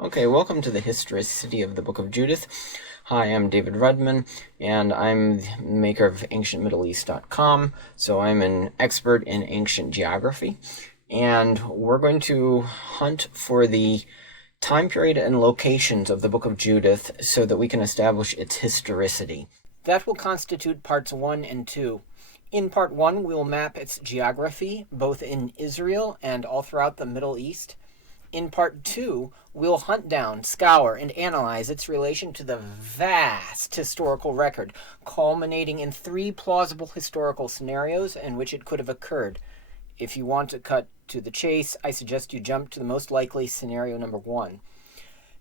Okay, welcome to the Historicity of the Book of Judith. Hi, I'm David Rudman, and I'm the maker of AncientMiddleEast.com, so I'm an expert in ancient geography, and we're going to hunt for the time period and locations of the Book of Judith so that we can establish its historicity. That will constitute parts 1 and 2. In part 1, we'll map its geography, both in Israel and all throughout the Middle East. In part 2, we'll hunt down, scour, and analyze its relation to the vast historical record, culminating in 3 plausible historical scenarios in which it could have occurred. If you want to cut to the chase, I suggest you jump to the most likely scenario number 1.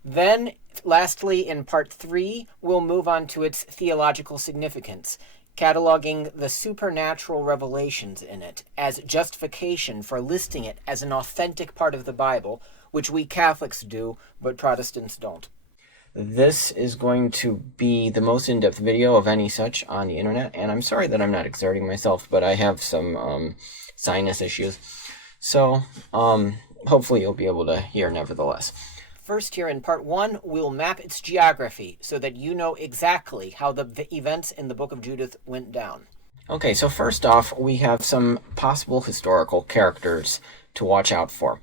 Then, lastly, in part 3, we'll move on to its theological significance, cataloging the supernatural revelations in it as justification for listing it as an authentic part of the Bible, which we Catholics do, but Protestants don't. This is going to be the most in-depth video of any such on the internet, and I'm sorry that I'm not exerting myself, but I have some sinus issues. So, hopefully you'll be able to hear nevertheless. First, here in part 1, we'll map its geography so that you know exactly how the events in the Book of Judith went down. Okay, so first off, we have some possible historical characters to watch out for.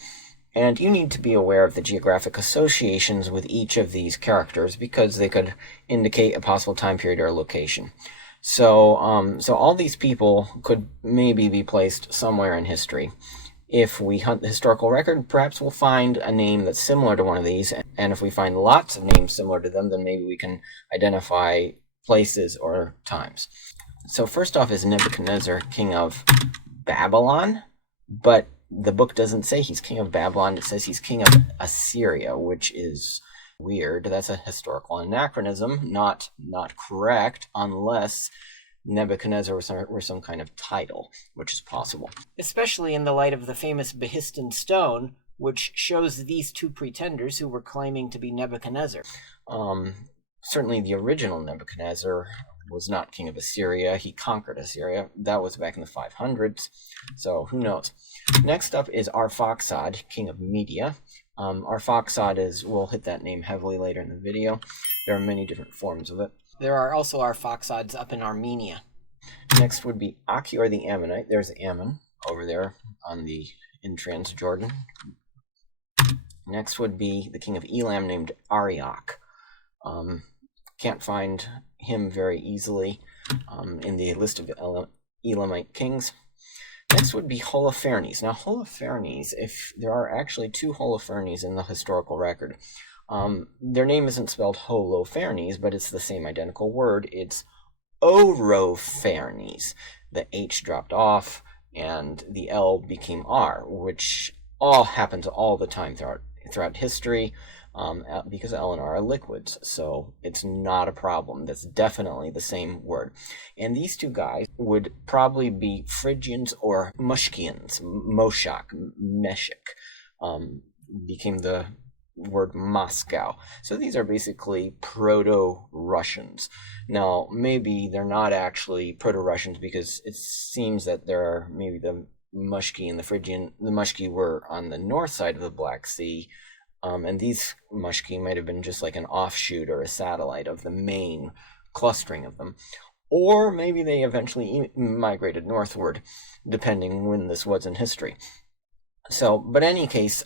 And you need to be aware of the geographic associations with each of these characters because they could indicate a possible time period or location. So all these people could maybe be placed somewhere in history. If we hunt the historical record, perhaps we'll find a name that's similar to one of these, and if we find lots of names similar to them, then maybe we can identify places or times. So first off is Nebuchadnezzar, king of Babylon, but the book doesn't say he's king of Babylon, it says he's king of Assyria, which is weird. That's a historical anachronism, not correct, unless Nebuchadnezzar were some kind of title, which is possible. Especially in the light of the famous Behistun stone, which shows these two pretenders who were claiming to be Nebuchadnezzar. Certainly the original Nebuchadnezzar was not king of Assyria. He conquered Assyria. That was back in the 500s, so who knows. Next up is Arphaxad, king of Media. Arphaxad we'll hit that name heavily later in the video. There are many different forms of it. There are also Arphaxads up in Armenia. Next would be Achior the Ammonite. There's Ammon over there in Transjordan. Next would be the king of Elam named Arioch. Can't find him very easily in the list of Elamite kings. Next would be Holofernes. Now Holofernes, if there are actually 2 Holofernes in the historical record, their name isn't spelled Holofernes, but it's the same identical word. It's Orophernes. The H dropped off, and the L became R, which all happens all the time throughout history, because L and R are liquids, so it's not a problem. That's definitely the same word. And these 2 guys would probably be Phrygians or Mushkians. Moshak, Meshach, became the word Moscow. So these are basically Proto-Russians. Now, maybe they're not actually Proto-Russians because it seems that there are maybe the Mushki and the Phrygian. The Mushki were on the north side of the Black Sea, and these Mushki might have been just like an offshoot or a satellite of the main clustering of them. Or maybe they eventually migrated northward, depending when this was in history. So, but in any case,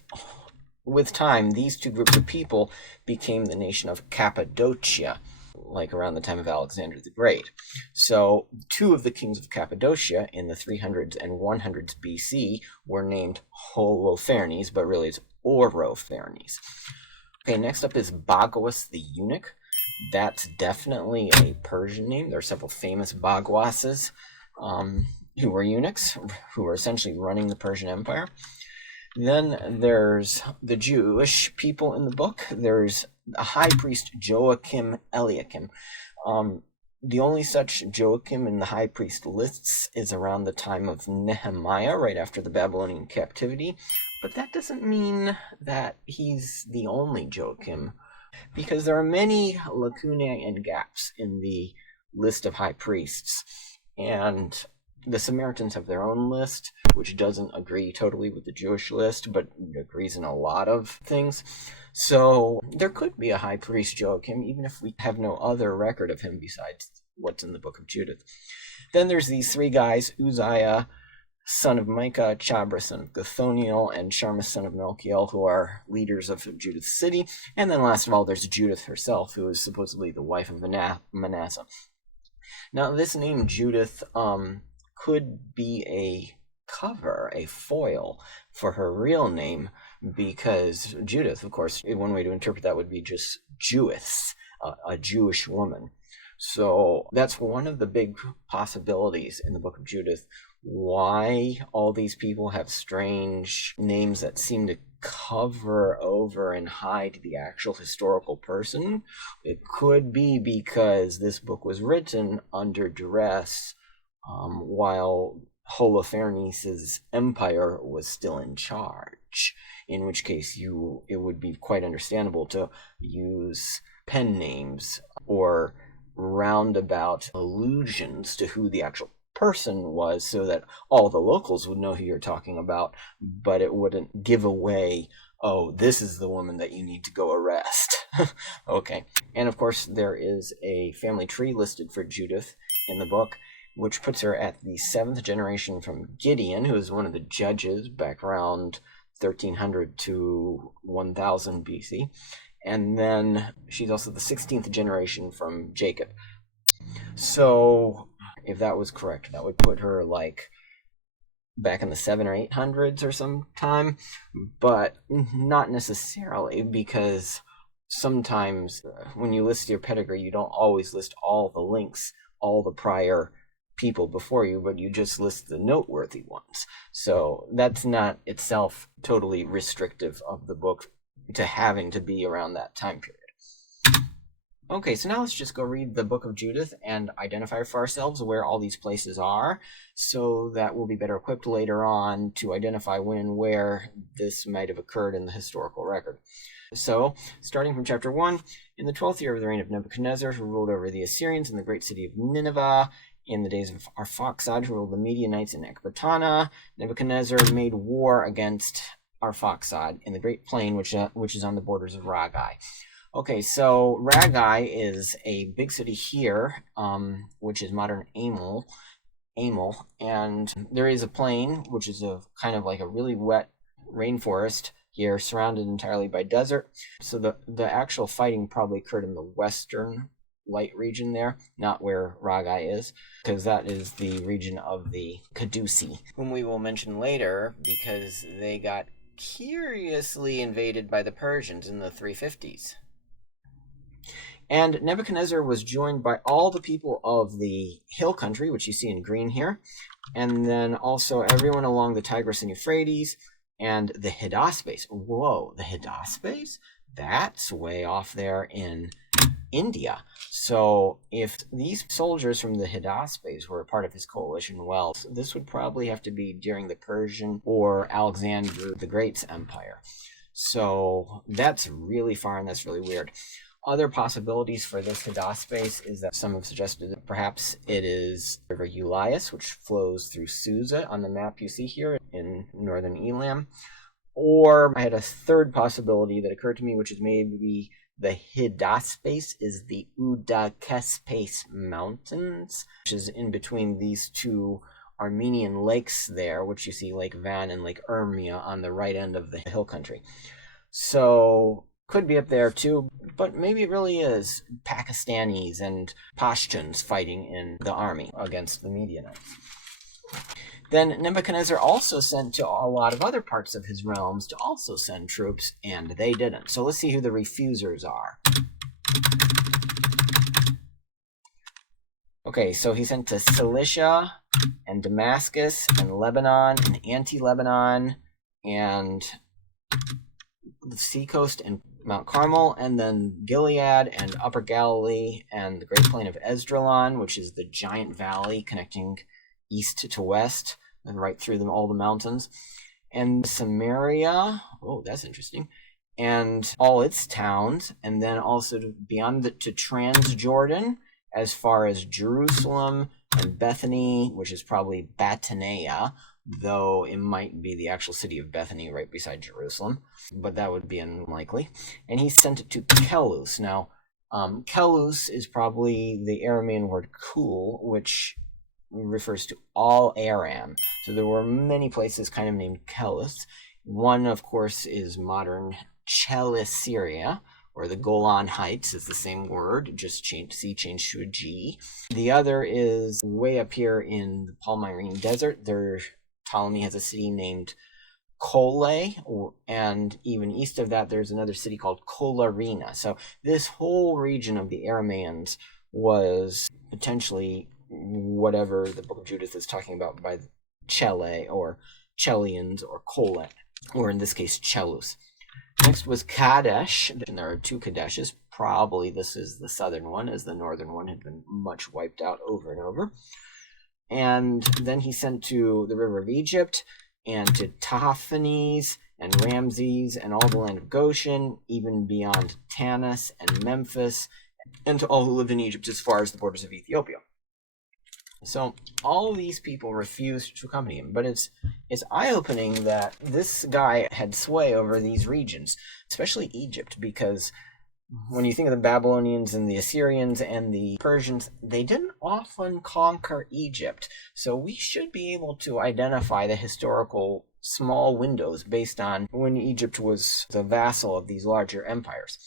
with time, these 2 groups of people became the nation of Cappadocia, like around the time of Alexander the Great. So 2 of the kings of Cappadocia in the 300s and 100s BC were named Holofernes, but really it's Orophernes. Okay, next up is Bagoas the eunuch. That's definitely a Persian name. There are several famous Bagoases who were eunuchs, who were essentially running the Persian Empire. Then there's the Jewish people in the book. There's a high priest, Joiakim Eliakim. The only such Joiakim in the high priest lists is around the time of Nehemiah, right after the Babylonian captivity. But that doesn't mean that he's the only Joiakim, because there are many lacunae and gaps in the list of high priests. And The Samaritans have their own list, which doesn't agree totally with the Jewish list, but agrees in a lot of things. So there could be a high priest Joiakim, even if we have no other record of him besides what's in the book of Judith. Then there's these three guys, Uzziah, son of Micah, Chabra, son of Gathoniel, and Sharma, son of Melchiel, who are leaders of Judith's city. And then last of all, there's Judith herself, who is supposedly the wife of Manasseh. Now, this name Judith could be a cover, a foil for her real name, because Judith, of course, one way to interpret that would be just Jewess, a Jewish woman. So that's one of the big possibilities in the book of Judith, why all these people have strange names that seem to cover over and hide the actual historical person. It could be because this book was written under duress while Holofernes' empire was still in charge, in which case it would be quite understandable to use pen names or roundabout allusions to who the actual person was, so that all the locals would know who you're talking about, but it wouldn't give away, oh, this is the woman that you need to go arrest. Okay. And of course, there is a family tree listed for Judith in the book, which puts her at the 7th generation from Gideon, who is one of the judges back around 1300 to 1000 BC. And then she's also the 16th generation from Jacob. So if that was correct, that would put her like back in the 700s or 800s or some time, but not necessarily, because sometimes when you list your pedigree, you don't always list all the links, all the prior people before you, but you just list the noteworthy ones. So that's not itself totally restrictive of the book to having to be around that time period. Okay, so now let's just go read the book of Judith and identify for ourselves where all these places are, so that we'll be better equipped later on to identify when and where this might have occurred in the historical record. So, starting from chapter 1, in the 12th year of the reign of Nebuchadnezzar, who ruled over the Assyrians in the great city of Nineveh, in the days of Arphaxad, who ruled the Midianites in Ecbatana, Nebuchadnezzar made war against Arphaxad in the great plain which is on the borders of Ragai. Okay, so Ragai is a big city here, which is modern Amel, and there is a plain, which is a kind of like a really wet rainforest here, surrounded entirely by desert. So the actual fighting probably occurred in the western light region there, not where Ragai is, because that is the region of the Cadusi, whom we will mention later, because they got curiously invaded by the Persians in the 350s. And Nebuchadnezzar was joined by all the people of the hill country, which you see in green here, and then also everyone along the Tigris and Euphrates, and the Hydaspes. Whoa, the Hydaspes? That's way off there in India. So if these soldiers from the Hydaspes were a part of his coalition, well, this would probably have to be during the Persian or Alexander the Great's empire. So that's really far, and that's really weird. Other possibilities for this Hydaspes is that some have suggested that perhaps it is the river Ulias, which flows through Susa on the map you see here in northern Elam. Or I had a third possibility that occurred to me, which is maybe the Hydaspes is the Udakespes Mountains, which is in between these two Armenian lakes there, which you see Lake Van and Lake Urmia on the right end of the hill country. So could be up there too, but maybe it really is Pakistanis and Pashtuns fighting in the army against the Midianites. Then Nebuchadnezzar also sent to a lot of other parts of his realms to also send troops, and they didn't. So let's see who the refusers are. Okay, so he sent to Cilicia and Damascus and Lebanon and Anti-Lebanon and the seacoast and Mount Carmel, and then Gilead and Upper Galilee and the Great Plain of Esdraelon, which is the giant valley connecting east to west and right through them all the mountains, and Samaria. Oh, that's interesting. And all its towns, and then also beyond to Transjordan, as far as Jerusalem, and Bethany, which is probably Batanea, though it might be the actual city of Bethany right beside Jerusalem, but that would be unlikely. And he sent it to Kelus. Now, Kelus is probably the Aramean word kul, which refers to all Aram. So there were many places kind of named Kelus. One, of course, is modern Celesyria, or the Golan Heights is the same word, just C changed to a G. The other is way up here in the Palmyrene Desert. Ptolemy has a city named Kole, and even east of that, there's another city called Kolarina. So this whole region of the Arameans was potentially whatever the Book of Judith is talking about by Chele, or Chelians, or Kolan, or in this case, Chelus. Next was Kadesh, and there are two Kadeshes. Probably this is the southern one, as the northern one had been much wiped out over and over. And then he sent to the river of Egypt, and to Tahaphanes, and Ramses, and all the land of Goshen, even beyond Tanis and Memphis, and to all who lived in Egypt as far as the borders of Ethiopia. So all of these people refused to accompany him, but it's eye-opening that this guy had sway over these regions, especially Egypt, because when you think of the Babylonians and the Assyrians and the Persians, they didn't often conquer Egypt. So we should be able to identify the historical small windows based on when Egypt was the vassal of these larger empires.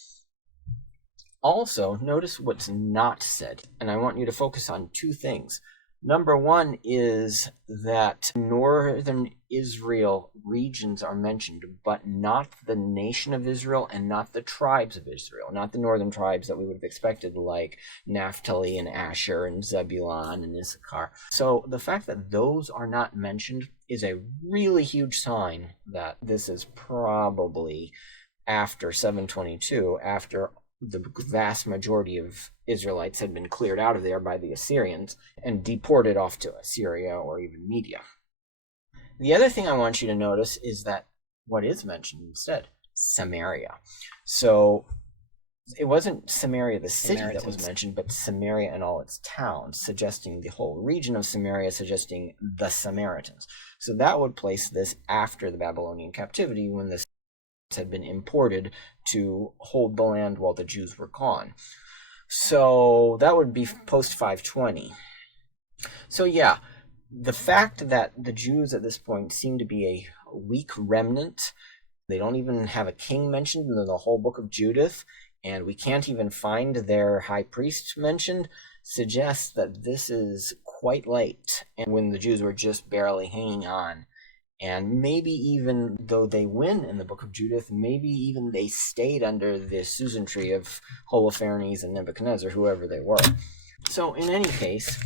Also, notice what's not said, and I want you to focus on two things. Number one is that northern Israel regions are mentioned, but not the nation of Israel and not the tribes of Israel, not the northern tribes that we would have expected, like Naphtali and Asher and Zebulun and Issachar. So the fact that those are not mentioned is a really huge sign that this is probably after 722, after the vast majority of Israelites had been cleared out of there by the Assyrians and deported off to Assyria or even Media. The other thing I want you to notice is that what is mentioned instead, Samaria. So it wasn't Samaria, the city, that was mentioned, but Samaria and all its towns, suggesting the whole region of Samaria, suggesting the Samaritans. So that would place this after the Babylonian captivity, when the had been imported to hold the land while the Jews were gone. So that would be post 520. So yeah, the fact that the Jews at this point seem to be a weak remnant, they don't even have a king mentioned in the whole book of Judith, and we can't even find their high priest mentioned, suggests that this is quite late, and when the Jews were just barely hanging on. And maybe even though they win in the book of Judith, maybe even they stayed under the suzerainty of Holofernes and Nebuchadnezzar, whoever they were. So in any case,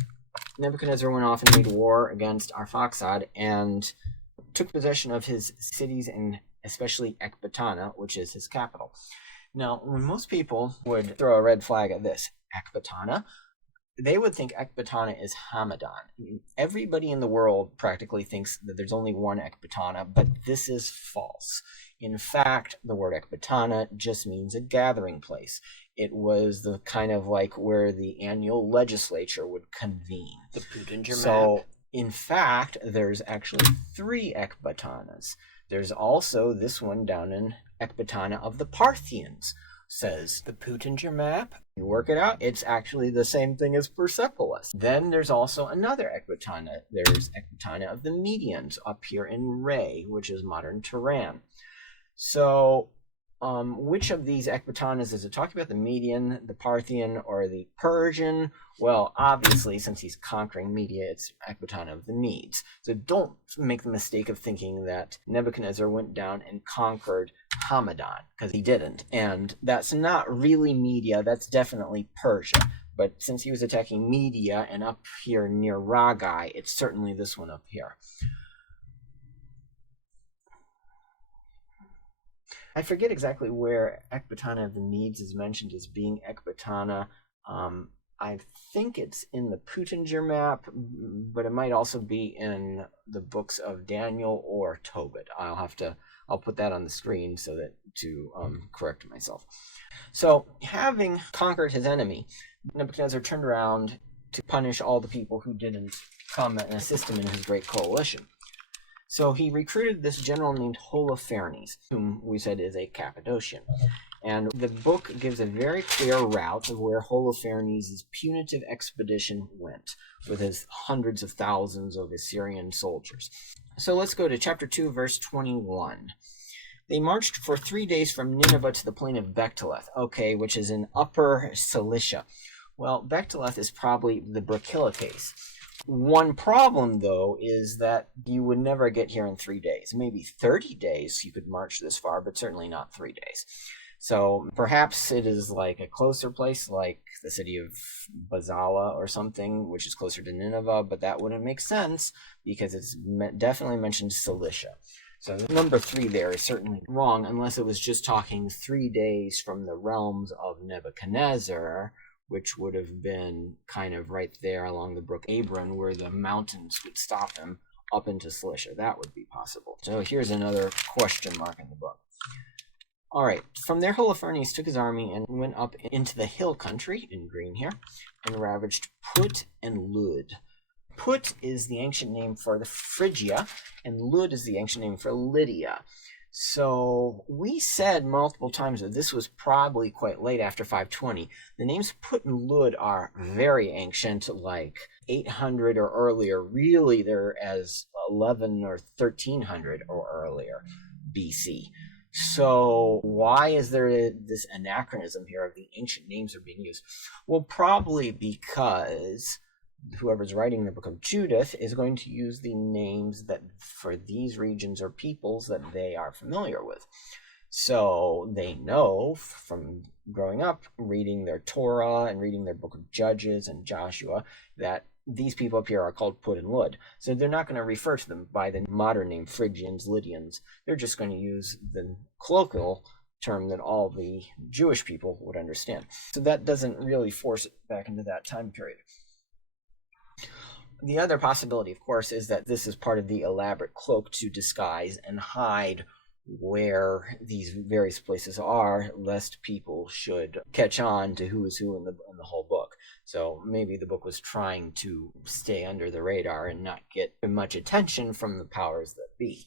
Nebuchadnezzar went off and made war against Arphaxad and took possession of his cities, and especially Ecbatana, which is his capital. Now, when most people would throw a red flag at this, Ecbatana, they would think Ecbatana is Hamadan. I mean, everybody in the world practically thinks that there's only one Ecbatana, but this is false. In fact, the word Ecbatana just means a gathering place. It was the kind of like where the annual legislature would convene. The Putinger map. In fact, there's actually 3 Ecbatanas. There's also this one down in Ecbatana of the Parthians, says the Putinger map. You work it out, it's actually the same thing as Persepolis. Then there's also another Ecbatana. There's Ecbatana of the Medians up here in Ray, which is modern Tehran. So which of these Ecbatanas is it talking about? The Median, the Parthian, or the Persian? Well, obviously, since he's conquering Media, it's Ecbatana of the Medes. So don't make the mistake of thinking that Nebuchadnezzar went down and conquered Hamadan, because he didn't. And that's not really Media, that's definitely Persia. But since he was attacking Media and up here near Ragai, it's certainly this one up here. I forget exactly where Ecbatana of the Medes is mentioned as being Ecbatana. I think it's in the Putinger map, but it might also be in the books of Daniel or Tobit. I'll put that on the screen so that to correct myself. So, having conquered his enemy, Nebuchadnezzar turned around to punish all the people who didn't come and assist him in his great coalition. So he recruited this general named Holofernes, whom we said is a Cappadocian. And the book gives a very clear route of where Holofernes' punitive expedition went, with his hundreds of thousands of Assyrian soldiers. So let's go to chapter 2, verse 21. They marched for 3 days from Nineveh to the plain of Behtulia, which is in Upper Cilicia. Well, Behtulia is probably the Brachilocace. One problem, though, is that you would never get here in 3 days. Maybe 30 days you could march this far, but certainly not 3 days. So perhaps it is like a closer place, like the city of Bazala or something, which is closer to Nineveh, but that wouldn't make sense because it's definitely mentioned Cilicia. So the number 3 there is certainly wrong, unless it was just talking 3 days from the realms of Nebuchadnezzar, which would have been kind of right there along the brook Abron, where the mountains would stop him up into Cilicia. That would be possible. So here's another question mark in the book. All right, from there Holofernes took his army and went up into the hill country, in green here, and ravaged Put and Lud. Put is the ancient name for the Phrygia, and Lud is the ancient name for Lydia. So we said multiple times that this was probably quite late after 520. The names Put and Lud are very ancient, like 800 or earlier. Really, they're as 11 or 1300 or earlier BC. So why is there this anachronism here of the ancient names are being used? Well, probably because whoever's writing the book of Judith is going to use the names that for these regions or peoples that they are familiar with. So they know from growing up, reading their Torah and reading their book of Judges and Joshua, that these people up here are called Put and Lud. So they're not going to refer to them by the modern name Phrygians, Lydians. They're just going to use the colloquial term that all the Jewish people would understand. So that doesn't really force it back into that time period. The other possibility, of course, is that this is part of the elaborate cloak to disguise and hide where these various places are, lest people should catch on to who is who in the whole book. So maybe the book was trying to stay under the radar and not get much attention from the powers that be.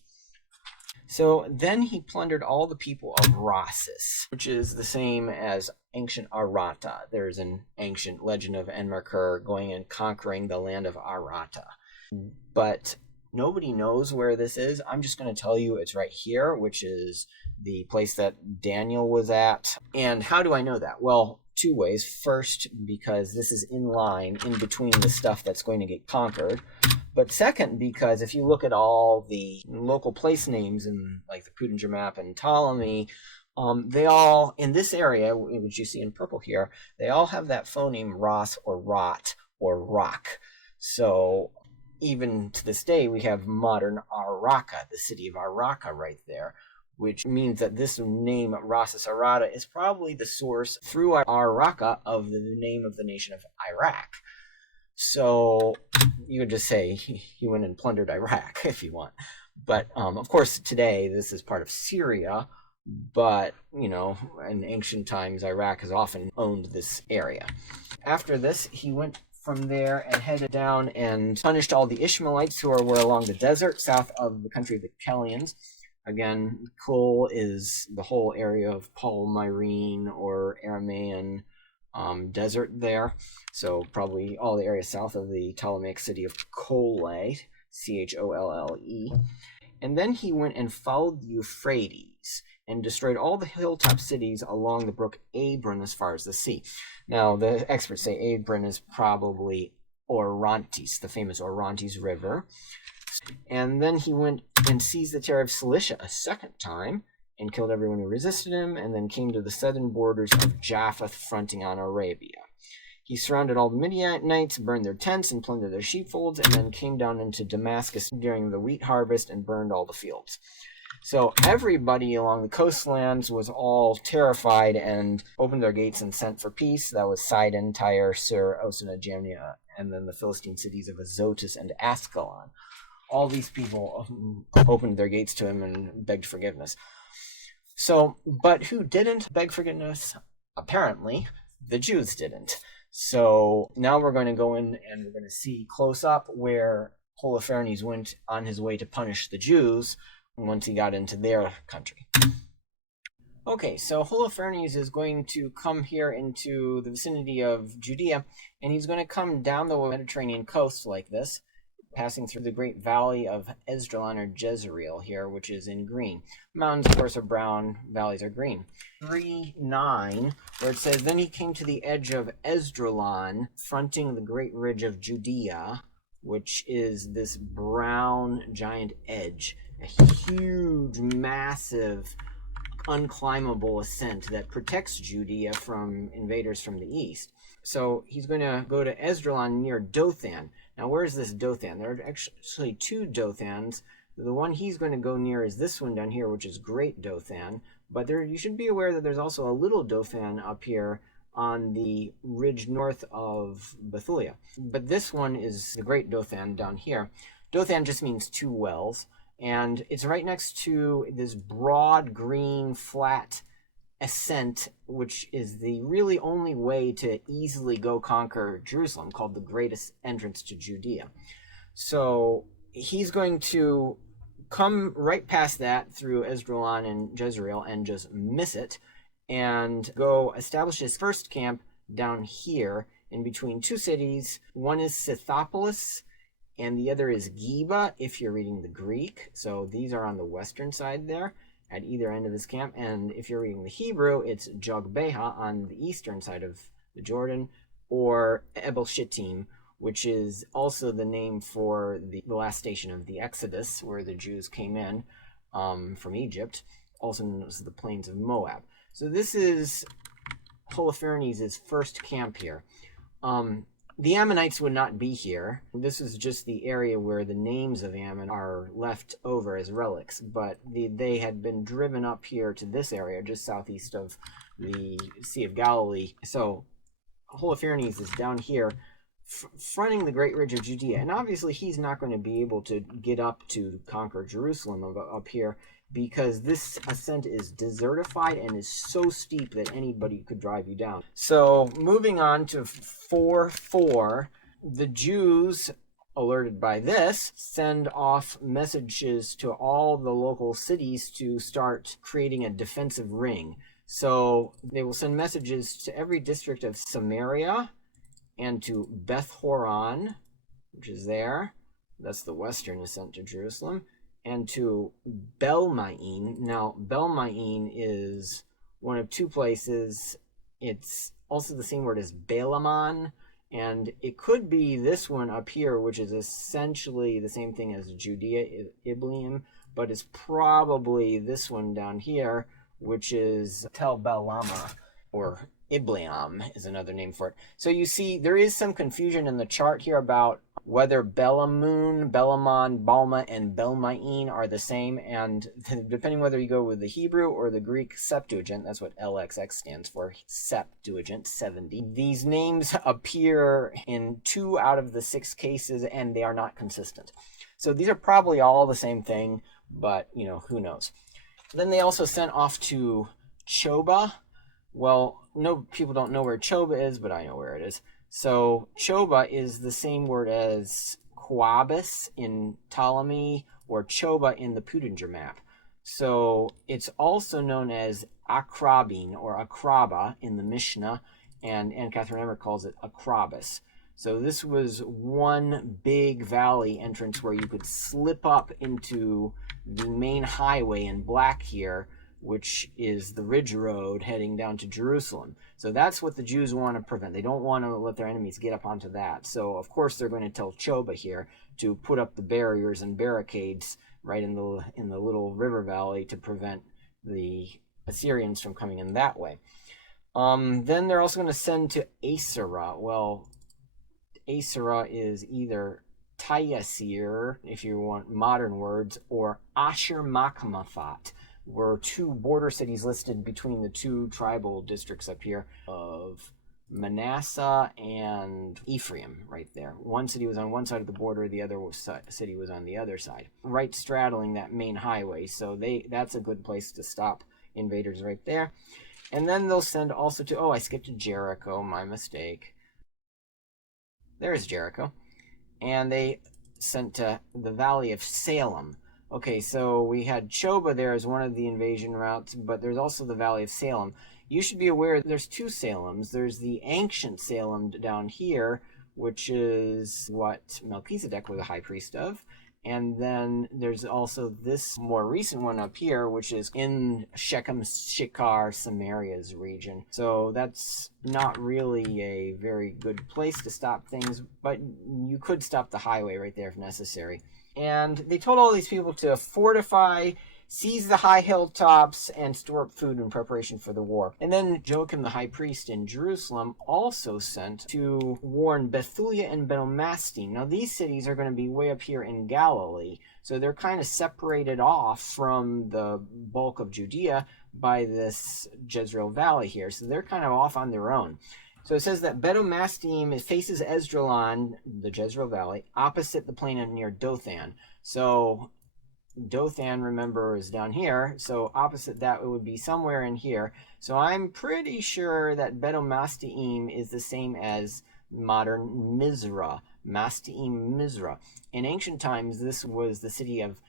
So then he plundered all the people of Rhasis, which is the same as ancient Arata. There's an ancient legend of Enmerkur going and conquering the land of Arata. But nobody knows where this is. I'm just going to tell you it's right here, which is the place that Daniel was at. And how do I know that? Well, 2 ways. First, because this is in line in between the stuff that's going to get conquered. But second, because if you look at all the local place names in like the Putinger map and Ptolemy, they all, in this area, which you see in purple here, they all have that phoneme Ros or Rot or Rock. So even to this day, we have modern Araka, the city of Araka right there, which means that this name Rhasis Arata is probably the source through Araka of the name of the nation of Iraq. So you would just say he went and plundered Iraq if you want. But of course, today this is part of Syria. But, in ancient times, Iraq has often owned this area. After this, he went from there and headed down and punished all the Ishmaelites who were along the desert south of the country of the Chellians. Again, Kul is the whole area of Palmyrene or Aramaean desert there. So probably all the area south of the Ptolemaic city of Cholle, Cholle. And then he went and followed the Euphrates and destroyed all the hilltop cities along the brook Abron as far as the sea. Now, the experts say Abron is probably Orontes, the famous Orontes River. And then he went and seized the territory of Cilicia a second time and killed everyone who resisted him, and then came to the southern borders of Japheth, fronting on Arabia. He surrounded all the Midianites, burned their tents, and plundered their sheepfolds, and then came down into Damascus during the wheat harvest and burned all the fields. So everybody along the coastlands was all terrified and opened their gates and sent for peace. That was Sidon, Tyre, Sur, Osina, Jamnia, and then the Philistine cities of Azotus and Ascalon. All these people opened their gates to him and begged forgiveness. So, but who didn't beg forgiveness? Apparently, the Jews didn't. So now we're going to go in and we're going to see close up where Holofernes went on his way to punish the Jews once he got into their country. Okay, so Holofernes is going to come here into the vicinity of Judea, and he's going to come down the Mediterranean coast like this, passing through the great valley of Esdraelon or Jezreel here, which is in green. Mountains, of course, are brown, valleys are green. 3:9, where it says, "Then he came to the edge of Esdraelon, fronting the great ridge of Judea," which is this brown giant edge, a huge, massive, unclimbable ascent that protects Judea from invaders from the east. So he's going to go to Esdraelon near Dothan. Now, where is this Dothan? There are actually two Dothans. The one he's going to go near is this one down here, which is Great Dothan. But there, you should be aware that there's also a little Dothan up here on the ridge north of Behtulia. But this one is the Great Dothan down here. Dothan just means two wells. And it's right next to this broad green flat ascent, which is the really only way to easily go conquer Jerusalem, called the greatest entrance to Judea. So he's going to come right past that through Esdraelon and Jezreel and just miss it and go establish his first camp down here in between two cities. One is Scythopolis and the other is Geba, if you're reading the Greek. So these are on the western side there at either end of his camp. And if you're reading the Hebrew, it's Jogbeha on the eastern side of the Jordan, or Ebel Shittim, which is also the name for the last station of the Exodus, where the Jews came in from Egypt, also known as the plains of Moab. So this is Holofernes' first camp here. The Ammonites would not be here. This is just the area where the names of Ammon are left over as relics, but they had been driven up here to this area just southeast of the Sea of Galilee. So Holofernes is down here fronting the Great Ridge of Judea, and obviously he's not going to be able to get up to conquer Jerusalem up here, because this ascent is desertified and is so steep that anybody could drive you down. So moving on to 4:4, the Jews, alerted by this, send off messages to all the local cities to start creating a defensive ring. So they will send messages to every district of Samaria and to Beth Horon, which is there. That's the western ascent to Jerusalem. And to Belmain. Now, Belmain is one of two places. It's also the same word as Balaman, and it could be this one up here, which is essentially the same thing as Judea, Ibleam, but it's probably this one down here, which is Tel Belama, or Ibleam is another name for it. So you see, there is some confusion in the chart here about whether Belamun, Belamon, Balma, and Belmain are the same, and depending whether you go with the Hebrew or the Greek Septuagint, that's what LXX stands for, Septuagint, 70. These names appear in 2 out of the 6 cases, and they are not consistent. So these are probably all the same thing, but, you know, who knows. Then they also sent off to Choba. Well, no, people don't know where Choba is, but I know where it is. So Choba is the same word as Quabus in Ptolemy or Choba in the Putinger map. So it's also known as Akrabin or Akraba in the Mishnah, and Anne Catherine Emmerich calls it Akrabus. So this was one big valley entrance where you could slip up into the main highway in black here, which is the Ridge Road heading down to Jerusalem. So that's what the Jews want to prevent. They don't want to let their enemies get up onto that. So, of course, they're going to tell Choba here to put up the barriers and barricades right in the little river valley to prevent the Assyrians from coming in that way. Then they're also going to send to Asera. Well, Asera is either Tayasir, if you want modern words, or Asher Makmaphat, were 2 border cities listed between the 2 tribal districts up here of Manasseh and Ephraim right there. One city was on one side of the border, the other city was on the other side, right straddling that main highway. So that's a good place to stop invaders right there. And then they'll send also to, I skipped to Jericho, my mistake. There's Jericho. And they sent to the Valley of Salem. Okay, so we had Choba there as one of the invasion routes, but there's also the Valley of Salem. You should be aware there's two Salems. There's the ancient Salem down here, which is what Melchizedek was a high priest of. And then there's also this more recent one up here, which is in Shechem, Shikar, Samaria's region. So that's not really a very good place to stop things, but you could stop the highway right there if necessary. And they told all these people to fortify, seize the high hilltops, and store up food in preparation for the war. And then Joiakim the high priest in Jerusalem also sent to warn Behtulia and Belmastin. Now these cities are going to be way up here in Galilee, so they're kind of separated off from the bulk of Judea by this Jezreel Valley here, so they're kind of off on their own. So it says that Behtulia faces Esdraelon, the Jezreel Valley, opposite the plain near Dothan. So Dothan, remember, is down here, so opposite that it would be somewhere in here. So I'm pretty sure that Behtulia is the same as modern Mizra, Mastiim Mizra. In ancient times, this was the city of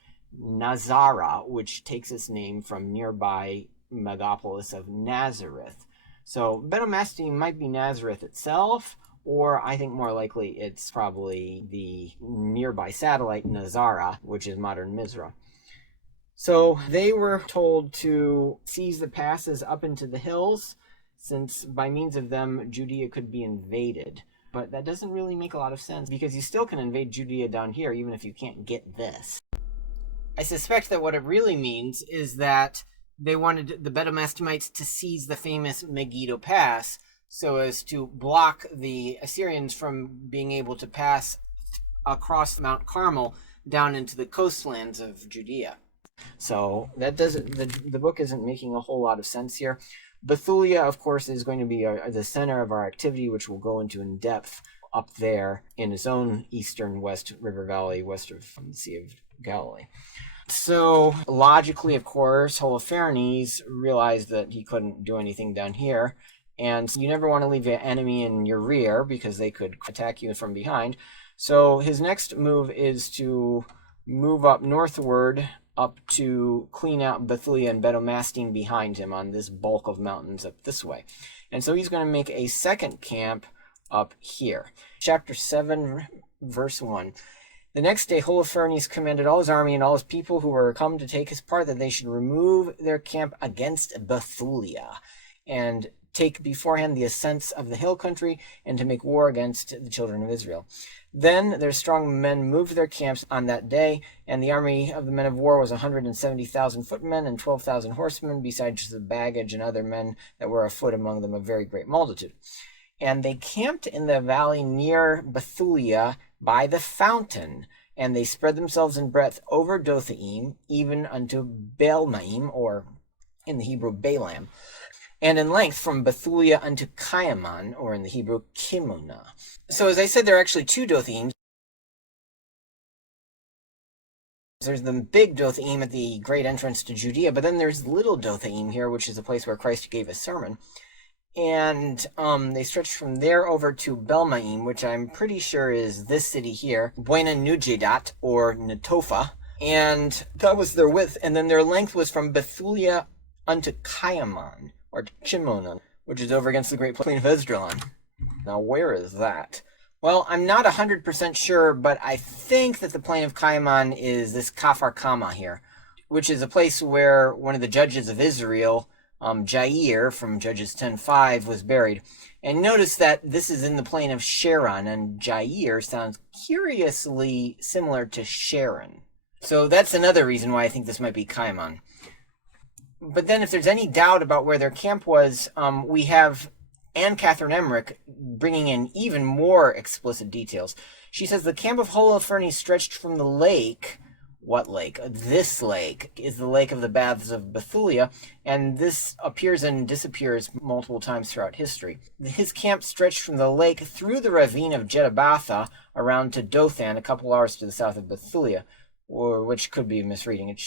Nazara, which takes its name from nearby megapolis of Nazareth. So Behtulia might be Nazareth itself, or I think more likely it's probably the nearby satellite Nazara, which is modern Mizra. So they were told to seize the passes up into the hills, since by means of them Judea could be invaded. But that doesn't really make a lot of sense, because you still can invade Judea down here even if you can't get this. I suspect that what it really means is that they wanted the Behtulites to seize the famous Megiddo Pass, so as to block the Assyrians from being able to pass across Mount Carmel down into the coastlands of Judea. So that doesn't, the book isn't making a whole lot of sense here. Behtulia, of course, is going to be the center of our activity, which we'll go into in depth up there in its own eastern west river valley, west of the Sea of Galilee. So logically, of course, Holofernes realized that he couldn't do anything down here. And you never want to leave an enemy in your rear because they could attack you from behind. So his next move is to move up northward up to clean out Behtulia and Behtulia behind him on this bulk of mountains up this way. And so he's going to make a second camp up here. Chapter 7, verse 1. The next day Holofernes commanded all his army and all his people who were come to take his part that they should remove their camp against Behtulia and take beforehand the ascents of the hill country and to make war against the children of Israel. Then their strong men moved their camps on that day, and the army of the men of war was 170,000 footmen and 12,000 horsemen, besides the baggage and other men that were afoot, among them a very great multitude. And they camped in the valley near Behtulia by the fountain, and they spread themselves in breadth over Dothaim, even unto Baalmaim, or in the Hebrew Balaam, and in length from Behtulia unto Chiaman, or in the Hebrew Kimona. So as I said, there are actually two Dothaim. There's the big Dothaim at the great entrance to Judea, but then there's little Dothaim here, which is a place where Christ gave a sermon. And they stretched from there over to Belmaim, which I'm pretty sure is this city here, Buena Nujedat, or Netophah, and that was their width. And then their length was from Behtulia unto Chiaman, or Chimona, which is over against the great plain of Esdraelon. Now, where is that? Well, I'm not 100% sure, but I think that the plain of Chiaman is this Kafar Kama here, which is a place where one of the judges of Israel, Jair from Judges 10:5, was buried. And notice that this is in the plain of Sharon, and Jair sounds curiously similar to Sharon. So that's another reason why I think this might be Chiaman. But then if there's any doubt about where their camp was, we have Anne Catherine Emmerich bringing in even more explicit details. She says the camp of Holofernes stretched from the lake. What lake? This lake is the lake of the baths of Behtulia, and this appears and disappears multiple times throughout history. His camp stretched from the lake through the ravine of Jetabatha around to Dothan, a couple hours to the south of Behtulia, or which could be a misreading. It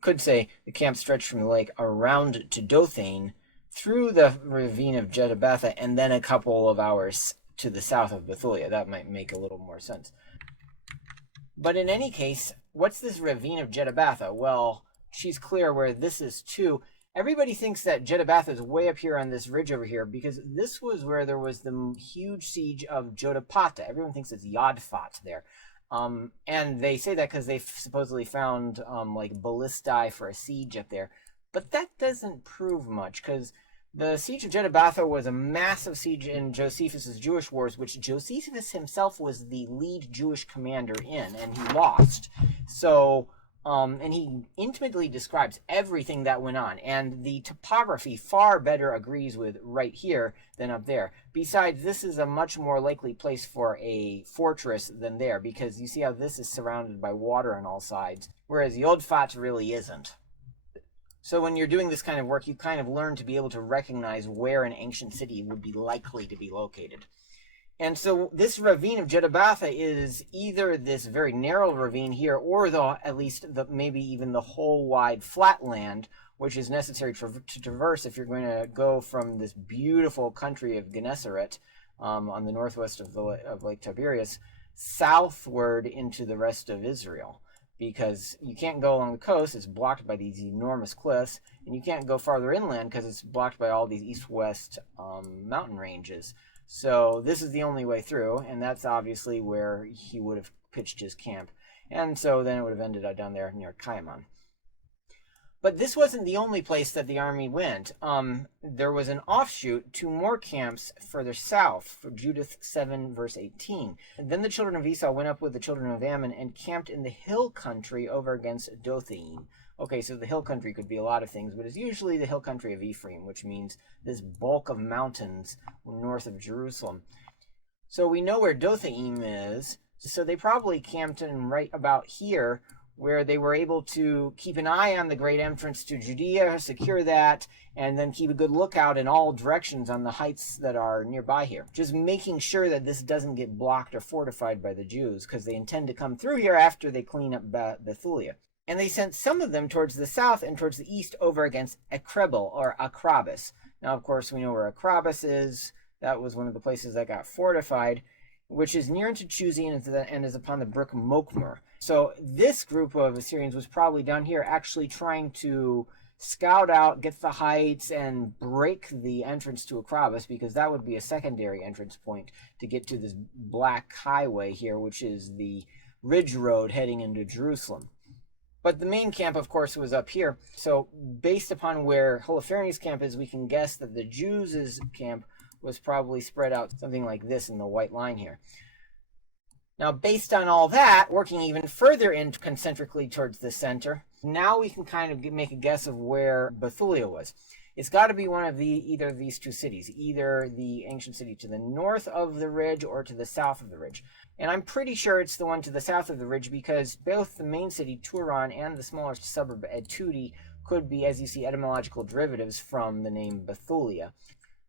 could say the camp stretched from the lake around to Dothan through the ravine of Jetabatha, and then a couple of hours to the south of Behtulia. That might make a little more sense. But in any case, what's this ravine of Jetabatha? Well, she's clear where this is too. Everybody thinks that Jetabatha is way up here on this ridge over here because this was where there was the huge siege of Jotapata. Everyone thinks it's Yodfat there. And they say that because they supposedly found like ballistae for a siege up there. But that doesn't prove much because the siege of Jetabatha was a massive siege in Josephus' Jewish wars, which Josephus himself was the lead Jewish commander in, and he lost. So, and he intimately describes everything that went on, and the topography far better agrees with right here than up there. Besides, this is a much more likely place for a fortress than there, because you see how this is surrounded by water on all sides, whereas Yodfat really isn't. So when you're doing this kind of work, you kind of learn to be able to recognize where an ancient city would be likely to be located. And so this ravine of Jetabatha is either this very narrow ravine here, or at least maybe even the whole wide flat land, which is necessary to traverse if you're going to go from this beautiful country of Gennesaret on the northwest of Lake Tiberias southward into the rest of Israel. Because you can't go along the coast, it's blocked by these enormous cliffs, and you can't go farther inland because it's blocked by all these east-west mountain ranges. So this is the only way through, and that's obviously where he would have pitched his camp. And so then it would have ended up down there near Kaiman. But this wasn't the only place that the army went. There was an offshoot, 2 more camps further south, for Judith 7, verse 18. And then the children of Esau went up with the children of Ammon and camped in the hill country over against Dothaim. Okay, so the hill country could be a lot of things, but it's usually the hill country of Ephraim, which means this bulk of mountains north of Jerusalem. So we know where Dothaim is, so they probably camped in right about here, where they were able to keep an eye on the great entrance to Judea, secure that, and then keep a good lookout in all directions on the heights that are nearby here. Just making sure that this doesn't get blocked or fortified by the Jews, because they intend to come through here after they clean up Behtulia. And they sent some of them towards the south and towards the east over against Ekrebel, or Akrabas. Now, of course, we know where Akrabas is. That was one of the places that got fortified, which is near to Chuzi and is upon the brook Mokmer. So this group of Assyrians was probably down here actually trying to scout out, get the heights, and break the entrance to Akrabas, because that would be a secondary entrance point to get to this black highway here, which is the ridge road heading into Jerusalem. But the main camp, of course, was up here. So based upon where Holofernes' camp is, we can guess that the Jews' camp was probably spread out something like this in the white line here. Now, based on all that, working even further in concentrically towards the center, now we can kind of make a guess of where Behtulia was. It's got to be one of either of these 2 cities, either the ancient city to the north of the ridge or to the south of the ridge. And I'm pretty sure it's the one to the south of the ridge, because both the main city, Turan, and the smaller suburb, Etudi, could be, as you see, etymological derivatives from the name Behtulia.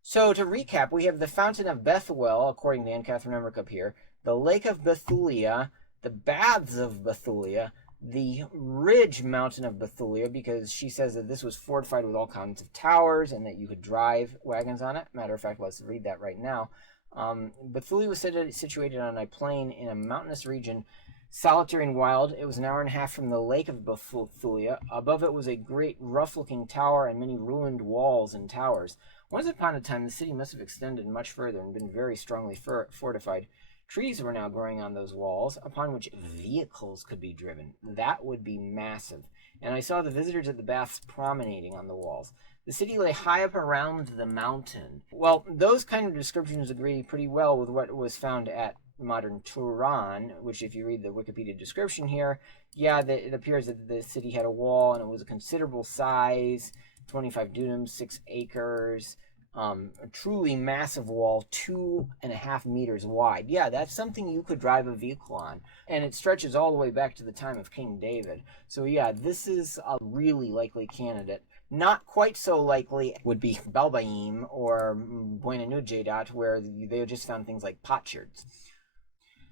So to recap, we have the fountain of Bethuel, according to Anne Catherine Emmerich up here, the lake of Behtulia, the baths of Behtulia, the ridge mountain of Behtulia, because she says that this was fortified with all kinds of towers and that you could drive wagons on it. Matter of fact, let's read that right now. Behtulia was situated on a plain in a mountainous region, solitary and wild. It was an hour and a half from the lake of Behtulia. Above it was a great rough-looking tower and many ruined walls and towers. Once upon a time, the city must have extended much further and been very strongly fortified. Trees were now growing on those walls, upon which vehicles could be driven. That would be massive. And I saw the visitors at the baths promenading on the walls. The city lay high up around the mountain. Well, those kind of descriptions agree pretty well with what was found at modern Turan, which, if you read the Wikipedia description here, yeah, it appears that the city had a wall and it was a considerable size, 25 dunams, 6 acres, a truly massive wall, 2.5 meters wide. Yeah, that's something you could drive a vehicle on. And it stretches all the way back to the time of King David. So yeah, this is a really likely candidate. Not quite so likely would be Balbaim or Buena Nujedat, where they just found things like potsherds.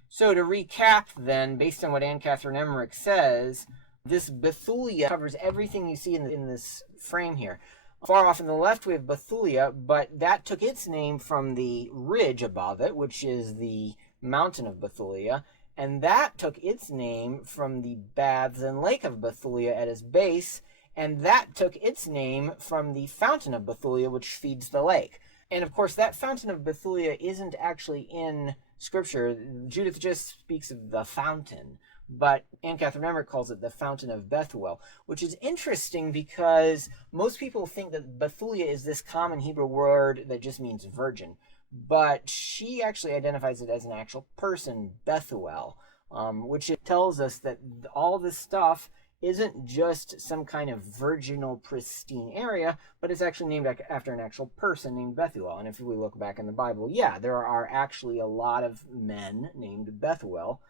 So to recap then, based on what Anne Catherine Emmerich says, this Behtulia covers everything you see in this frame here. Far off on the left, we have Behtulia, but that took its name from the ridge above it, which is the mountain of Behtulia, and that took its name from the baths and lake of Behtulia at its base, and that took its name from the fountain of Behtulia, which feeds the lake. And of course, that fountain of Behtulia isn't actually in Scripture. Judith just speaks of the fountain, but Anne Catherine Emmerich calls it the Fountain of Bethuel, which is interesting because most people think that Bethulia is this common Hebrew word that just means virgin, but she actually identifies it as an actual person, Bethuel, which it tells us that all this stuff isn't just some kind of virginal, pristine area, but it's actually named after an actual person named Bethuel. And if we look back in the Bible, yeah, there are actually a lot of men named Bethuel,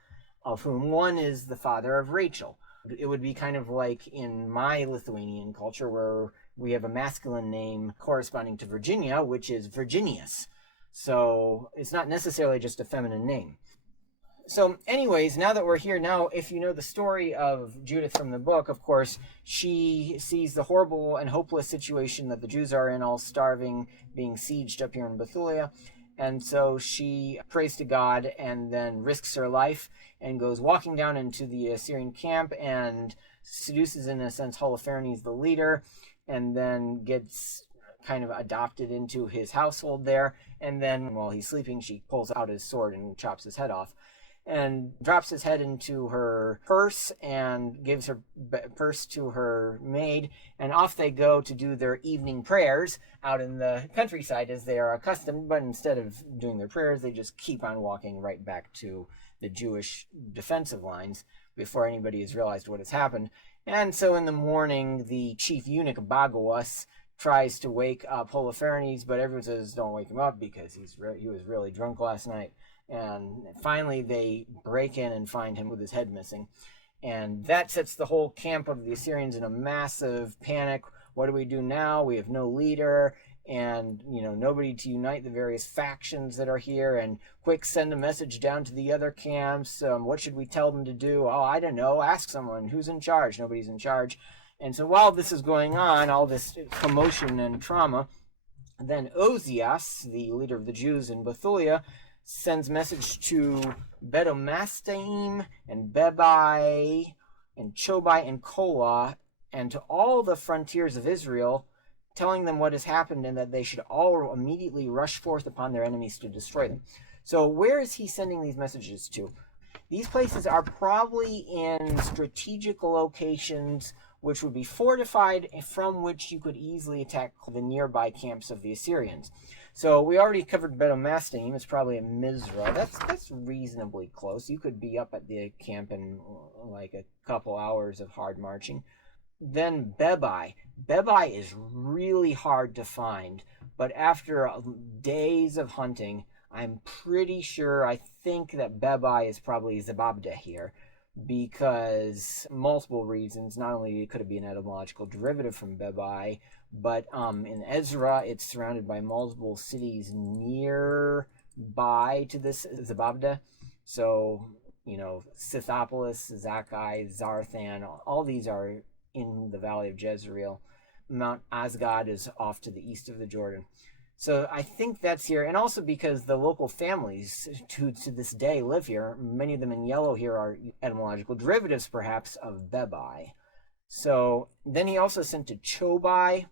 of whom one is the father of Rachel. It would be kind of like in my Lithuanian culture where we have a masculine name corresponding to Virginia, which is Virginius. So it's not necessarily just a feminine name. So anyways, now that we're here, now if you know the story of Judith from the book, of course, she sees the horrible and hopeless situation that the Jews are in, all starving, being sieged up here in Behtulia. And so she prays to God and then risks her life and goes walking down into the Assyrian camp and seduces, in a sense, Holofernes, the leader, and then gets kind of adopted into his household there. And then while he's sleeping, she pulls out his sword and chops his head off and drops his head into her purse and gives her purse to her maid, and off they go to do their evening prayers out in the countryside as they are accustomed, but instead of doing their prayers, they just keep on walking right back to the Jewish defensive lines before anybody has realized what has happened. And so in the morning, the chief eunuch, Bagoas, tries to wake up Holofernes, but everyone says, don't wake him up because he was really drunk last night. And finally they break in and find him with his head missing. And that sets the whole camp of the Assyrians in a massive panic. What do we do now? We have no leader and, nobody to unite the various factions that are here. And quick, send a message down to the other camps. What should we tell them to do? Oh, I don't know. Ask someone. Who's in charge? Nobody's in charge. And so while this is going on, all this commotion and trauma, then Ozias, the leader of the Jews in Behtulia, sends message to Bedomastaim and Bebai and Chobai and Kolah and to all the frontiers of Israel, telling them what has happened and that they should all immediately rush forth upon their enemies to destroy them. So where is he sending these messages to? These places are probably in strategic locations which would be fortified, from which you could easily attack the nearby camps of the Assyrians. So we already covered Bedomastaim. It's probably in Mizra. That's reasonably close. You could be up at the camp in like a couple hours of hard marching. Then Bebai. Bebai is really hard to find, but after days of hunting, I'm pretty sure, I think that Bebai is probably Zababda here, because multiple reasons. Not only could it be an etymological derivative from Bebai, but in Ezra, it's surrounded by multiple cities nearby to this Zababda. So, Scythopolis, Zakkai, Zarthan, all these are in the valley of Jezreel. Mount Asgad is off to the east of the Jordan. So I think that's here, and also because the local families to this day live here, many of them in yellow here are etymological derivatives, perhaps, of Bebai. So then he also sent to Chobai.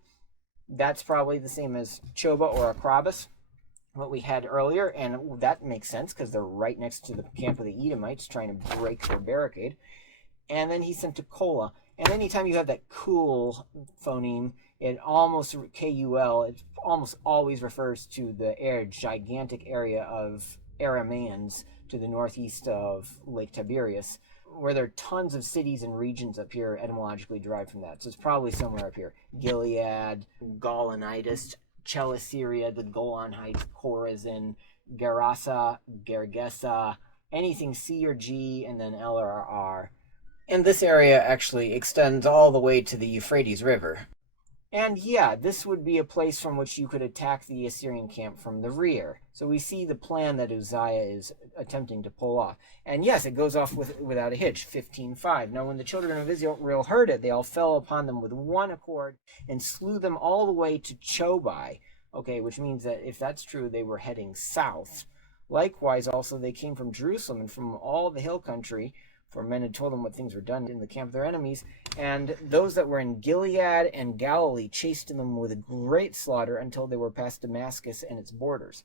That's probably the same as Choba or Akrabas, what we had earlier, and that makes sense because they're right next to the camp of the Edomites trying to break their barricade. And then he sent to Kola. And anytime you have that cool phoneme, it almost, K-U-L, it almost always refers to the gigantic area of Aramaeans to the northeast of Lake Tiberias, where there are tons of cities and regions up here etymologically derived from that. So it's probably somewhere up here. Gilead, Gaulonitis, Celesyria, the Golan Heights, Chorazin, Gerasa, Gergesa, anything C or G, and then L or R. And this area actually extends all the way to the Euphrates River. And yeah, this would be a place from which you could attack the Assyrian camp from the rear. So we see the plan that Uzziah is attempting to pull off. And yes, it goes off without a hitch, 15:5. Now when the children of Israel heard it, they all fell upon them with one accord and slew them all the way to Chobai. Okay, which means that if that's true, they were heading south. Likewise, also, they came from Jerusalem and from all the hill country, for men had told them what things were done in the camp of their enemies. And those that were in Gilead and Galilee chased them with a great slaughter until they were past Damascus and its borders.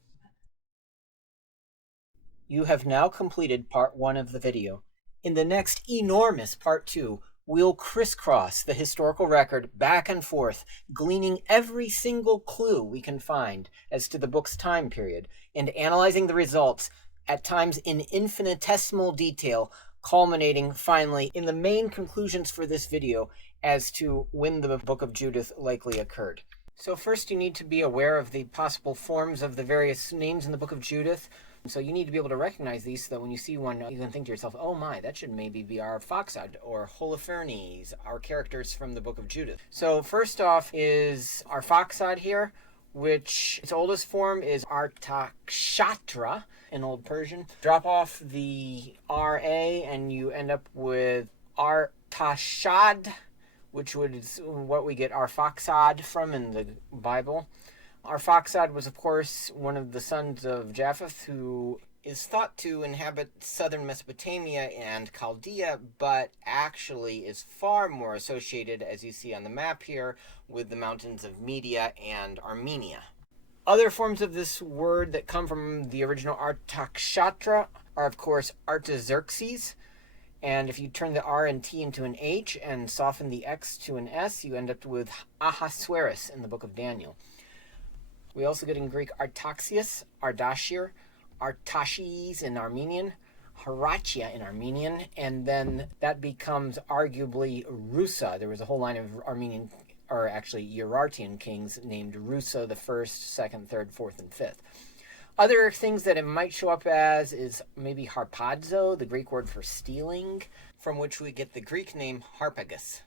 You have now completed part 1 of the video. In the next enormous part 2, we'll crisscross the historical record back and forth, gleaning every single clue we can find as to the book's time period, and analyzing the results, at times in infinitesimal detail, culminating finally in the main conclusions for this video as to when the book of Judith likely occurred. So first you need to be aware of the possible forms of the various names in the book of Judith. So you need to be able to recognize these so that when you see one, you can think to yourself, oh my, that should maybe be Arphaxad or Holofernes, our characters from the book of Judith. So first off is Arphaxad here, which its oldest form is Artakshatra in Old Persian. Drop off the RA and you end up with Artashad, which is what we get Arphaxad from in the Bible. Arphaxad was, of course, one of the sons of Japheth, who is thought to inhabit southern Mesopotamia and Chaldea, but actually is far more associated, as you see on the map here, with the mountains of Media and Armenia. Other forms of this word that come from the original Artakshatra are, of course, Artaxerxes. And if you turn the R and T into an H and soften the X to an S, you end up with Ahasuerus in the book of Daniel. We also get in Greek Artaxias, Ardashir, Artaxes in Armenian, Herachia in Armenian, and then that becomes arguably Rusa. There was a whole line of Armenian, or actually Urartian kings named Rusa the first, second, third, fourth, and fifth. Other things that it might show up as is maybe harpazo, the Greek word for stealing, from which we get the Greek name Harpagus.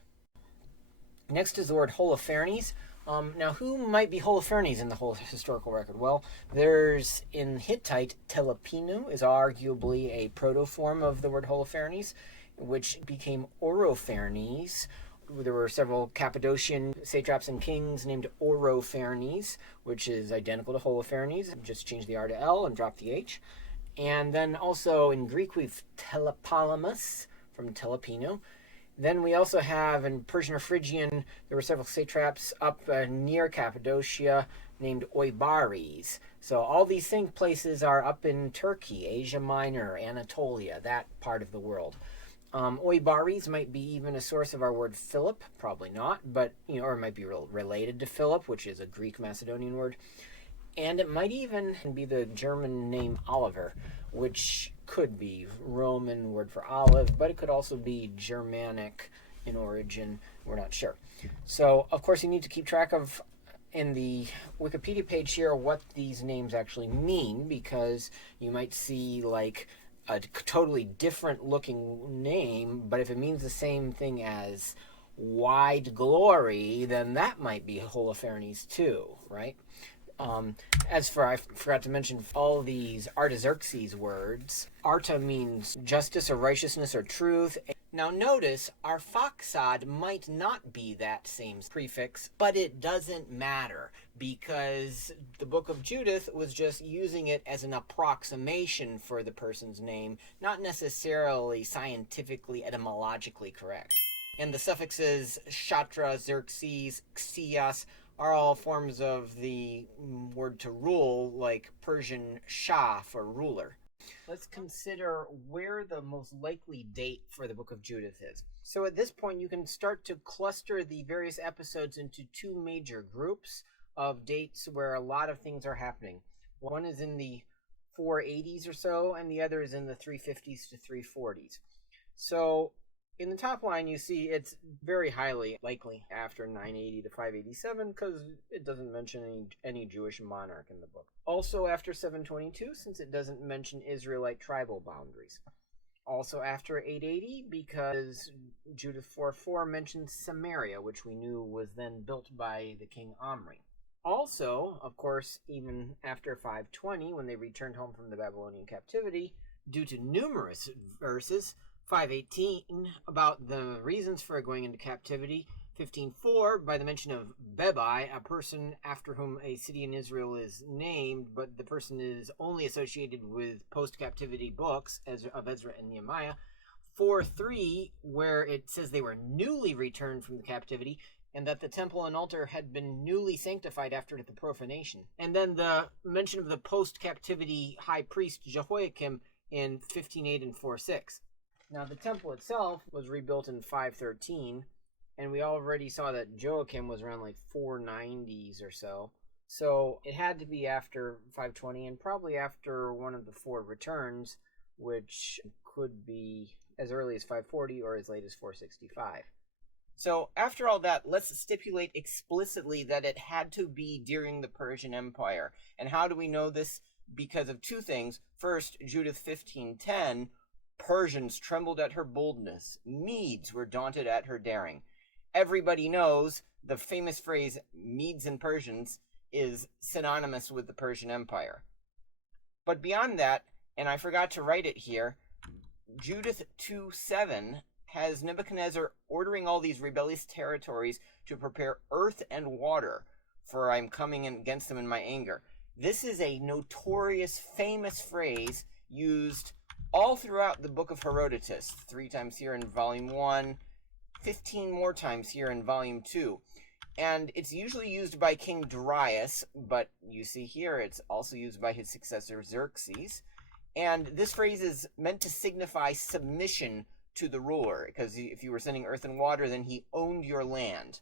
Next is the word Holofernes. Now, who might be Holofernes in the whole historical record? Well, there's, in Hittite, Telepinu is arguably a proto-form of the word Holofernes, which became Orophernes. There were several Cappadocian satraps and kings named Orophernes, which is identical to Holofernes. Just change the R to L and drop the H. And then also in Greek, we've Telepolemus from Telepinu. Then we also have in Persian or Phrygian, there were several satraps up near Cappadocia named Oibares. So all these places are up in Turkey, Asia Minor, Anatolia, that part of the world. Oibares might be even a source of our word Philip, probably not, but or it might be related to Philip, which is a Greek Macedonian word. And it might even be the German name Oliver, which could be Roman word for olive, but it could also be Germanic in origin. We're not sure. So, of course, you need to keep track of, in the Wikipedia page here, what these names actually mean, because you might see, like, a totally different looking name, but if it means the same thing as wide glory, then that might be Holofernes too, right? As for, I forgot to mention all these Artaxerxes words. Arta means justice or righteousness or truth. Now notice, Arphaxad might not be that same prefix, but it doesn't matter because the book of Judith was just using it as an approximation for the person's name, not necessarily scientifically, etymologically correct. And the suffixes Shatra, Xerxes, Xias are all forms of the word to rule, like Persian Shah for ruler. Let's consider where the most likely date for the book of Judith is. So at this point, you can start to cluster the various episodes into two major groups of dates where a lot of things are happening. One is in the 480s or so, and the other is in the 350s to 340s. So in the top line, you see it's very highly likely after 980 to 587 because it doesn't mention any Jewish monarch in the book. Also after 722, since it doesn't mention Israelite tribal boundaries. Also after 880, because Judith 4:4 mentions Samaria, which we knew was then built by the king Omri. Also, of course, even after 520, when they returned home from the Babylonian captivity, due to numerous verses, 518 about the reasons for going into captivity, 15:4 by the mention of Bebai, a person after whom a city in Israel is named, but the person is only associated with post-captivity books of Ezra and Nehemiah. 4:3, where it says they were newly returned from the captivity, and that the temple and altar had been newly sanctified after the profanation. And then the mention of the post-captivity high priest Joiakim in 15:8 and 4:6. Now, the temple itself was rebuilt in 513, and we already saw that Joiakim was around like 490s or so. So it had to be after 520 and probably after one of the four returns, which could be as early as 540 or as late as 465. So after all that, let's stipulate explicitly that it had to be during the Persian Empire. And how do we know this? Because of two things. First, Judith 15:10, Persians trembled at her boldness. Medes were daunted at her daring. Everybody knows the famous phrase, Medes and Persians, is synonymous with the Persian Empire. But beyond that, and I forgot to write it here, Judith 2:7 has Nebuchadnezzar ordering all these rebellious territories to prepare earth and water, for I am coming against them in my anger. This is a notorious, famous phrase used all throughout the book of Herodotus, 3 times here in volume 1, 15 more times here in volume 2. And it's usually used by King Darius, but you see here it's also used by his successor Xerxes. And this phrase is meant to signify submission to the ruler, because if you were sending earth and water, then he owned your land.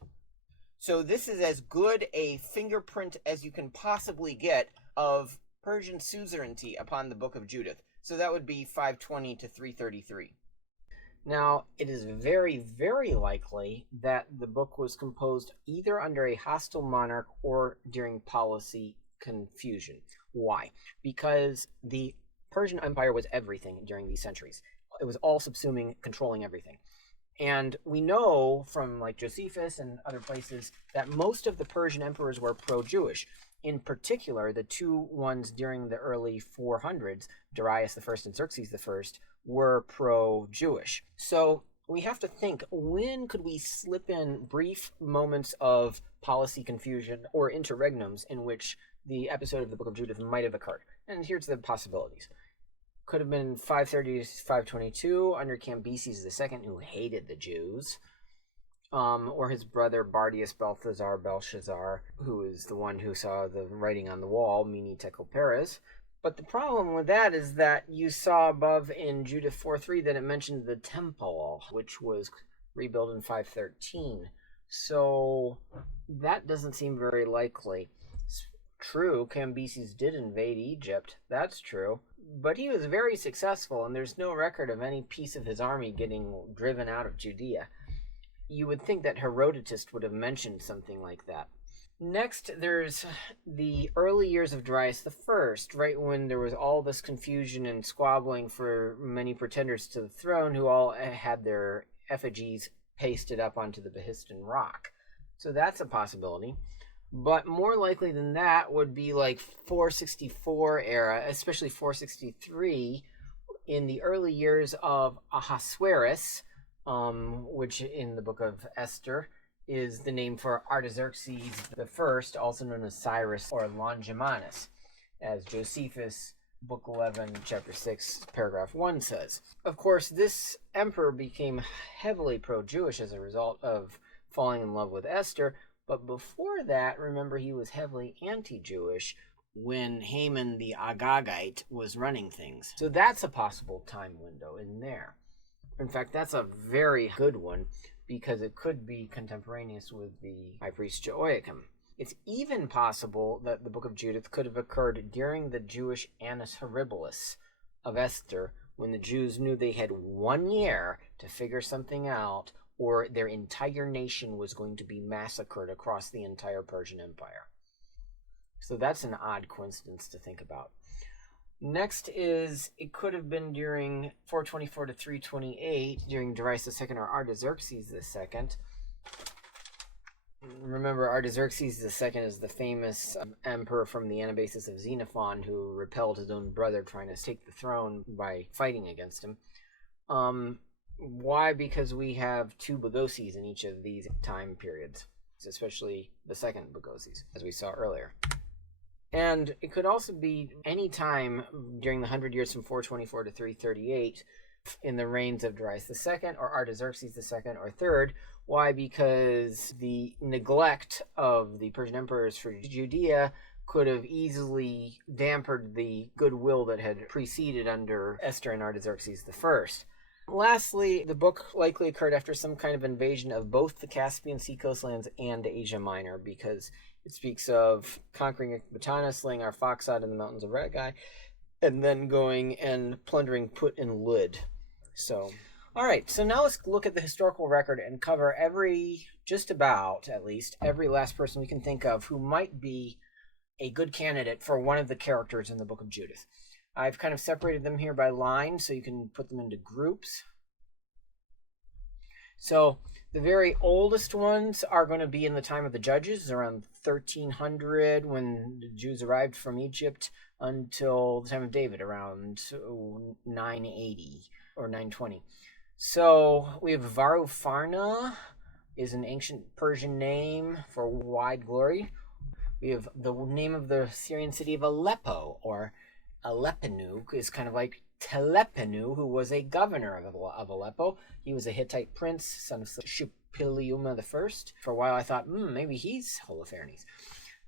So this is as good a fingerprint as you can possibly get of Persian suzerainty upon the book of Judith. So that would be 520 to 333. Now, it is very, very likely that the book was composed either under a hostile monarch or during policy confusion. Why? Because the Persian Empire was everything during these centuries. It was all subsuming, controlling everything. And we know from like Josephus and other places that most of the Persian emperors were pro-Jewish. In particular, the two ones during the early 400s, Darius I and Xerxes I, were pro-Jewish. So we have to think, when could we slip in brief moments of policy confusion or interregnums in which the episode of the Book of Judith might have occurred? And here's the possibilities. Could have been 530 to 522 under Cambyses II, who hated the Jews, or his brother Bardius Belshazzar, who is the one who saw the writing on the wall, Mene Tekel Peres. But the problem with that is that you saw above in Judith 4:3 that it mentioned the temple, which was rebuilt in 513. So that doesn't seem very likely. It's true, Cambyses did invade Egypt. That's true. But he was very successful, and there's no record of any piece of his army getting driven out of Judea. You would think that Herodotus would have mentioned something like that. Next, there's the early years of Darius I, right when there was all this confusion and squabbling for many pretenders to the throne who all had their effigies pasted up onto the Behistun rock. So that's a possibility. But more likely than that would be like 464 era, especially 463, in the early years of Ahasuerus, which in the book of Esther is the name for Artaxerxes I, also known as Cyrus or Longimanus, as Josephus, book 11, chapter 6, paragraph 1 says. Of course, this emperor became heavily pro-Jewish as a result of falling in love with Esther, but before that, remember, he was heavily anti-Jewish when Haman the Agagite was running things. So that's a possible time window in there. In fact, that's a very good one because it could be contemporaneous with the high priest Joiakim. It's even possible that the book of Judith could have occurred during the Jewish Annus Horribilis of Esther, when the Jews knew they had 1 year to figure something out, or their entire nation was going to be massacred across the entire Persian Empire. So that's an odd coincidence to think about. Next is, it could have been during 424 to 328, during Darius II or Artaxerxes II. Remember, Artaxerxes II is the famous emperor from the Anabasis of Xenophon who repelled his own brother trying to take the throne by fighting against him. Why? Because we have two Bagoses in each of these time periods, especially the second Bagoses, as we saw earlier. And it could also be any time during the 100 years from 424 to 338 in the reigns of Darius II or Artaxerxes II or III. Why? Because the neglect of the Persian emperors for Judea could have easily dampened the goodwill that had preceded under Esther and Artaxerxes I. Lastly, the book likely occurred after some kind of invasion of both the Caspian Sea coastlands and Asia Minor, because it speaks of conquering Ecbatana, slaying Arphaxad in the mountains of Ragai, and then going and plundering Put and Lud. So, all right, so now let's look at the historical record and cover just about at least, every last person we can think of who might be a good candidate for one of the characters in the book of Judith. I've kind of separated them here by line so you can put them into groups. So the very oldest ones are going to be in the time of the Judges, around 1300 when the Jews arrived from Egypt, until the time of David, around 980 or 920. So we have Varupharna, is an ancient Persian name for wide glory. We have the name of the Syrian city of Aleppo, or Aleppenu, is kind of like Telepenu, who was a governor of Aleppo. He was a Hittite prince, son of Shupiliuma I. For a while I thought, maybe he's Holofernes.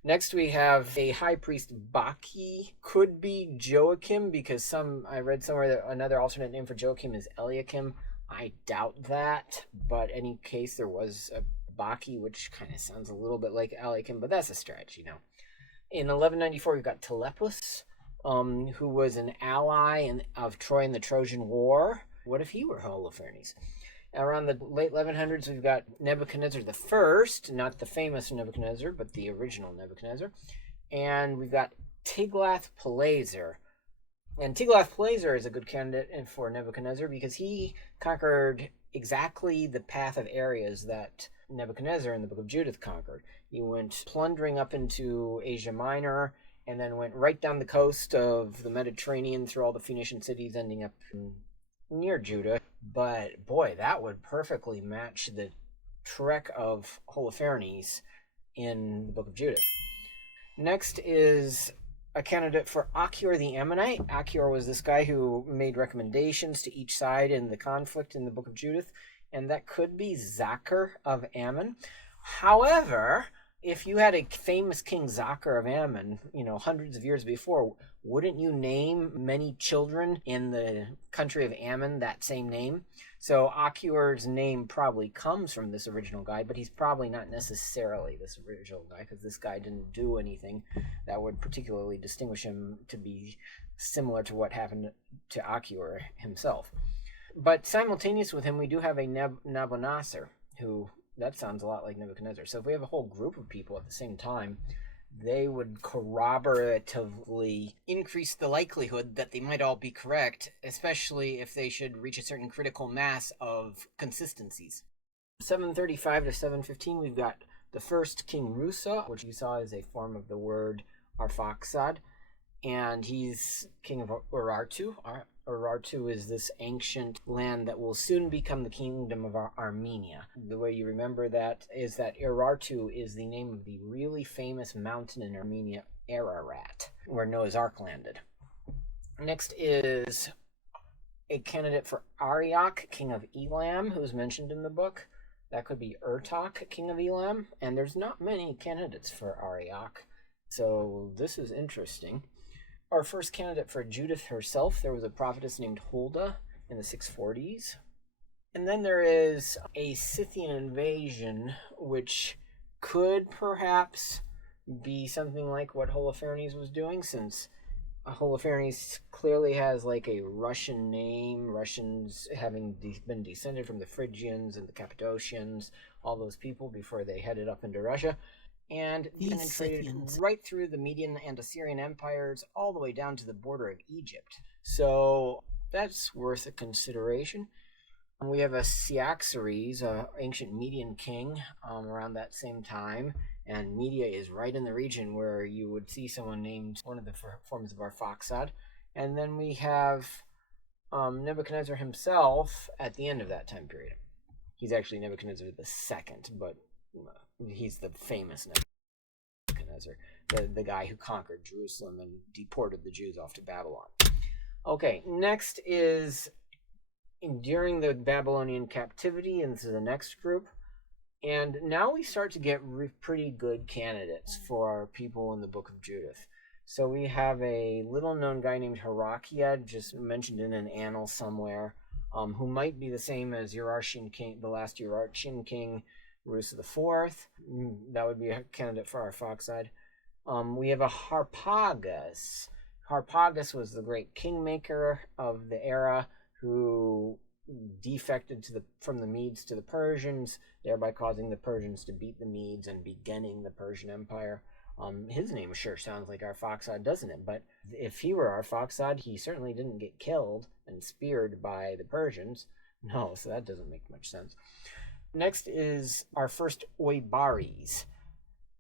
Next we have a high priest, Baki. Could be Joiakim, because I read somewhere that another alternate name for Joiakim is Eliakim. I doubt that, but in any case there was a Baki, which kind of sounds a little bit like Eliakim, but that's a stretch, In 1194 we've got Telepus, who was an ally of Troy in the Trojan War. What if he were Holofernes? Around the late 1100s, we've got Nebuchadnezzar I, not the famous Nebuchadnezzar, but the original Nebuchadnezzar. And we've got Tiglath-Pileser. And Tiglath-Pileser is a good candidate for Nebuchadnezzar because he conquered exactly the path of areas that Nebuchadnezzar in the book of Judith conquered. He went plundering up into Asia Minor, and then went right down the coast of the Mediterranean through all the Phoenician cities, ending up near Judah. But boy, that would perfectly match the trek of Holofernes in the book of Judith. Next is a candidate for Achior the Ammonite. Achior was this guy who made recommendations to each side in the conflict in the book of Judith, and that could be Zachar of Ammon. However, if you had a famous King Zachar of Ammon, hundreds of years before, wouldn't you name many children in the country of Ammon that same name? So Achior's name probably comes from this original guy, but he's probably not necessarily this original guy, because this guy didn't do anything that would particularly distinguish him to be similar to what happened to Achior himself. But simultaneous with him, we do have a Nabonassar, who... that sounds a lot like Nebuchadnezzar. So if we have a whole group of people at the same time, they would corroboratively increase the likelihood that they might all be correct, especially if they should reach a certain critical mass of consistencies. 735 to 715, we've got the first King Rusa, which you saw is a form of the word Arphaxad, and he's king of Urartu. Urartu is this ancient land that will soon become the kingdom of Armenia. The way you remember that is that Urartu is the name of the really famous mountain in Armenia, Ararat, where Noah's Ark landed. Next is a candidate for Arioch, king of Elam, who's mentioned in the book. That could be Urtok, king of Elam, and there's not many candidates for Arioch, so this is interesting. Our first candidate for Judith herself, there was a prophetess named Huldah in the 640s. And then there is a Scythian invasion, which could perhaps be something like what Holofernes was doing, since Holofernes clearly has like a Russian name, Russians having been descended from the Phrygians and the Cappadocians, all those people before they headed up into Russia. and penetrated right through the Median and Assyrian empires all the way down to the border of Egypt. So that's worth a consideration. We have a Cyaxares, an ancient Median king, around that same time, and Media is right in the region where you would see someone named one of the forms of Arphaxad. And then we have Nebuchadnezzar himself at the end of that time period. He's actually Nebuchadnezzar II, but he's the famous Nebuchadnezzar, the guy who conquered Jerusalem and deported the Jews off to Babylon. Okay, next is during the Babylonian captivity, and this is the next group. And now we start to get pretty good candidates for people in the book of Judith. So we have a little-known guy named Herachia, just mentioned in an annal somewhere, who might be the same as Urartian king, the last Urartian king, Rusa IV. That would be a candidate for Arphaxad. We have a Harpagus. Harpagus was the great kingmaker of the era who defected from the Medes to the Persians, thereby causing the Persians to beat the Medes and beginning the Persian Empire. His name sure sounds like Arphaxad, doesn't it? But if he were Arphaxad, he certainly didn't get killed and speared by the Persians. No, so that doesn't make much sense. Next is our first Oibares.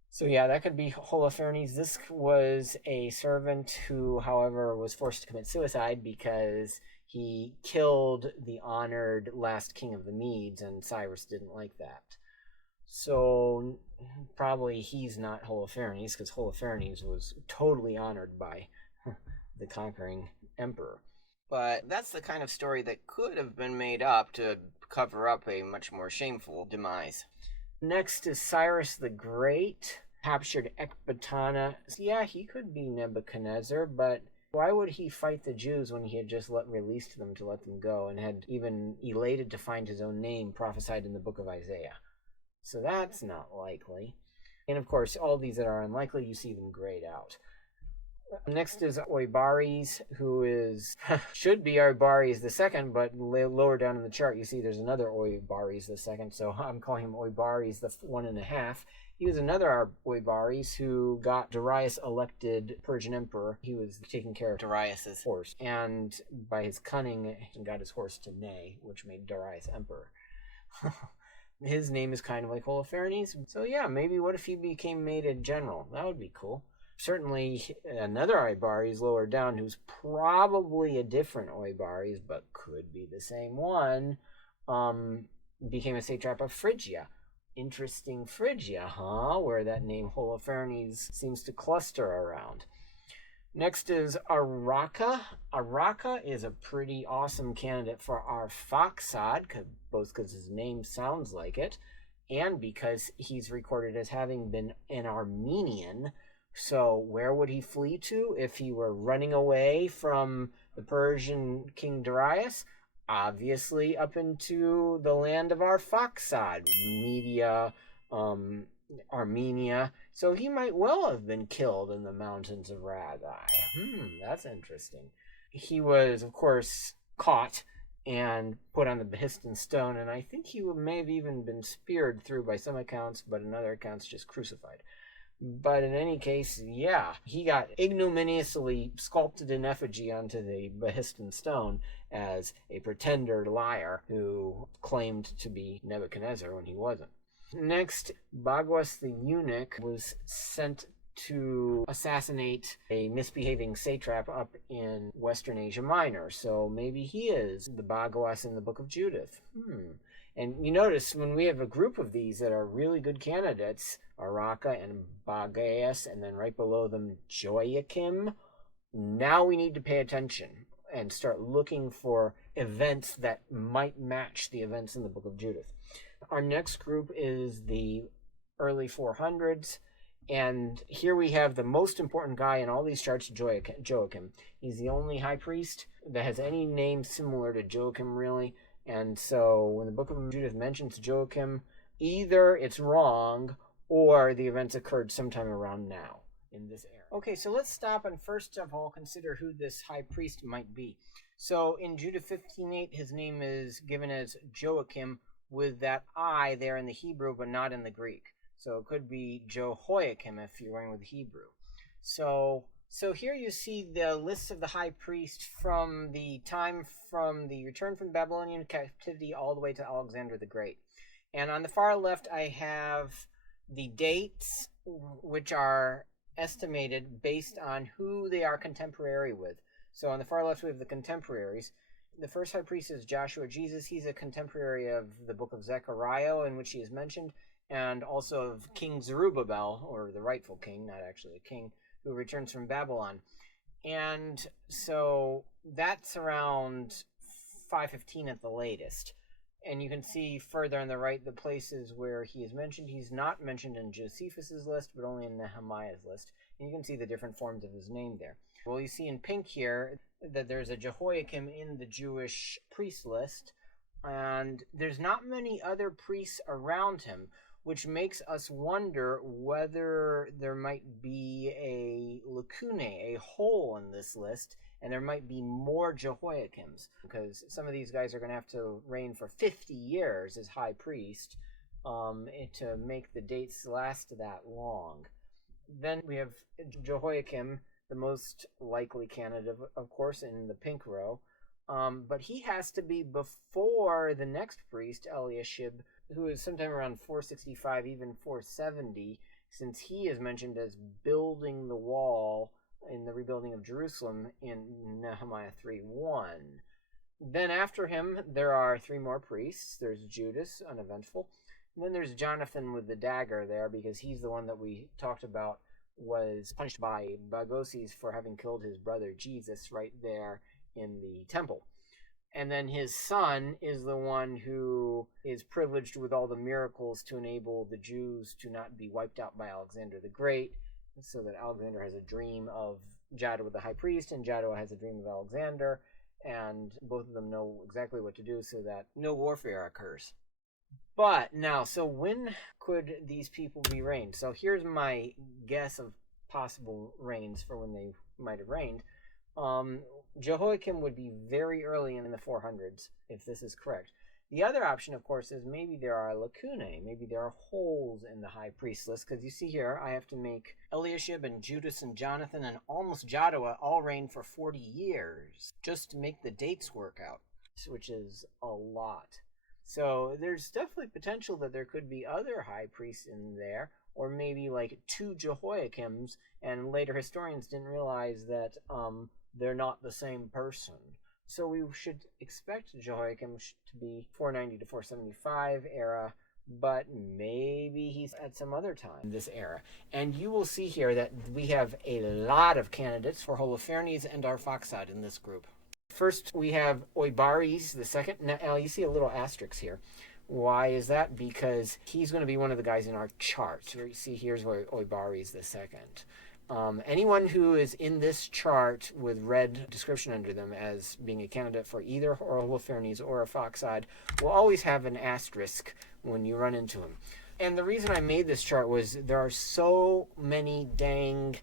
So yeah, that could be Holofernes. This was a servant who, however, was forced to commit suicide because he killed the honored last king of the Medes, and Cyrus didn't like that. So probably he's not Holofernes, because Holofernes was totally honored by the conquering emperor. But that's the kind of story that could have been made up to cover up a much more shameful demise. Next is Cyrus the Great, captured Ecbatana. Yeah, he could be Nebuchadnezzar, but why would he fight the Jews when he had just released them to let them go, and had even elated to find his own name prophesied in the book of Isaiah? So that's not likely. And of course, all these that are unlikely, you see them grayed out. Next is Oibares, who should be Oibares II, but lower down in the chart you see there's another Oibares II, so I'm calling him Oibares the 1.5. He was another Oibares who got Darius elected Persian emperor. He was taking care of Darius's horse, and by his cunning, got his horse to neigh, which made Darius emperor. His name is kind of like Holofernes, so yeah, maybe what if he became made a general? That would be cool. Certainly another Oibares lower down, who's probably a different Oibares, but could be the same one, became a satrap of Phrygia. Interesting Phrygia, huh? Where that name Holofernes seems to cluster around. Next is Araka. Araka is a pretty awesome candidate for Arphaxad, both because his name sounds like it, and because he's recorded as having been an Armenian. So where would he flee to if he were running away from the Persian king Darius? Obviously up into the land of Arphaxad, Media, Armenia. So he might well have been killed in the mountains of Ragai. That's interesting. He was, of course, caught and put on the Behistun stone, and I think he may have even been speared through by some accounts, but in other accounts just crucified. But in any case, yeah, he got ignominiously sculpted in effigy onto the Behistun stone as a pretender liar who claimed to be Nebuchadnezzar when he wasn't. Next, Bagoas the eunuch was sent to assassinate a misbehaving satrap up in Western Asia Minor. So maybe he is the Bagoas in the book of Judith. And you notice when we have a group of these that are really good candidates, Araka and Bagoas, and then right below them Joiakim, now we need to pay attention and start looking for events that might match the events in the book of Judith. Our next group is the early 400s, and here we have the most important guy in all these charts, Joiakim. He's the only high priest that has any name similar to Joiakim, really. And so when the book of Judith mentions Joiakim, either it's wrong or the events occurred sometime around now in this era. Okay, so let's stop and first of all consider who this high priest might be. So in Judith 15:8, his name is given as Joiakim with that I there in the Hebrew but not in the Greek. So it could be Joiakim if you're going with Hebrew. So here you see the list of the high priest from the time from the return from the Babylonian captivity all the way to Alexander the Great. And on the far left, I have the dates, which are estimated based on who they are contemporary with. So on the far left, we have the contemporaries. The first high priest is Joshua Jesus. He's a contemporary of the book of Zechariah, in which he is mentioned, and also of King Zerubbabel, or the rightful king, not actually a king, who returns from Babylon. And so that's around 515 at the latest. And you can see further on the right the places where he is mentioned. He's not mentioned in Josephus's list, but only in Nehemiah's list. And you can see the different forms of his name there. Well, you see in pink here that there's a Jehoiakim in the Jewish priest list, and there's not many other priests around him, which makes us wonder whether there might be a lacune, a hole in this list, and there might be more Jehoiakims, because some of these guys are going to have to reign for 50 years as high priest to make the dates last that long. Then we have Jehoiakim, the most likely candidate, of course, in the pink row. But he has to be before the next priest, Eliashib, who is sometime around 465, even 470, since he is mentioned as building the wall in the rebuilding of Jerusalem in Nehemiah 3:1. Then after him, there are three more priests. There's Judas, uneventful. And then there's Jonathan with the dagger there, because he's the one that we talked about was punished by Bagoas for having killed his brother Jesus right there in the temple. And then his son is the one who is privileged with all the miracles to enable the Jews to not be wiped out by Alexander the Great, so that Alexander has a dream of Jaddua the high priest, and Jaddua has a dream of Alexander, and both of them know exactly what to do so that no warfare occurs. But now, so when could these people be reigned? So here's my guess of possible reigns for when they might have reigned. Jehoiakim would be very early in the 400s, if this is correct. The other option, of course, is maybe there are lacunae, maybe there are holes in the high priest list, because you see here, I have to make Eliashib and Judas and Jonathan and almost Jaddua all reign for 40 years, just to make the dates work out, which is a lot. So there's definitely potential that there could be other high priests in there, or maybe like two Jehoiakims, and later historians didn't realize that they're not the same person. So we should expect Jehoiakim to be 490 to 475 era, but maybe he's at some other time in this era. And you will see here that we have a lot of candidates for Holofernes and Arphaxad in this group. First, we have Oibares the second. Now, you see a little asterisk here. Why is that? Because he's going to be one of the guys in our chart. You see, here's Oibares the second. Anyone who is in this chart with red description under them as being a candidate for either Holofernes or Arphaxad will always have an asterisk when you run into him. And the reason I made this chart was there are so many dang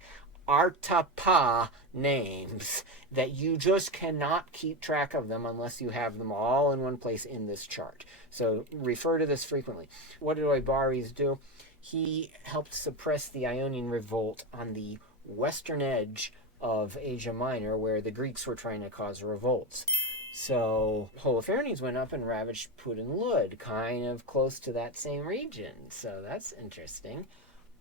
Artapa names that you just cannot keep track of them unless you have them all in one place in this chart. So refer to this frequently. What did Oibares do? He helped suppress the Ionian revolt on the western edge of Asia Minor, where the Greeks were trying to cause revolts. So Holofernes went up and ravaged Put and Lud, kind of close to that same region. So that's interesting.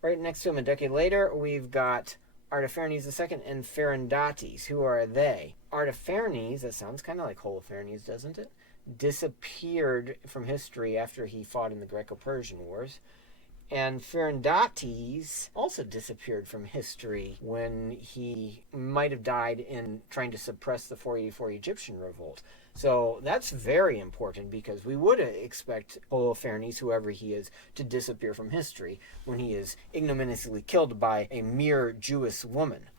Right next to him, a decade later, we've got Artaphernes II and Pharandates. Who are they? Artaphernes, that sounds kind of like Holofernes, doesn't it? Disappeared from history after he fought in the Greco-Persian Wars. And Pharandates also disappeared from history when he might have died in trying to suppress the 484 Egyptian revolt. So that's very important, because we would expect Holofernes, whoever he is, to disappear from history when he is ignominiously killed by a mere Jewish woman.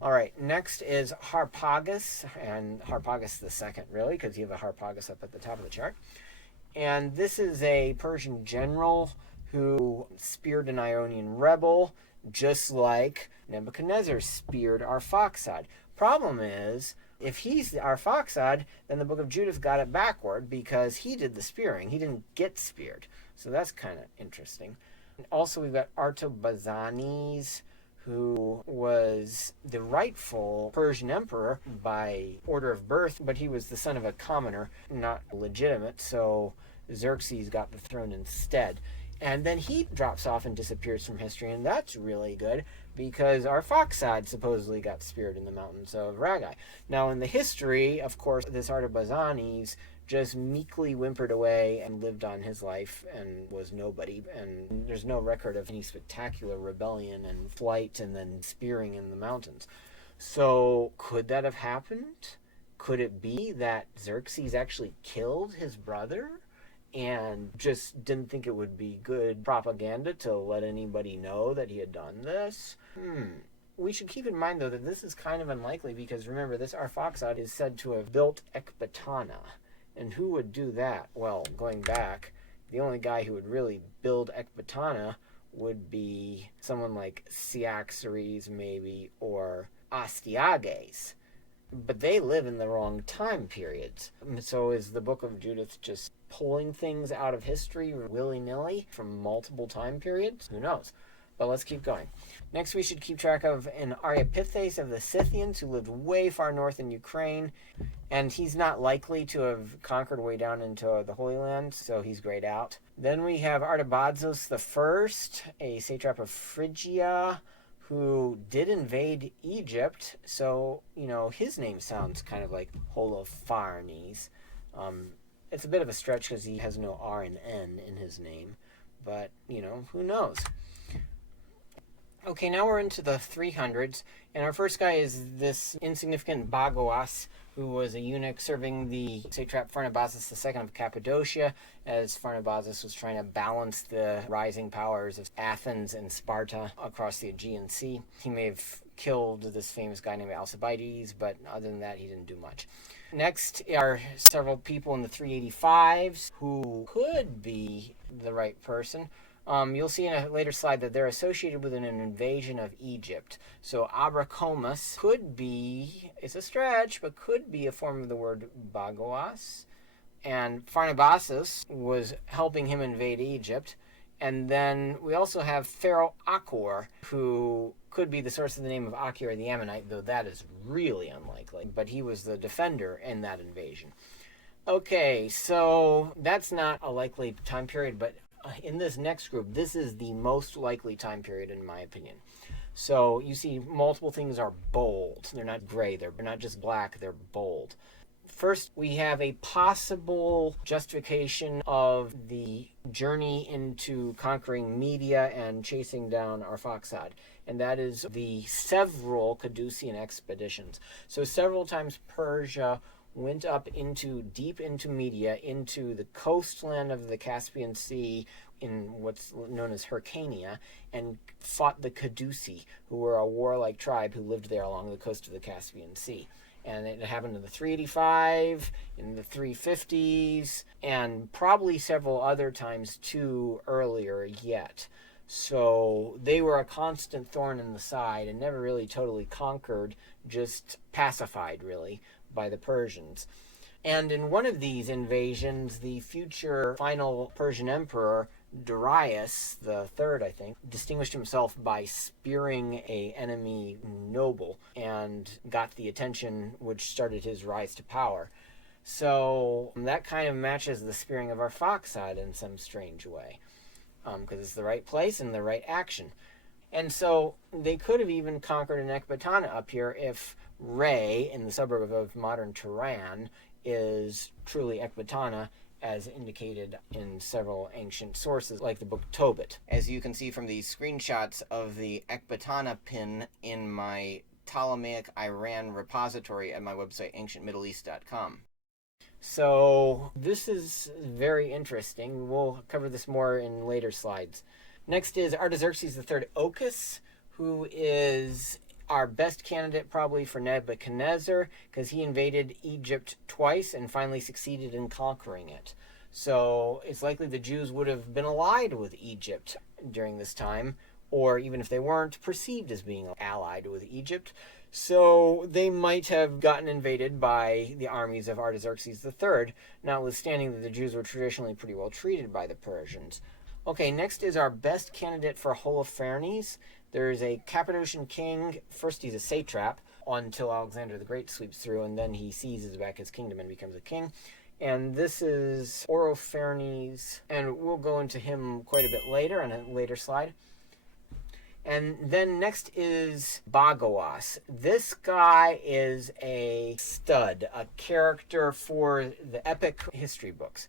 All right, next is Harpagus, and Harpagus II, really, because you have a Harpagus up at the top of the chart. And this is a Persian general who speared an Ionian rebel, just like Nebuchadnezzar speared Arphaxad. Problem is, if he's the Arphaxad, then the book of Judith got it backward because he did the spearing. He didn't get speared. So that's kind of interesting. Also, we've got Artabazanes, who was the rightful Persian emperor by order of birth, but he was the son of a commoner, not legitimate, so Xerxes got the throne instead. And then he drops off and disappears from history, and that's really good because Arphaxad supposedly got speared in the mountains of Ragai. Now, in the history, of course, this Artabazanes just meekly whimpered away and lived on his life and was nobody. And there's no record of any spectacular rebellion and flight and then spearing in the mountains. So could that have happened? Could it be that Xerxes actually killed his brother and just didn't think it would be good propaganda to let anybody know that he had done this? We should keep in mind, though, that this is kind of unlikely because, remember, this Arphaxad is said to have built Ecbatana. And who would do that? Well, going back, the only guy who would really build Ecbatana would be someone like Cyaxares, maybe, or Astyages. But they live in the wrong time periods. So is the Book of Judith just pulling things out of history willy-nilly from multiple time periods? Who knows? But let's keep going. Next, we should keep track of an Ariapithes of the Scythians, who lived way far north in Ukraine, and he's not likely to have conquered way down into the Holy Land, so he's grayed out. Then we have Artabazos I, a satrap of Phrygia, who did invade Egypt, so, his name sounds kind of like Holofernes. It's a bit of a stretch because he has no R and N in his name, but, who knows? Okay, now we're into the 300s, and our first guy is this insignificant Bagoas, who was a eunuch serving the satrap Pharnabazus II of Cappadocia, as Pharnabazus was trying to balance the rising powers of Athens and Sparta across the Aegean Sea. He may have killed this famous guy named Alcibiades, but other than that, he didn't do much. Next are several people in the 385s who could be the right person. You'll see in a later slide that they're associated with an invasion of Egypt. So Abracomus could be, it's a stretch, but could be a form of the word Bagoas. And Pharnabazus was helping him invade Egypt. And then we also have Pharaoh Achor, who could be the source of the name of Achor the Ammonite, though that is really unlikely. But he was the defender in that invasion. Okay, so that's not a likely time period, but in this next group, this is the most likely time period in my opinion. So you see multiple things are bold. They're not gray. They're not just black. They're bold. First, we have a possible justification of the journey into conquering Media and chasing down Arphaxad, and that is the several Caducean expeditions. So several times Persia went up deep into Media, into the coastland of the Caspian Sea in what's known as Hyrcania, and fought the Caduci, who were a warlike tribe who lived there along the coast of the Caspian Sea. And it happened in the 385, in the 350s, and probably several other times too earlier yet. So they were a constant thorn in the side and never really totally conquered, just pacified really by the Persians. And in one of these invasions, the future final Persian emperor, Darius III, I think, distinguished himself by spearing an enemy noble and got the attention which started his rise to power. So that kind of matches the spearing of Arphaxad in some strange way, because it's the right place and the right action. And so they could have even conquered an Ecbatana up here if Ray, in the suburb of modern Tehran, is truly Ecbatana, as indicated in several ancient sources, like the book Tobit. As you can see from these screenshots of the Ecbatana pin in my Ptolemaic Iran repository at my website, ancientmiddleeast.com. So this is very interesting. We'll cover this more in later slides. Next is Artaxerxes III Ochus, who is our best candidate probably for Nebuchadnezzar, because he invaded Egypt twice and finally succeeded in conquering it. So it's likely the Jews would have been allied with Egypt during this time, or even if they weren't, perceived as being allied with Egypt. So they might have gotten invaded by the armies of Artaxerxes III, notwithstanding that the Jews were traditionally pretty well treated by the Persians. Okay, next is our best candidate for Holofernes. There's a Cappadocian king. First, he's a satrap until Alexander the Great sweeps through, and then he seizes back his kingdom and becomes a king. And this is Orophernes, and we'll go into him quite a bit later on a later slide. And then next is Bagoas. This guy is a stud, a character for the epic history books.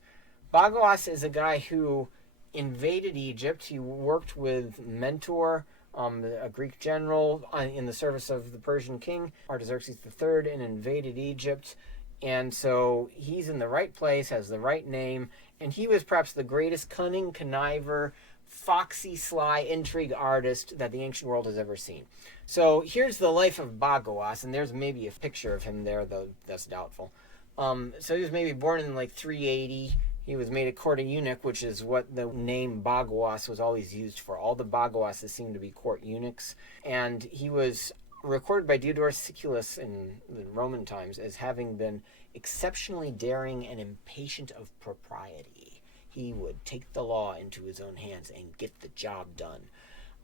Bagoas is a guy who invaded Egypt. He worked with Mentor, a Greek general, in the service of the Persian king, Artaxerxes III, and invaded Egypt. And so he's in the right place, has the right name, and he was perhaps the greatest cunning conniver, foxy, sly, intrigue artist that the ancient world has ever seen. So here's the life of Bagoas, and there's maybe a picture of him there, though that's doubtful. So he was maybe born in like 380. He was made a court eunuch, which is what the name Bagoas was always used for. All the Bagoases seem to be court eunuchs. And he was recorded by Diodorus Siculus in the Roman times as having been exceptionally daring and impatient of propriety. He would take the law into his own hands and get the job done.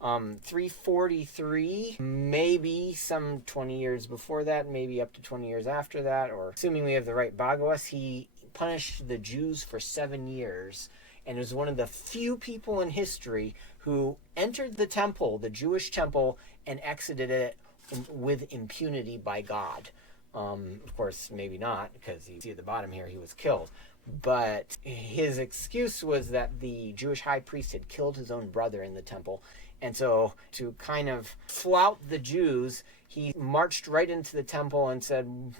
343, maybe some 20 years before that, maybe up to 20 years after that, or assuming we have the right Bagoas, he punished the Jews for 7 years and was one of the few people in history who entered the temple, the Jewish temple, and exited it with impunity by God. Of course, maybe not, because you see at the bottom here, he was killed. But his excuse was that the Jewish high priest had killed his own brother in the temple. And so to kind of flout the Jews, he marched right into the temple and said,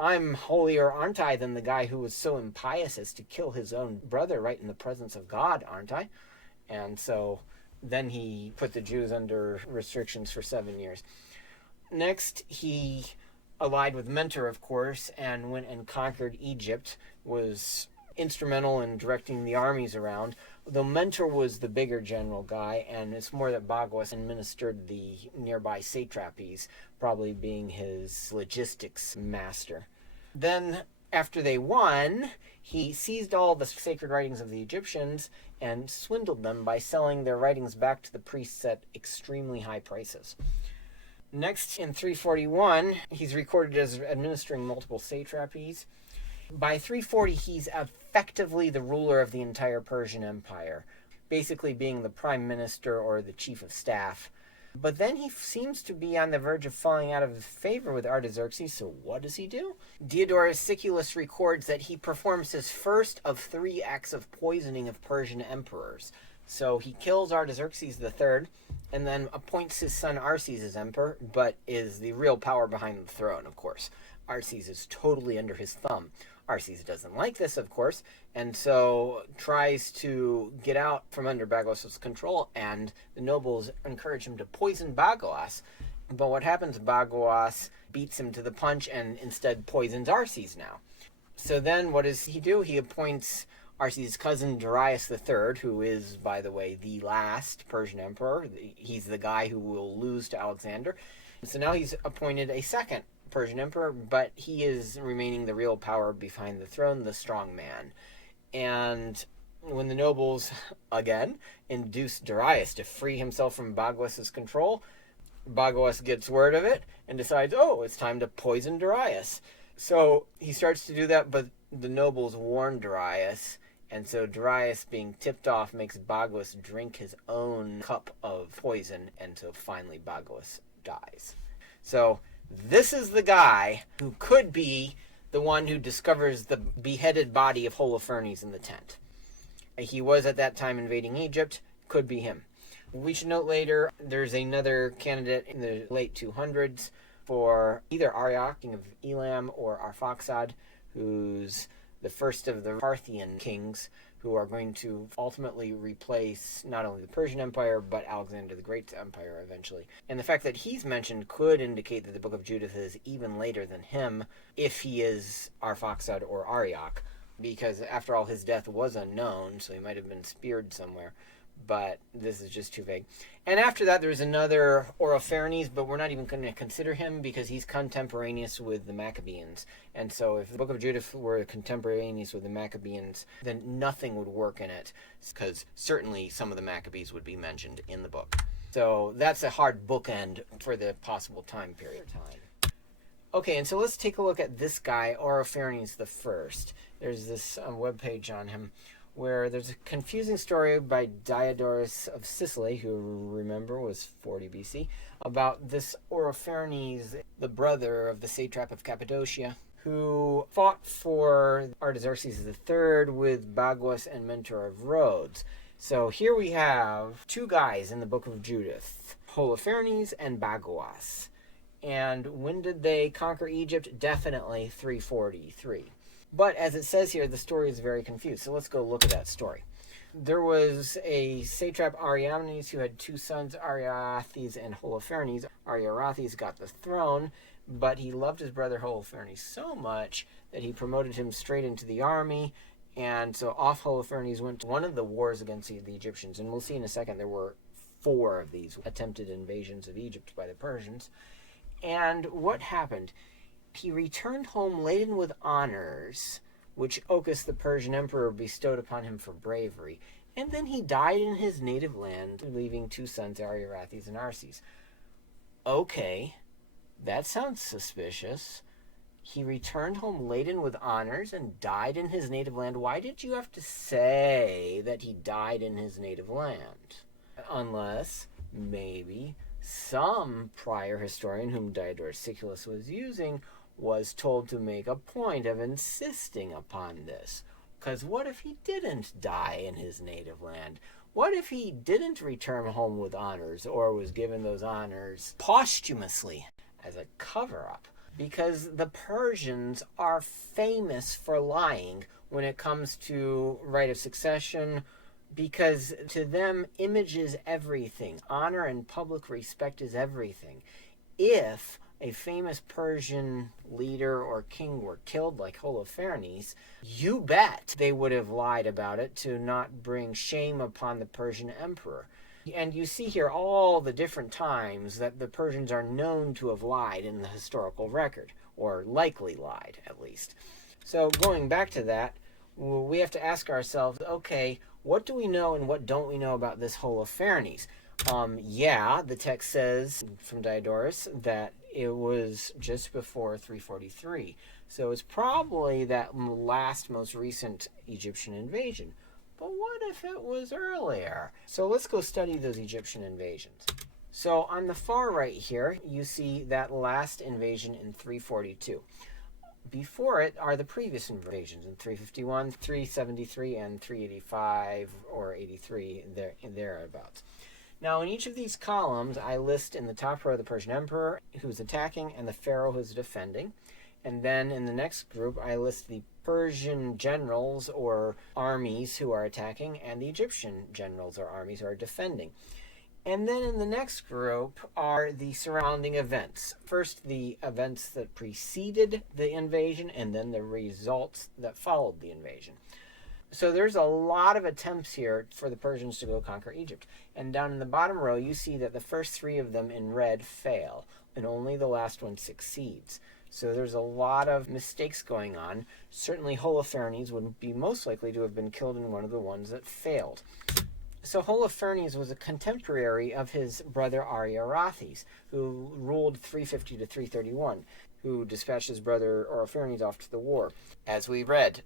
I'm holier, aren't I, than the guy who was so impious as to kill his own brother right in the presence of God, aren't I? And so then he put the Jews under restrictions for 7 years. Next, he allied with Mentor, of course, and went and conquered Egypt, was instrumental in directing the armies around, though Mentor was the bigger general guy, and it's more that Bagoas administered the nearby satrapies, probably being his logistics master. Then, after they won, he seized all the sacred writings of the Egyptians and swindled them by selling their writings back to the priests at extremely high prices. Next, in 341, he's recorded as administering multiple satrapies. By 340, he's effectively the ruler of the entire Persian Empire, basically being the prime minister or the chief of staff. But then he seems to be on the verge of falling out of favor with Artaxerxes, so what does he do? Diodorus Siculus records that he performs his first of 3 acts of poisoning of Persian emperors. So he kills Artaxerxes III, and then appoints his son Arses as emperor, but is the real power behind the throne, of course. Arses is totally under his thumb. Arses doesn't like this, of course, and so tries to get out from under Bagoas' control, and the nobles encourage him to poison Bagoas. But what happens? Bagoas beats him to the punch and instead poisons Arses now. So then what does he do? He appoints Arses' cousin Darius III, who is, by the way, the last Persian emperor. He's the guy who will lose to Alexander. So now he's appointed a second Persian emperor, but he is remaining the real power behind the throne, the strong man. And when the nobles, again, induce Darius to free himself from Bagoas' control, Bagoas gets word of it and decides, oh, it's time to poison Darius. So he starts to do that, but the nobles warn Darius, and so Darius, being tipped off, makes Bagoas drink his own cup of poison, and so finally Bagoas dies. So this is the guy who could be the one who discovers the beheaded body of Holofernes in the tent. He was at that time invading Egypt. Could be him. We should note later, there's another candidate in the late 200s for either Arioch, king of Elam, or Arphaxad, who's the first of the Parthian kings, who are going to ultimately replace not only the Persian Empire, but Alexander the Great's empire eventually. And the fact that he's mentioned could indicate that the book of Judith is even later than him, if he is Arphaxad or Arioch, because after all, his death was unknown, so he might have been speared somewhere. but this is just too vague. And after that, there's another Orophernes, but we're not even going to consider him because he's contemporaneous with the Maccabees. And so if the book of Judith were contemporaneous with the Maccabees, then nothing would work in it, because certainly some of the Maccabees would be mentioned in the book. So that's a hard bookend for the possible time period. Okay, and so let's take a look at this guy, Orophernes the First. There's this webpage on him where there's a confusing story by Diodorus of Sicily, who, remember, was 40 BC, about this Orophernes, the brother of the satrap of Cappadocia, who fought for Artaxerxes III with Bagoas and Mentor of Rhodes. So here we have two guys in the book of Judith, Holofernes and Bagoas. And when did they conquer Egypt? Definitely 343. But as it says here, the story is very confused. So let's go look at that story. There was a satrap Ariamnes who had two sons, Ariarathes and Holofernes. Ariarathes got the throne, but he loved his brother Holofernes so much that he promoted him straight into the army. And so off Holofernes went to one of the wars against the Egyptians. And we'll see in a second there were 4 of these attempted invasions of Egypt by the Persians. And what happened? He returned home laden with honors, which Ochus, the Persian emperor, bestowed upon him for bravery. And then he died in his native land, leaving 2 sons, Ariarathes and Arses. Okay, that sounds suspicious. He returned home laden with honors and died in his native land. Why did you have to say that he died in his native land? Unless, maybe, some prior historian whom Diodorus-Siculus was using was told to make a point of insisting upon this. Because what if he didn't die in his native land? What if he didn't return home with honors, or was given those honors posthumously as a cover-up? Because the Persians are famous for lying when it comes to right of succession, because to them, image is everything. Honor and public respect is everything. If a famous Persian leader or king were killed like Holofernes, you bet they would have lied about it to not bring shame upon the Persian emperor. And you see here all the different times that the Persians are known to have lied in the historical record, or likely lied, at least. So going back to that, we have to ask ourselves, okay, what do we know and what don't we know about this Holofernes? The text says from Diodorus that it was just before 343. So it's probably that most recent Egyptian invasion. But what if it was earlier? So let's go study those Egyptian invasions. So on the far right here, you see that last invasion in 342. Before it are the previous invasions in 351, 373, and 385 or 83, thereabouts. Now, in each of these columns, I list in the top row the Persian emperor who's attacking and the pharaoh who's defending. And then in the next group, I list the Persian generals or armies who are attacking and the Egyptian generals or armies who are defending. And then in the next group are the surrounding events. First, the events that preceded the invasion, and then the results that followed the invasion. So there's a lot of attempts here for the Persians to go conquer Egypt. And down in the bottom row, you see that the first 3 of them in red fail, and only the last one succeeds. So there's a lot of mistakes going on. Certainly Holofernes would be most likely to have been killed in one of the ones that failed. So Holofernes was a contemporary of his brother Ariarathes, who ruled 350 to 331, who dispatched his brother Orophernes off to the war, as we read.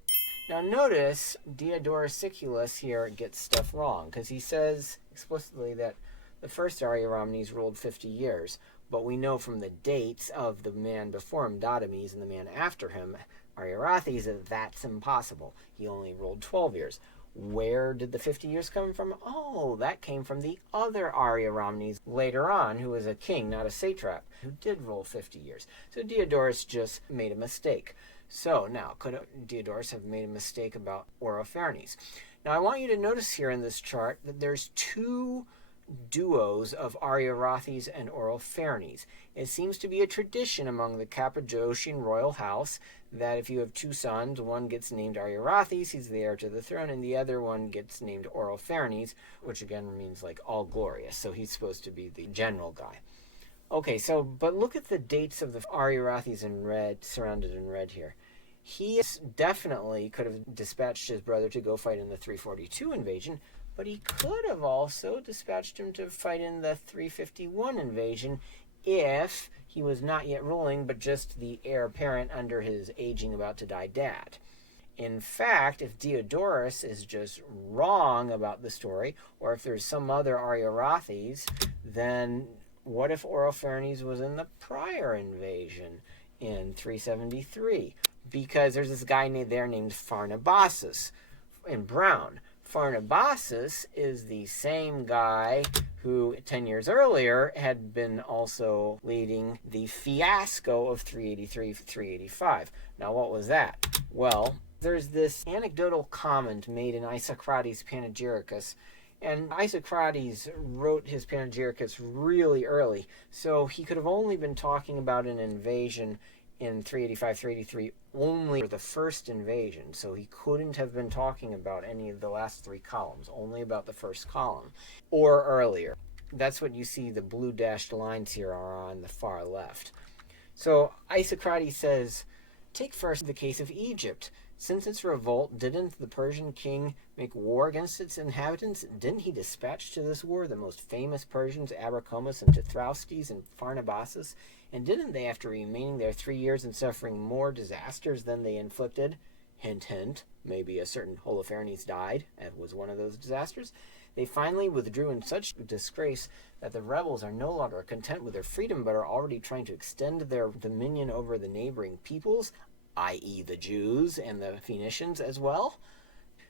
Now notice Diodorus-Siculus here gets stuff wrong, because he says explicitly that the first Ariarathes ruled 50 years, but we know from the dates of the man before him, Dadames, and the man after him, Ariarathes, that that's impossible. He only ruled 12 years. Where did the 50 years come from? Oh, that came from the other Ariarathes later on, who was a king, not a satrap, who did rule 50 years. So Diodorus just made a mistake. So now, could Diodorus have made a mistake about Orophernes? Now I want you to notice here in this chart that there's 2 duos of Ariarathes and Orophernes. It seems to be a tradition among the Cappadocian royal house that if you have two sons, one gets named Ariarathes, he's the heir to the throne, and the other one gets named Orophernes, which again means like all glorious. So he's supposed to be the general guy. Okay, so, but look at the dates of the Ariarathes in red, surrounded in red here. He definitely could have dispatched his brother to go fight in the 342 invasion, but he could have also dispatched him to fight in the 351 invasion if he was not yet ruling, but just the heir apparent under his aging, about to die dad. In fact, if Diodorus is just wrong about the story, or if there's some other Ariarathes, then what if Orophernes was in the prior invasion in 373? Because there's this guy there named Pharnabazus in brown. Pharnabazus is the same guy who 10 years earlier had been also leading the fiasco of 383-385. Now, what was that? Well, there's this anecdotal comment made in Isocrates' Panegyricus, and Isocrates wrote his Panegyricus really early, so he could have only been talking about an invasion in 385, 383 only for the first invasion, so he couldn't have been talking about any of the last three columns, only about the first column, or earlier. That's what you see, the blue dashed lines here are on the far left. So Isocrates says, take first the case of Egypt. Since its revolt, didn't the Persian king make war against its inhabitants? Didn't he dispatch to this war the most famous Persians, Abracomus and Tithrastes and Pharnabazus? And didn't they, after remaining there 3 years and suffering more disasters than they inflicted, hint, hint, maybe a certain Holofernes died, and was one of those disasters, they finally withdrew in such disgrace that the rebels are no longer content with their freedom, but are already trying to extend their dominion over the neighboring peoples, i.e. the Jews and the Phoenicians as well.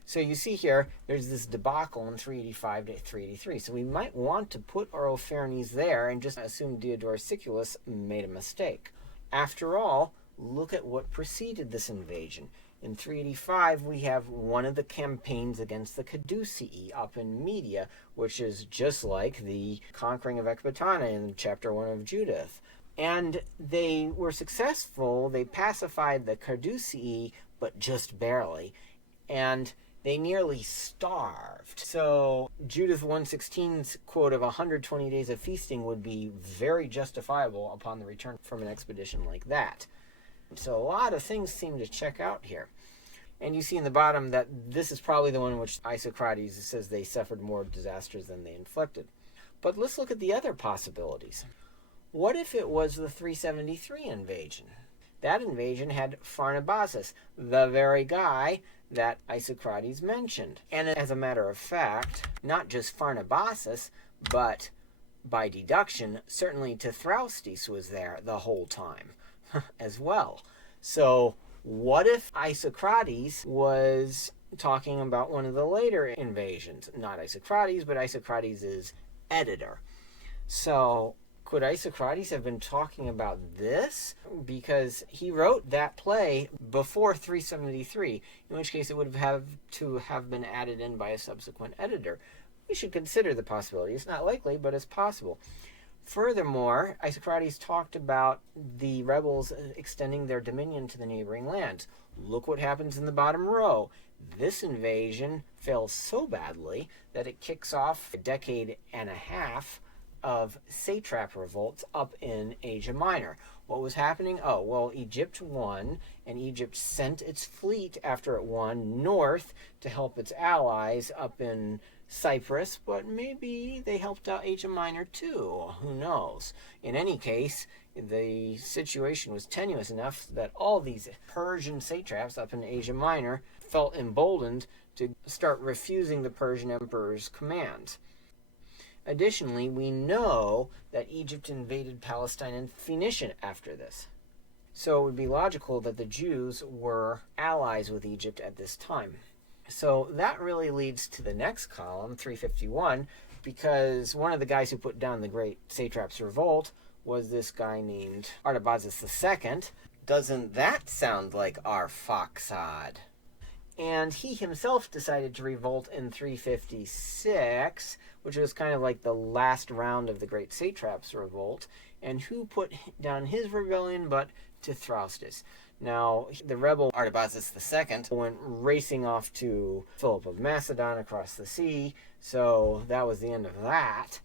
So you see here, there's this debacle in 385 to 383. So we might want to put Orophernes there and just assume Diodorus Siculus made a mistake. After all, look at what preceded this invasion. In 385, we have one of the campaigns against the Caducei up in Media, which is just like the conquering of Ecbatana in chapter 1 of Judith. And they were successful. They pacified the Caducei, but just barely. And they nearly starved. So Judith 1:16's quote of 120 days of feasting would be very justifiable upon the return from an expedition like that. So a lot of things seem to check out here. And you see in the bottom that this is probably the one in which Isocrates says they suffered more disasters than they inflicted. But let's look at the other possibilities. What if it was the 373 invasion? That invasion had Pharnabazus, the very guy that Isocrates mentioned. And as a matter of fact, not just Pharnabazus, but by deduction, certainly Tithrastes was there the whole time as well. So what if Isocrates was talking about one of the later invasions? Not Isocrates, but Isocrates' editor. So could Isocrates have been talking about this? Because he wrote that play before 373, in which case it would have to have been added in by a subsequent editor. We should consider the possibility. It's not likely, but it's possible. Furthermore, Isocrates talked about the rebels extending their dominion to the neighboring lands. Look what happens in the bottom row. This invasion fails so badly that it kicks off a decade and a half of satrap revolts up in Asia Minor. What was happening? Oh, well, Egypt won, and Egypt sent its fleet after it won north to help its allies up in Cyprus, but maybe they helped out Asia Minor too. Who knows? In any case, the situation was tenuous enough that all these Persian satraps up in Asia Minor felt emboldened to start refusing the Persian emperor's commands. Additionally, we know that Egypt invaded Palestine and Phoenicia after this. So it would be logical that the Jews were allies with Egypt at this time. So that really leads to the next column, 351, because one of the guys who put down the great satraps' revolt was this guy named Artabazus II. Doesn't that sound like Arphaxad? And he himself decided to revolt in 356, which was kind of like the last round of the Great Satraps Revolt. And who put down his rebellion but Thrastus? Now, the rebel Artabazus II went racing off to Philip of Macedon across the sea, so that was the end of that.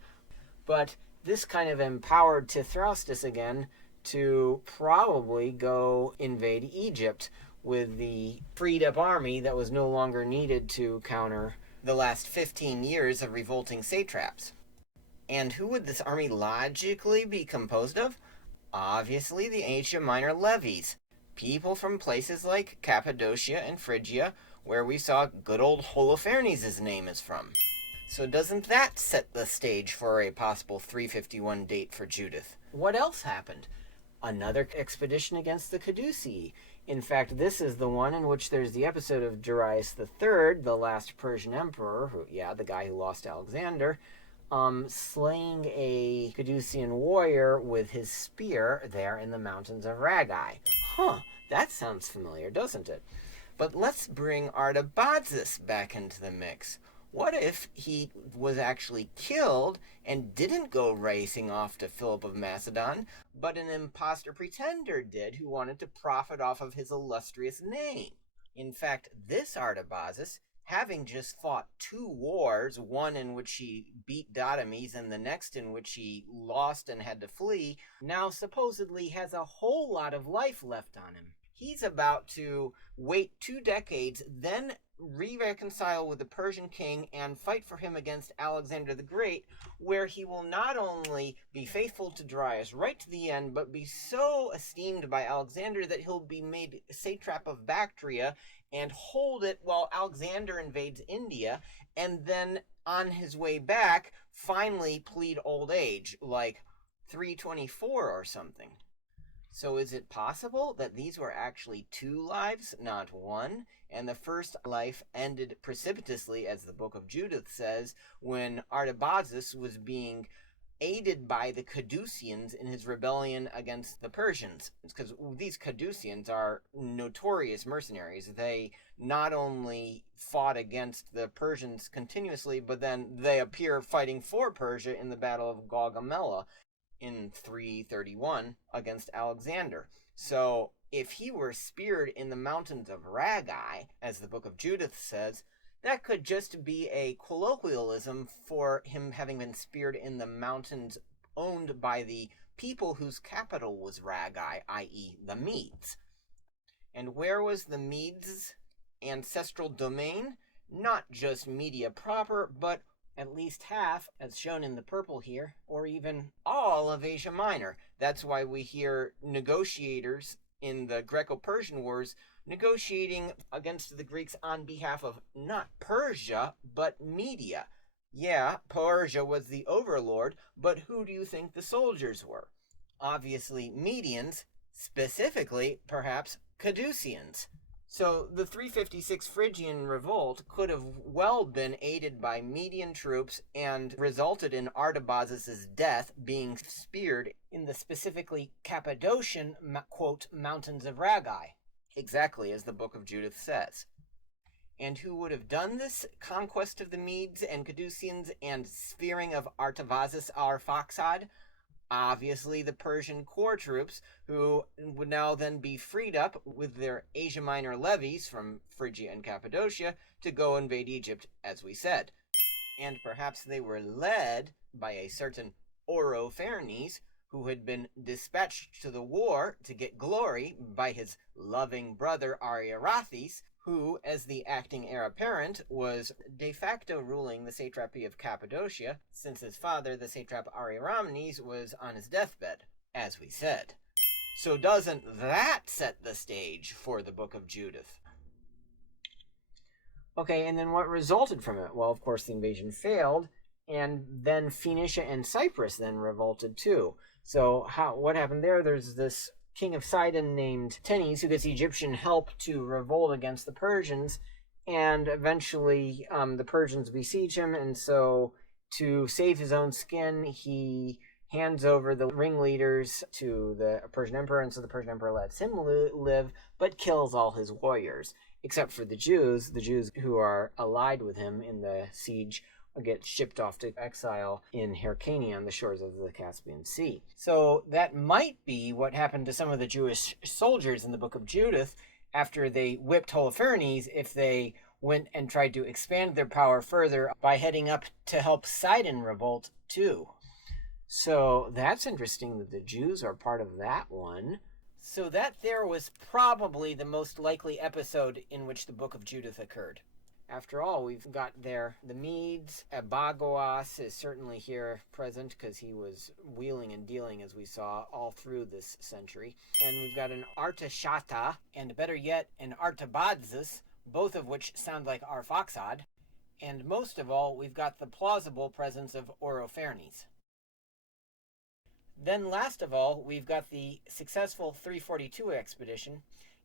But this kind of empowered Thrastus again to probably go invade Egypt with the freed up army that was no longer needed to counter the last 15 years of revolting satraps. And who would this army logically be composed of? Obviously the Asia Minor levies, people from places like Cappadocia and Phrygia, where we saw good old Holofernes' name is from. So doesn't that set the stage for a possible 351 date for Judith? What else happened? Another expedition against the Caducei. In fact, this is the one in which there's the episode of Darius-III, the last Persian emperor, the guy who lost Alexander, slaying a Caducean warrior with his spear there in the mountains of Ragai. That sounds familiar, doesn't it? But let's bring Artabazus back into the mix. What if he was actually killed and didn't go racing off to Philip of Macedon, but an imposter pretender did who wanted to profit off of his illustrious name? In fact, this Artabazus, having just fought 2 wars, one in which he beat Diomedes and the next in which he lost and had to flee, now supposedly has a whole lot of life left on him. He's about to wait 2 decades, then re-reconcile with the Persian king and fight for him against Alexander the Great, where he will not only be faithful to Darius right to the end, but be so esteemed by Alexander that he'll be made satrap of Bactria and hold it while Alexander invades India, and then on his way back finally plead old age, like 324 or something. So is it possible that these were actually 2 lives, not 1, and the first life ended precipitously, as the book of Judith says, when Artabazus was being aided by the Caduceans in his rebellion against the Persians? Because these Caduceans are notorious mercenaries. They not only fought against the Persians continuously, but then they appear fighting for Persia in the Battle of Gaugamela in 331 against Alexander. So if he were speared in the mountains of Ragai, as the book of Judith says, that could just be a colloquialism for him having been speared in the mountains owned by the people whose capital was Ragai, i.e. the Medes. And where was the Medes' ancestral domain? Not just Media proper, but at least half, as shown in the purple here, or even all of Asia Minor. That's why we hear negotiators in the Greco-Persian Wars negotiating against the Greeks on behalf of not Persia, but Media. Yeah, Persia was the overlord, but who do you think the soldiers were? Obviously Medians, specifically, perhaps, Caduceans. So the 356 Phrygian revolt could have well been aided by Median troops and resulted in Artabazus' death, being speared in the specifically Cappadocian, quote, mountains of Ragai, exactly as the book of Judith says. And who would have done this conquest of the Medes and Caduceans and spearing of Artabazus Arphaxad? Obviously the Persian core troops, who would now then be freed up with their Asia Minor levies from Phrygia and Cappadocia to go invade Egypt, as we said. And perhaps they were led by a certain Orophernes, who had been dispatched to the war to get glory by his loving brother Ariarathes, who, as the acting heir apparent, was de facto ruling the satrapy of Cappadocia, since his father, the satrap Ariaramnes, was on his deathbed, as we said. So doesn't that set the stage for the book of Judith? Okay, and then what resulted from it? Well, of course, the invasion failed, and then Phoenicia and Cyprus then revolted too. So what happened there? There's this king of Sidon named Tenes who gets Egyptian help to revolt against the Persians, and eventually the Persians besiege him, and so to save his own skin, he hands over the ringleaders to the Persian emperor, and so the Persian emperor lets him live, but kills all his warriors. except for the Jews who are allied with him in the siege get shipped off to exile in Hyrcania on the shores of the Caspian Sea. So that might be what happened to some of the Jewish soldiers in the book of Judith after they whipped Holofernes, if they went and tried to expand their power further by heading up to help Sidon revolt too. So that's interesting that the Jews are part of that one. So that there was probably the most likely episode in which the book of Judith occurred. After all, we've got there the Medes. Bagoas is certainly here present because he was wheeling and dealing, as we saw, all through this century. And we've got an Artashata, and better yet, an Artabazes, both of which sound like Arphaxad. And most of all, we've got the plausible presence of Orophernes. Then last of all, we've got the successful 342 expedition.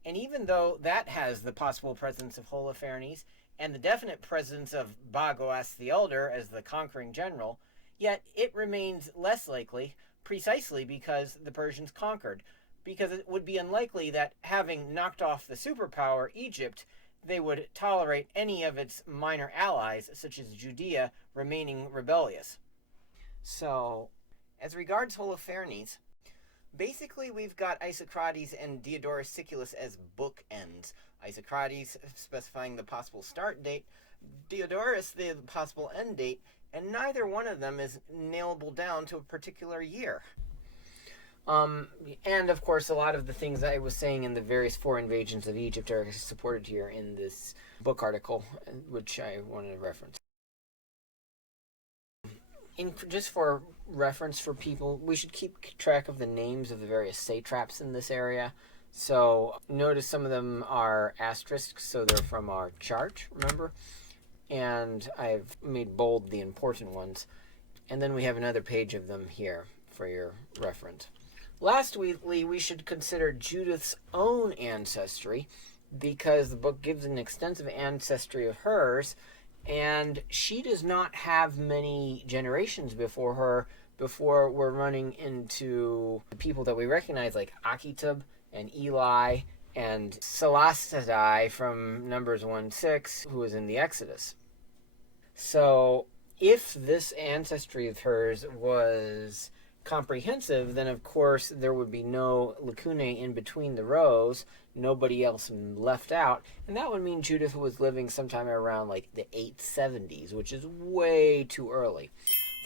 And even though that has the possible presence of Holofernes, and the definite presence of Bagoas the Elder as the conquering general, yet it remains less likely precisely because the Persians conquered, because it would be unlikely that, having knocked off the superpower Egypt, they would tolerate any of its minor allies, such as Judea, remaining rebellious. So, as regards Holofernes, basically, we've got Isocrates and Diodorus Siculus as bookends. Isocrates specifying the possible start date, Diodorus the possible end date, and neither one of them is nailable down to a particular year. And of course, a lot of the things I was saying in the various four invasions of Egypt are supported here in this book article, which I wanted to reference. Just for reference for people, we should keep track of the names of the various satraps in this area. So notice some of them are asterisks, so they're from our chart, remember? And I've made bold the important ones. And then we have another page of them here for your reference. Lastly, we should consider Judith's own ancestry, because the book gives an extensive ancestry of hers, and she does not have many generations before her before we're running into the people that we recognize, like Achitub and Eli and Salassadai from Numbers 1:6, who was in the Exodus. So if this ancestry of hers was comprehensive, then of course there would be no lacunae in between the rows, nobody else left out, and that would mean Judith was living sometime around like the 870s, which is way too early.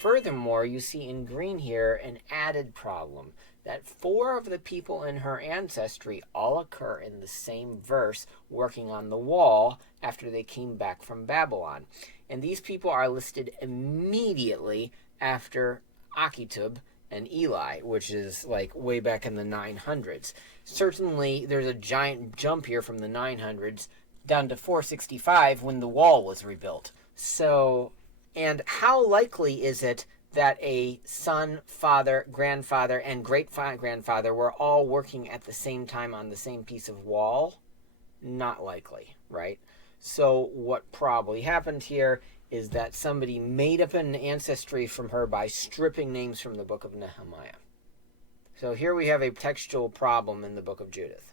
Furthermore, you see in green here an added problem, that 4 of the people in her ancestry all occur in the same verse working on the wall after they came back from Babylon. And these people are listed immediately after Achitub and Eli, which is like way back in the 900s. Certainly, there's a giant jump here from the 900s down to 465 when the wall was rebuilt. So, and how likely is it that a son, father, grandfather, and great-grandfather were all working at the same time on the same piece of wall? Not likely, right? So what probably happened here is that somebody made up an ancestry from her by stripping names from the book of Nehemiah. So here we have a textual problem in the book of Judith.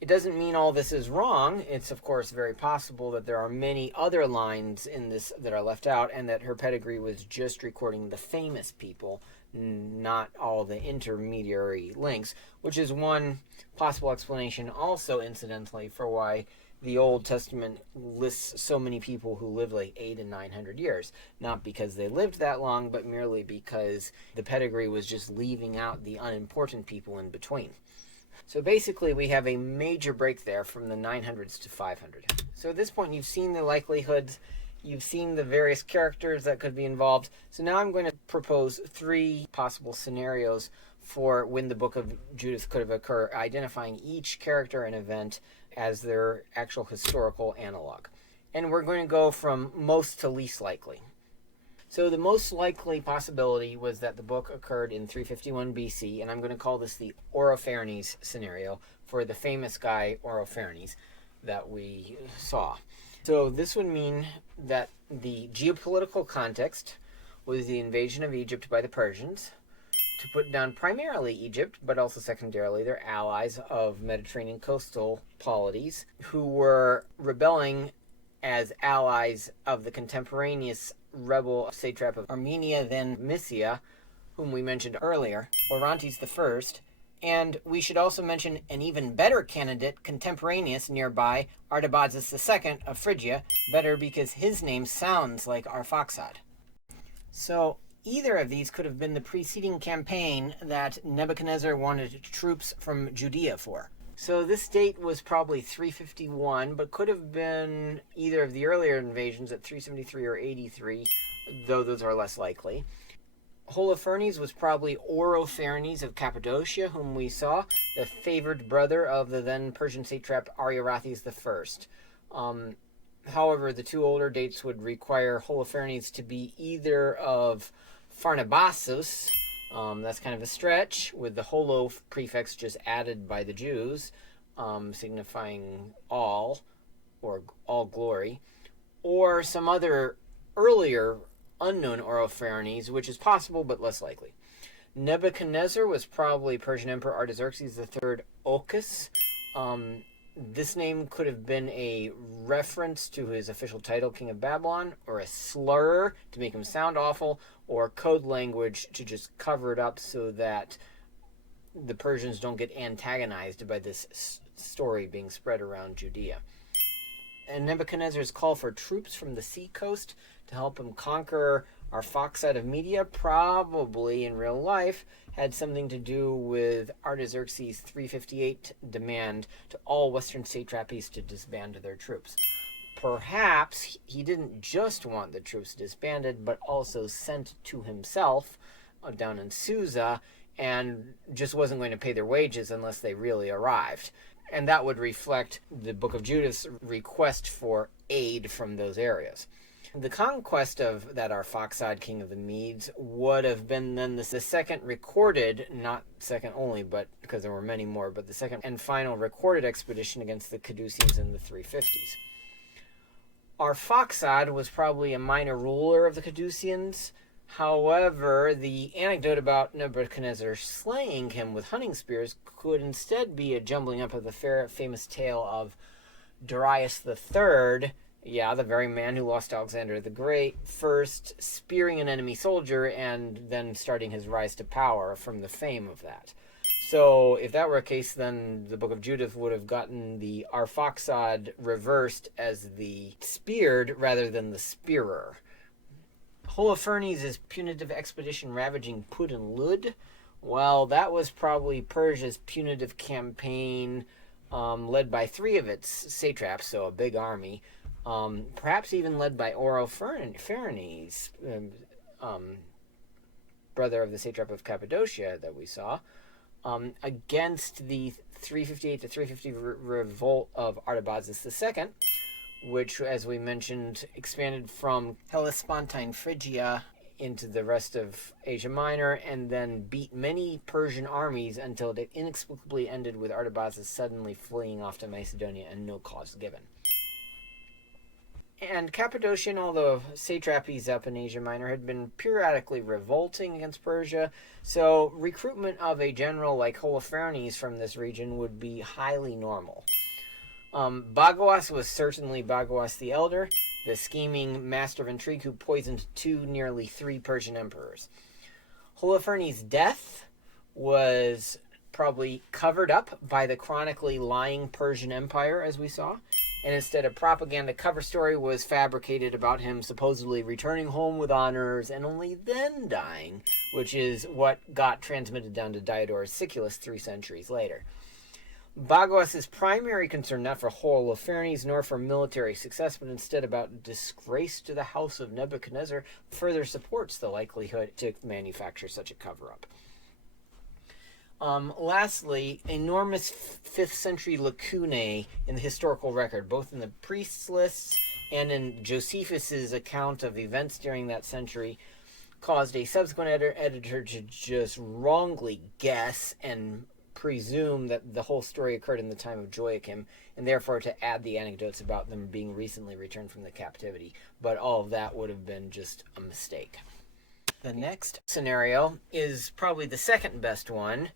It doesn't mean all this is wrong. It's, of course, very possible that there are many other lines in this that are left out, and that her pedigree was just recording the famous people, not all the intermediary links, which is one possible explanation also, incidentally, for why the Old Testament lists so many people who lived like 800 and 900 years. Not because they lived that long, but merely because the pedigree was just leaving out the unimportant people in between. So basically, we have a major break there from the 900s to 500. So at this point, you've seen the likelihoods, you've seen the various characters that could be involved. So now I'm going to propose 3 possible scenarios for when the book of Judith could have occurred, identifying each character and event as their actual historical analog. And we're going to go from most to least likely. So the most likely possibility was that the book occurred in 351 BC, and I'm going to call this the Orophernes Scenario for the famous guy Orophernes that we saw. So this would mean that the geopolitical context was the invasion of Egypt by the Persians. to put down primarily Egypt, but also secondarily their allies of Mediterranean coastal polities, who were rebelling as allies of the contemporaneous rebel satrap of Armenia, then Mysia, whom we mentioned earlier, Orontes I. And we should also mention an even better candidate, contemporaneous nearby, Artabazus II of Phrygia, better because his name sounds like Arphaxad. So either of these could have been the preceding campaign that Nebuchadnezzar wanted troops from Judea for. So this date was probably 351, but could have been either of the earlier invasions at 373 or 83, though those are less likely. Holofernes was probably Orophernes of Cappadocia, whom we saw, the favored brother of the then Persian satrap Ariarathes I. However, the two older dates would require Holofernes to be either of Pharnabazus, that's kind of a stretch, with the holo prefix just added by the Jews, signifying all, or all glory, or some other earlier unknown Orophernes, which is possible but less likely. Nebuchadnezzar was probably Persian Emperor Artaxerxes III Ochus. This name could have been a reference to his official title, King of Babylon, or a slur to make him sound awful, or code language to just cover it up so that the Persians don't get antagonized by this story being spread around Judea. And Nebuchadnezzar's call for troops from the seacoast to help him conquer Arphaxad of Media probably in real life had something to do with Artaxerxes' 358 demand to all Western satrapies to disband their troops. Perhaps he didn't just want the troops disbanded, but also sent to himself down in Susa, and just wasn't going to pay their wages unless they really arrived. And that would reflect the Book of Judith's request for aid from those areas. The conquest of that Arphaxad, king of the Medes, would have been then the second recorded, not second only, but because there were many more, but the second and final recorded expedition against the Caduceans in the 350s. Arphaxad was probably a minor ruler of the Caduceans. However, the anecdote about Nebuchadnezzar slaying him with hunting spears could instead be a jumbling up of the famous tale of Darius III, the very man who lost Alexander the Great, first spearing an enemy soldier and then starting his rise to power from the fame of that. So if that were a case, then the Book of Judith would have gotten the Arphaxad reversed as the speared rather than the spearer. Holofernes' punitive expedition ravaging Put and Lud, well, that was probably Persia's punitive campaign led by three of its satraps, so a big army, perhaps even led by Orophernes, brother of the satrap of Cappadocia that we saw, against the 358 to 350 revolt of Artabazus II, which, as we mentioned, expanded from Hellespontine Phrygia into the rest of Asia Minor, and then beat many Persian armies until it inexplicably ended with Artabazus suddenly fleeing off to Macedonia and no cause given. And Cappadocia and all the satrapies up in Asia Minor had been periodically revolting against Persia, so recruitment of a general like Holofernes from this region would be highly normal. Bagoas was certainly Bagoas the Elder, the scheming master of intrigue who poisoned nearly three Persian emperors. Holofernes' death was probably covered up by the chronically lying Persian Empire, as we saw, and instead a propaganda cover story was fabricated about him supposedly returning home with honors and only then dying, which is what got transmitted down to Diodorus Siculus 3 centuries later. Bagoas' primary concern not for Holofernes nor for military success, but instead about disgrace to the house of Nebuchadnezzar, further supports the likelihood to manufacture such a cover-up. Lastly, enormous 5th century lacunae in the historical record, both in the priests' lists and in Josephus's account of events during that century, caused a subsequent editor to just wrongly guess and presume that the whole story occurred in the time of Joiakim, and therefore to add the anecdotes about them being recently returned from the captivity. But all of that would have been just a mistake. The next scenario is probably the second best one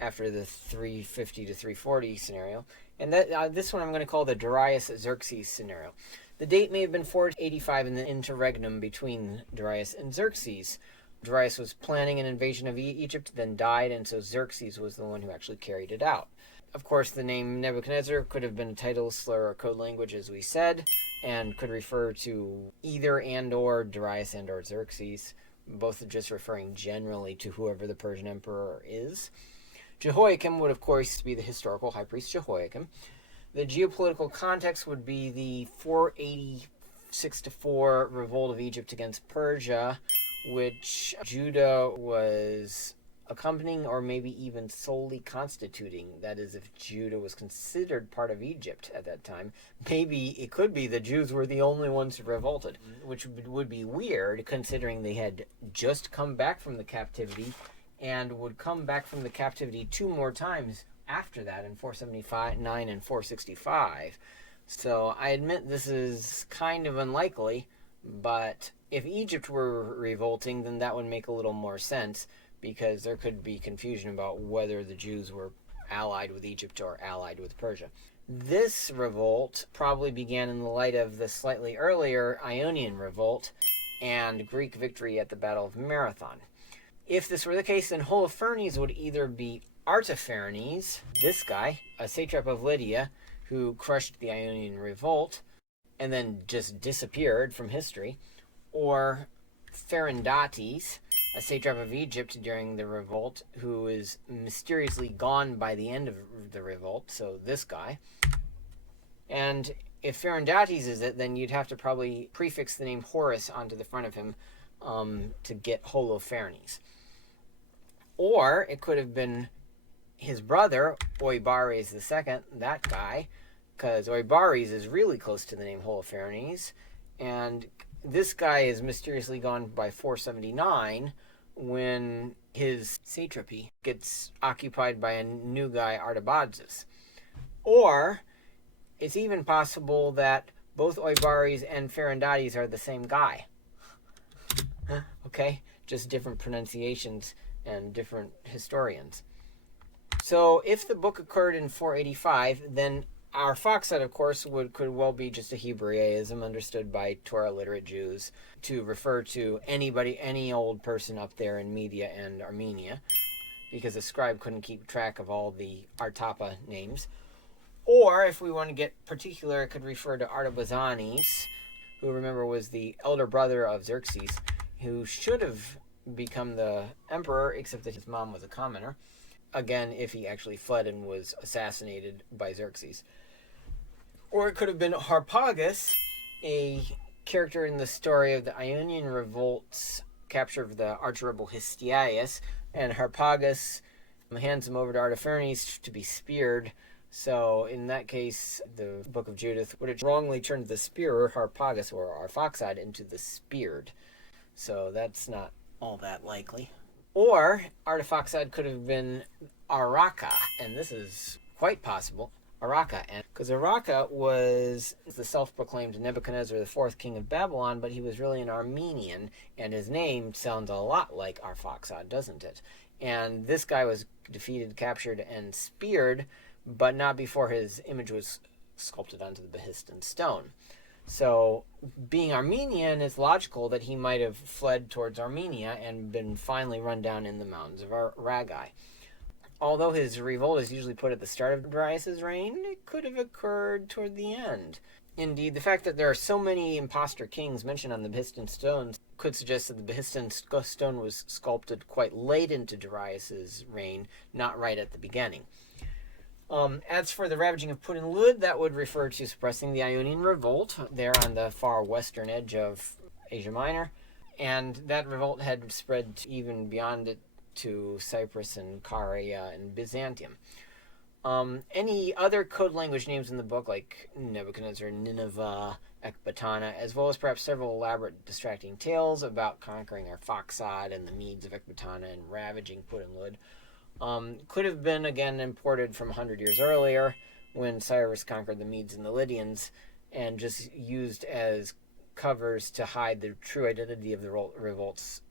after the 350 to 340 scenario. And this one I'm going to call the Darius-Xerxes Scenario. The date may have been 485 in the interregnum between Darius and Xerxes. Darius was planning an invasion of Egypt, then died, and so Xerxes was the one who actually carried it out. Of course, the name Nebuchadnezzar could have been a title, slur, or code language, as we said, and could refer to either and or Darius and or Xerxes, both just referring generally to whoever the Persian emperor is. Joiakim would, of course, be the historical high priest Joiakim. The geopolitical context would be the 486 to 4 revolt of Egypt against Persia, which Judah was accompanying or maybe even solely constituting. That is, if Judah was considered part of Egypt at that time, maybe it could be the Jews were the only ones who revolted, which would be weird considering they had just come back from the captivity and would come back from the captivity 2 more times after that in 479 and 465. So I admit this is kind of unlikely, but if Egypt were revolting, then that would make a little more sense, because there could be confusion about whether the Jews were allied with Egypt or allied with Persia. This revolt probably began in the light of the slightly earlier Ionian revolt and Greek victory at the Battle of Marathon. If this were the case, then Holofernes would either be Artaphernes, this guy, a satrap of Lydia, who crushed the Ionian revolt and then just disappeared from history, or Pharandates, a satrap of Egypt during the revolt, who is mysteriously gone by the end of the revolt, so this guy. And if Pharandates is it, then you'd have to probably prefix the name Horus onto the front of him to get Holofernes. Or it could have been his brother, Oibares II, that guy, because Oibares is really close to the name Holofernes, and this guy is mysteriously gone by 479 when his satrapy gets occupied by a new guy, Artabazus. Or it's even possible that both Oibares and Pharandates are the same guy. Okay? Just different pronunciations and different historians. So if the book occurred in 485, then Arphaxad, of course, could well be just a Hebraism understood by Torah literate Jews to refer to any old person up there in Media and Armenia, because a scribe couldn't keep track of all the Artapa names. Or, if we want to get particular, it could refer to Artabazanes, who, remember, was the elder brother of Xerxes, who should have become the emperor, except that his mom was a commoner. Again, if he actually fled and was assassinated by Xerxes. Or it could have been Harpagus, a character in the story of the Ionian revolt's capture of the arch-rebel Histiaeus, and Harpagus hands him over to Artaphernes to be speared. So in that case, the book of Judith would have wrongly turned the spearer, Harpagus or Arphaxad, into the speared. So that's not all that likely. Or Artafaxad could have been Araka, and this is quite possible. Araka, because Araka was the self-proclaimed Nebuchadnezzar IV, king of Babylon, but he was really an Armenian, and his name sounds a lot like Arphaxad, doesn't it? And this guy was defeated, captured, and speared, but not before his image was sculpted onto the Behistun stone. So, being Armenian, it's logical that he might have fled towards Armenia and been finally run down in the mountains of Ragai. Although his revolt is usually put at the start of Darius' reign, it could have occurred toward the end. Indeed, the fact that there are so many imposter kings mentioned on the Behistun stones could suggest that the Behistun stone was sculpted quite late into Darius' reign, not right at the beginning. As for the ravaging of Put and Lud, that would refer to suppressing the Ionian revolt there on the far western edge of Asia Minor, and that revolt had spread even beyond it to Cyprus and Caria and Byzantium. Any other code language names in the book, like Nebuchadnezzar, Nineveh, Ecbatana, as well as perhaps several elaborate distracting tales about conquering Arphaxad and the Medes of Ecbatana and ravaging Put and Lud, could have been again imported from 100 years earlier when Cyrus conquered the Medes and the Lydians, and just used as covers to hide the true identity of the revolt's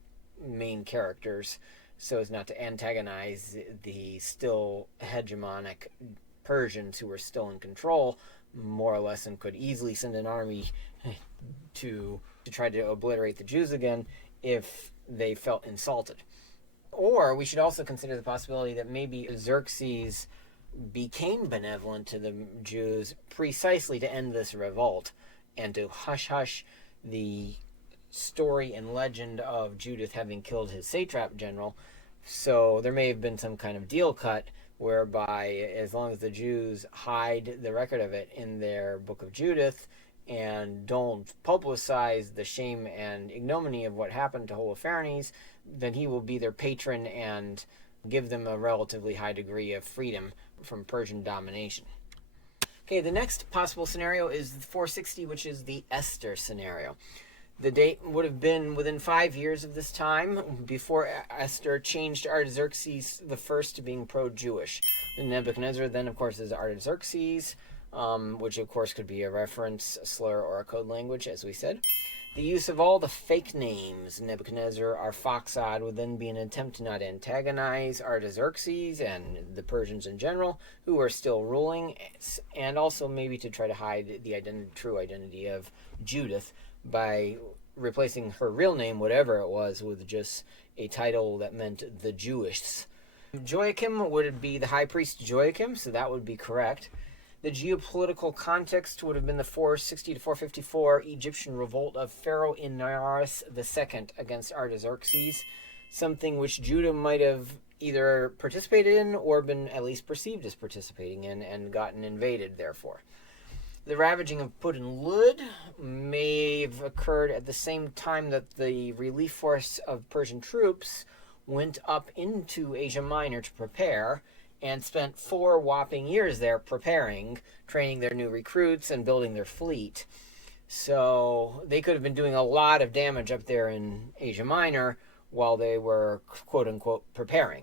main characters so as not to antagonize the still hegemonic Persians who were still in control, more or less, and could easily send an army to try to obliterate the Jews again if they felt insulted. Or we should also consider the possibility that maybe Xerxes became benevolent to the Jews precisely to end this revolt and to hush the story and legend of Judith having killed his satrap general. So there may have been some kind of deal cut whereby, as long as the Jews hide the record of it in their book of Judith and don't publicize the shame and ignominy of what happened to Holofernes, then he will be their patron and give them a relatively high degree of freedom from Persian domination. Okay, the next possible scenario is 460, which is the Esther Scenario. The date would have been within 5 years of this time, before Esther changed Artaxerxes I to being pro-Jewish. Nebuchadnezzar then, of course, is Artaxerxes, which, of course, could be a reference, a slur, or a code language, as we said. The use of all the fake names, Nebuchadnezzar, Arphaxad, would then be an attempt to not antagonize Artaxerxes and the Persians in general, who are still ruling, and also maybe to try to hide the true identity of Judith by replacing her real name, whatever it was, with just a title that meant the Jewish. Joiakim would be the high priest Joiakim, so that would be correct. The geopolitical context would have been the 460 to 454 Egyptian revolt of Pharaoh Inaris II against Artaxerxes, something which Judah might have either participated in or been at least perceived as participating in and gotten invaded, therefore. The ravaging of Put and Lud may have occurred at the same time that the relief force of Persian troops went up into Asia Minor to prepare, and spent 4 whopping years there preparing, training their new recruits, and building their fleet. So they could have been doing a lot of damage up there in Asia Minor while they were, quote-unquote, preparing.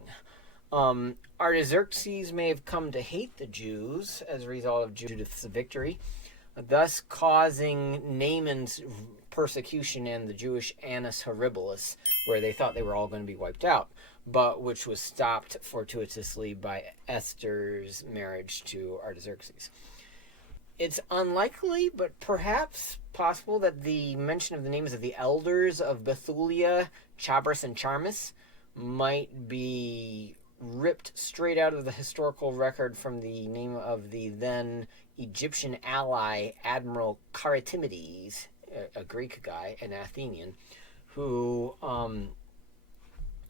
Artaxerxes may have come to hate the Jews as a result of Judith's victory, thus causing Naaman's persecution and the Jewish Annus Horribilis, where they thought they were all going to be wiped out, but which was stopped fortuitously by Esther's marriage to Artaxerxes. It's unlikely, but perhaps possible, that the mention of the names of the elders of Behtulia, Chabris, and Charmis might be ripped straight out of the historical record from the name of the then Egyptian ally, Admiral Charatimides, a Greek guy, an Athenian, who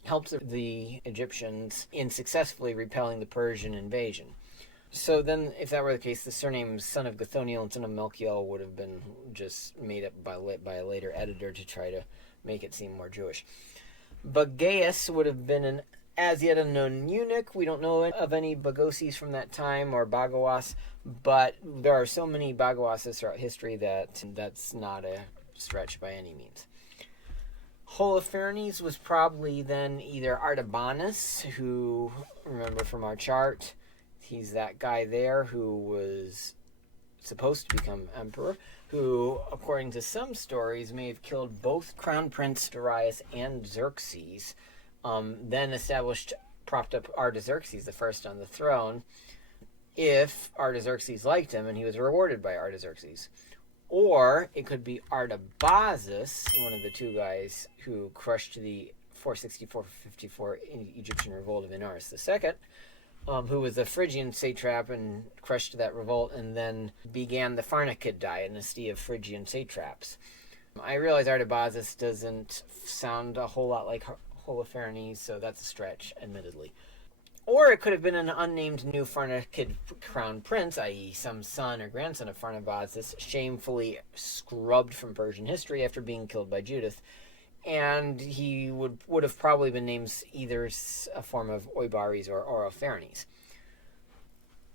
helped the Egyptians in successfully repelling the Persian invasion. So then, if that were the case, the surnames son of Gathoniel and son of Melchiel would have been just made up by a later editor to try to make it seem more Jewish. Bagoas would have been an as yet unknown eunuch. We don't know of any Bagoses from that time, or Bagoas, but there are so many Bagoases throughout history that that's not a stretch by any means. Holofernes was probably then either Artabanus, who, remember from our chart, he's that guy there who was supposed to become emperor, who, according to some stories, may have killed both Crown Prince Darius and Xerxes, then propped up Artaxerxes I on the throne, if Artaxerxes liked him and he was rewarded by Artaxerxes. Or it could be Artabazus, one of the two guys who crushed the 464-54 Egyptian revolt of Inaris II, who was a Phrygian satrap and crushed that revolt, and then began the Pharnakid dynasty of Phrygian satraps. I realize Artabazus doesn't sound a whole lot like Holofernes, so that's a stretch, admittedly. Or it could have been an unnamed new Pharnakid crown prince, i.e. some son or grandson of Pharnabazus, shamefully scrubbed from Persian history after being killed by Judith, and he would have probably been named either a form of Oibares or Orophernes.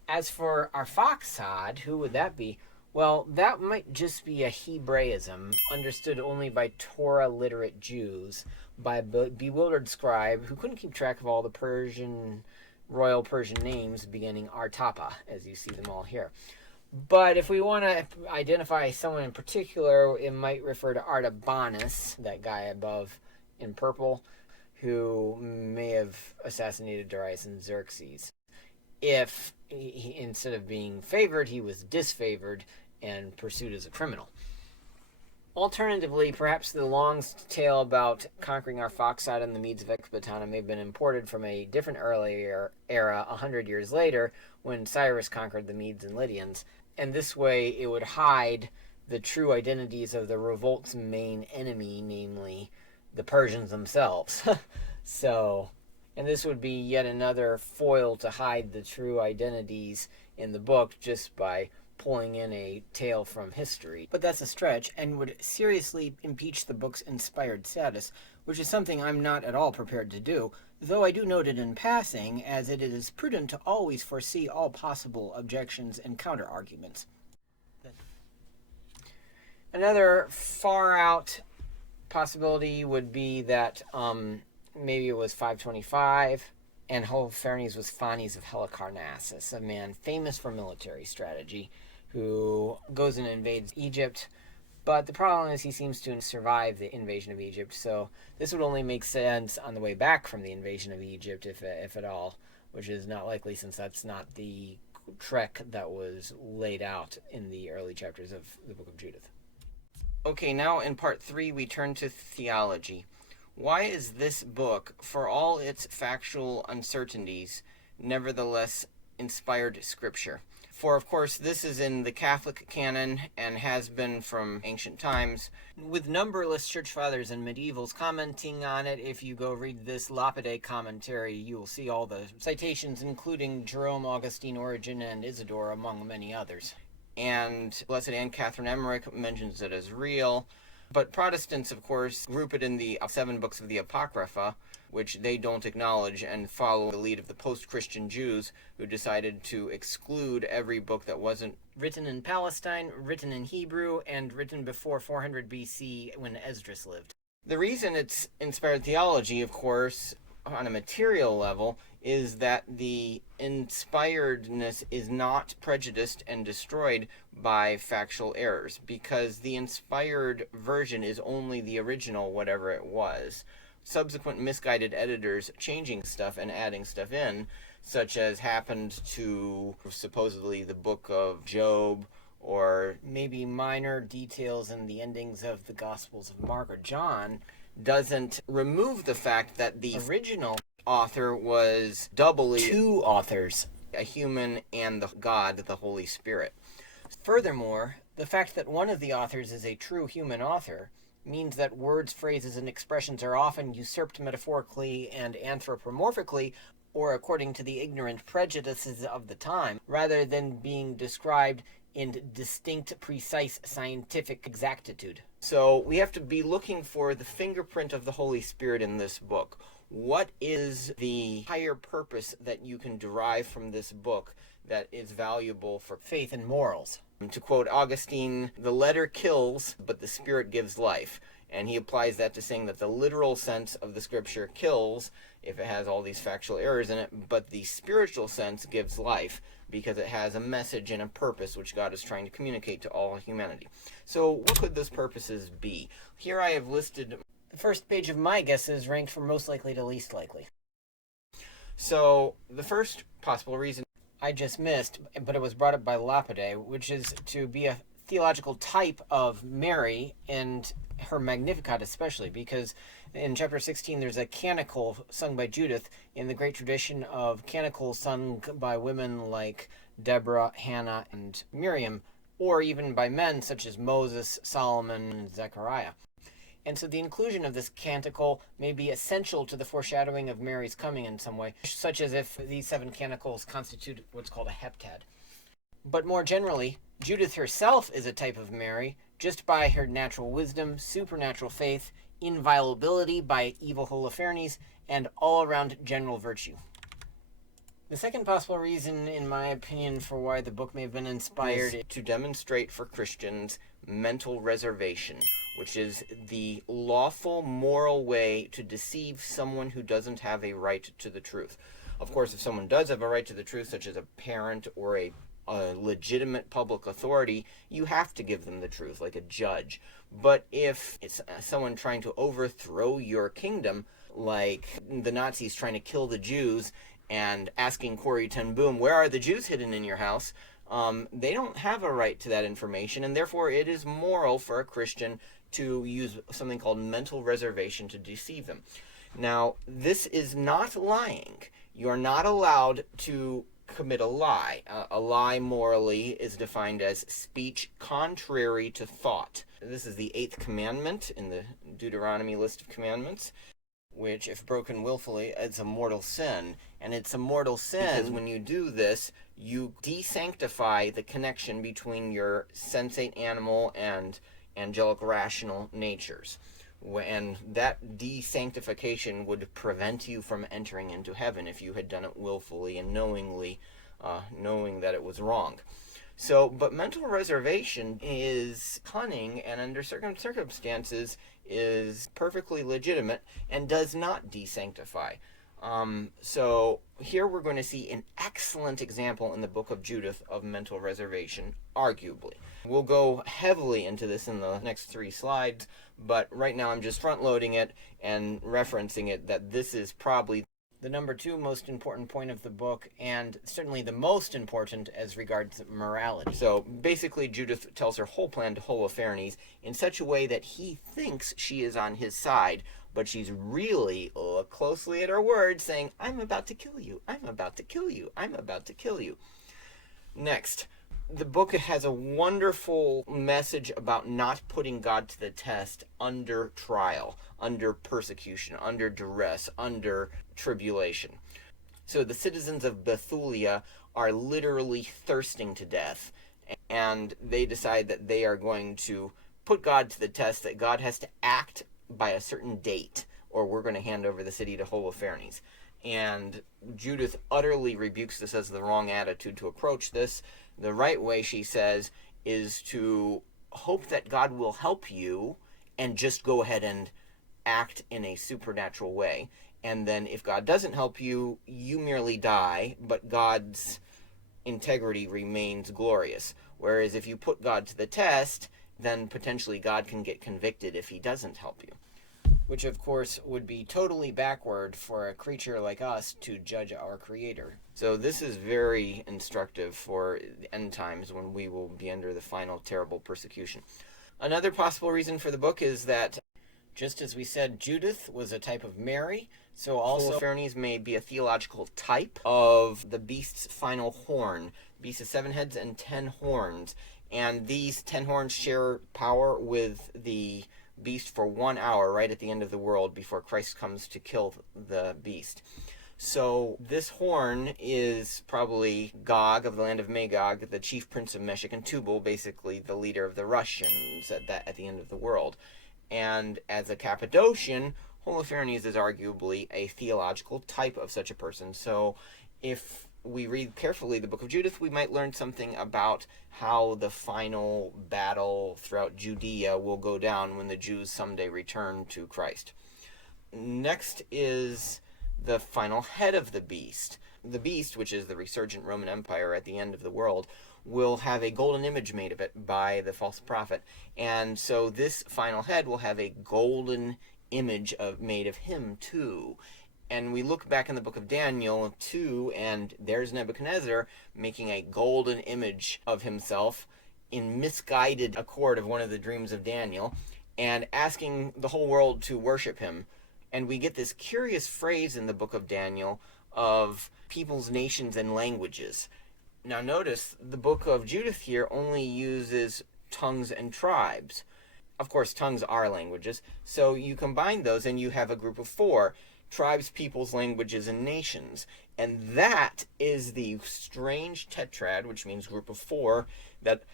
As for Arphaxad, who would that be? Well, that might just be a Hebraism, understood only by Torah-literate Jews, by a bewildered scribe who couldn't keep track of all the royal Persian names beginning Artapa, as you see them all here. But if we want to identify someone in particular, it might refer to Artabanus, that guy above in purple, who may have assassinated Darius-Xerxes. If he, instead of being favored, he was disfavored and pursued as a criminal. Alternatively, perhaps the long tale about conquering Arphaxad and the Medes of Ecbatana may have been imported from a different earlier era 100 years later when Cyrus conquered the Medes and Lydians, and this way it would hide the true identities of the revolt's main enemy, namely the Persians themselves. And this would be yet another foil to hide the true identities in the book just by pulling in a tale from history. But that's a stretch and would seriously impeach the book's inspired status, which is something I'm not at all prepared to do, though I do note it in passing, as it is prudent to always foresee all possible objections and counter-arguments. Another far-out possibility would be that maybe it was 525, and Holofernes was Phanes of Halicarnassus, a man famous for military strategy, who goes and invades Egypt. But the problem is he seems to survive the invasion of Egypt, so this would only make sense on the way back from the invasion of Egypt, if at all, which is not likely since that's not the trek that was laid out in the early chapters of the book of Judith. Okay, now in part 3 we turn to theology. Why is this book, for all its factual uncertainties, nevertheless inspired scripture? For, of course, this is in the Catholic canon and has been from ancient times, with numberless church fathers and medievals commenting on it. If you go read this Lapide commentary, you will see all the citations, including Jerome, Augustine, Origen, and Isidore, among many others. And Blessed Anne Catherine Emmerich mentions it as real. But Protestants, of course, group it in the 7 books of the Apocrypha, which they don't acknowledge and follow the lead of the post-Christian Jews, who decided to exclude every book that wasn't written in Palestine, written in Hebrew, and written before 400 BC when Esdras lived. The reason it's inspired theology, of course, on a material level, is that the inspiredness is not prejudiced and destroyed by factual errors, because the inspired version is only the original, whatever it was. Subsequent misguided editors changing stuff and adding stuff in, such as happened to supposedly the book of Job, or maybe minor details in the endings of the Gospels of Mark or John, doesn't remove the fact that the original author was doubly 2 authors, a human and the God, the Holy Spirit. Furthermore, the fact that one of the authors is a true human author means that words, phrases, and expressions are often usurped metaphorically and anthropomorphically, or according to the ignorant prejudices of the time, rather than being described in distinct, precise scientific exactitude. So we have to be looking for the fingerprint of the Holy Spirit in this book. What is the higher purpose that you can derive from this book that is valuable for faith and morals? To quote Augustine, the letter kills, but the spirit gives life. And he applies that to saying that the literal sense of the scripture kills if it has all these factual errors in it, but the spiritual sense gives life because it has a message and a purpose which God is trying to communicate to all humanity. So what could those purposes be? Here I have listed the first page of my guesses ranked from most likely to least likely. So the first possible reason I just missed, but it was brought up by Lapide, which is to be a theological type of Mary and her Magnificat especially, because in chapter 16 there's a canticle sung by Judith in the great tradition of canticles sung by women like Deborah, Hannah, and Miriam, or even by men such as Moses, Solomon, and Zechariah. And so the inclusion of this canticle may be essential to the foreshadowing of Mary's coming in some way, such as if these 7 canticles constitute what's called a heptad. But more generally, Judith herself is a type of Mary, just by her natural wisdom, supernatural faith, inviolability by evil Holofernes, and all-around general virtue. The second possible reason, in my opinion, for why the book may have been inspired is to demonstrate for Christians mental reservation, which is the lawful moral way to deceive someone who doesn't have a right to the truth. Of course, if someone does have a right to the truth, such as a parent or a legitimate public authority, you have to give them the truth, like a judge. But if it's someone trying to overthrow your kingdom, like the Nazis trying to kill the Jews and asking Corrie ten Boom, where are the Jews hidden in your house? They don't have a right to that information, and therefore it is moral for a Christian to use something called mental reservation to deceive them. Now, this is not lying. You are not allowed to commit a lie. A lie morally is defined as speech contrary to thought. This is the 8th commandment in the Deuteronomy list of commandments, which, if broken willfully, it's a mortal sin. And it's a mortal sin because when you do this, you desanctify the connection between your sensate animal and angelic rational natures. And that desanctification would prevent you from entering into heaven if you had done it willfully and knowingly, knowing that it was wrong. So, but mental reservation is cunning and under certain circumstances is perfectly legitimate and does not desanctify. So here we're going to see an excellent example in the book of Judith of mental reservation, arguably. We'll go heavily into this in the next 3 slides, but right now I'm just front-loading it and referencing it that this is probably the number 2 most important point of the book, and certainly the most important as regards morality. So basically Judith tells her whole plan to Holofernes in such a way that he thinks she is on his side, but she's really, look closely at her words, saying, I'm about to kill you, I'm about to kill you, I'm about to kill you. Next, the book has a wonderful message about not putting God to the test under trial, under persecution, under duress, under tribulation. So the citizens of Behtulia are literally thirsting to death, and they decide that they are going to put God to the test, that God has to act by a certain date, or we're going to hand over the city to Holofernes. And Judith utterly rebukes this as the wrong attitude to approach this. The right way, she says, is to hope that God will help you and just go ahead and act in a supernatural way. And then if God doesn't help you, you merely die, but God's integrity remains glorious. Whereas if you put God to the test, then potentially God can get convicted if he doesn't help you. Which, of course, would be totally backward for a creature like us to judge our Creator. So this is very instructive for end times when we will be under the final terrible persecution. Another possible reason for the book is that, just as we said, Judith was a type of Mary, so also Holofernes may be a theological type of the beast's final horn. The beast has 7 heads and 10 horns, and these 10 horns share power with the beast for 1 hour right at the end of the world before Christ comes to kill the beast. So this horn is probably Gog of the land of Magog, the chief prince of Meshech and Tubal, basically the leader of the Russians at the end of the world. And as a Cappadocian, Holofernes is arguably a theological type of such a person. So if we read carefully the book of Judith, we might learn something about how the final battle throughout Judea will go down when the Jews someday return to Christ. Next is the final head of the beast. The beast, which is the resurgent Roman Empire at the end of the world, will have a golden image made of it by the false prophet. And so this final head will have a golden image made of him too. And we look back in the book of Daniel too, and there's Nebuchadnezzar making a golden image of himself in misguided accord of one of the dreams of Daniel, and asking the whole world to worship him. And we get this curious phrase in the book of Daniel of peoples, nations, and languages. Now notice, the book of Judith here only uses tongues and tribes. Of course, tongues are languages, so you combine those and you have a group of 4. Tribes, peoples, languages, and nations. And that is the strange tetrad, which means group of 4, that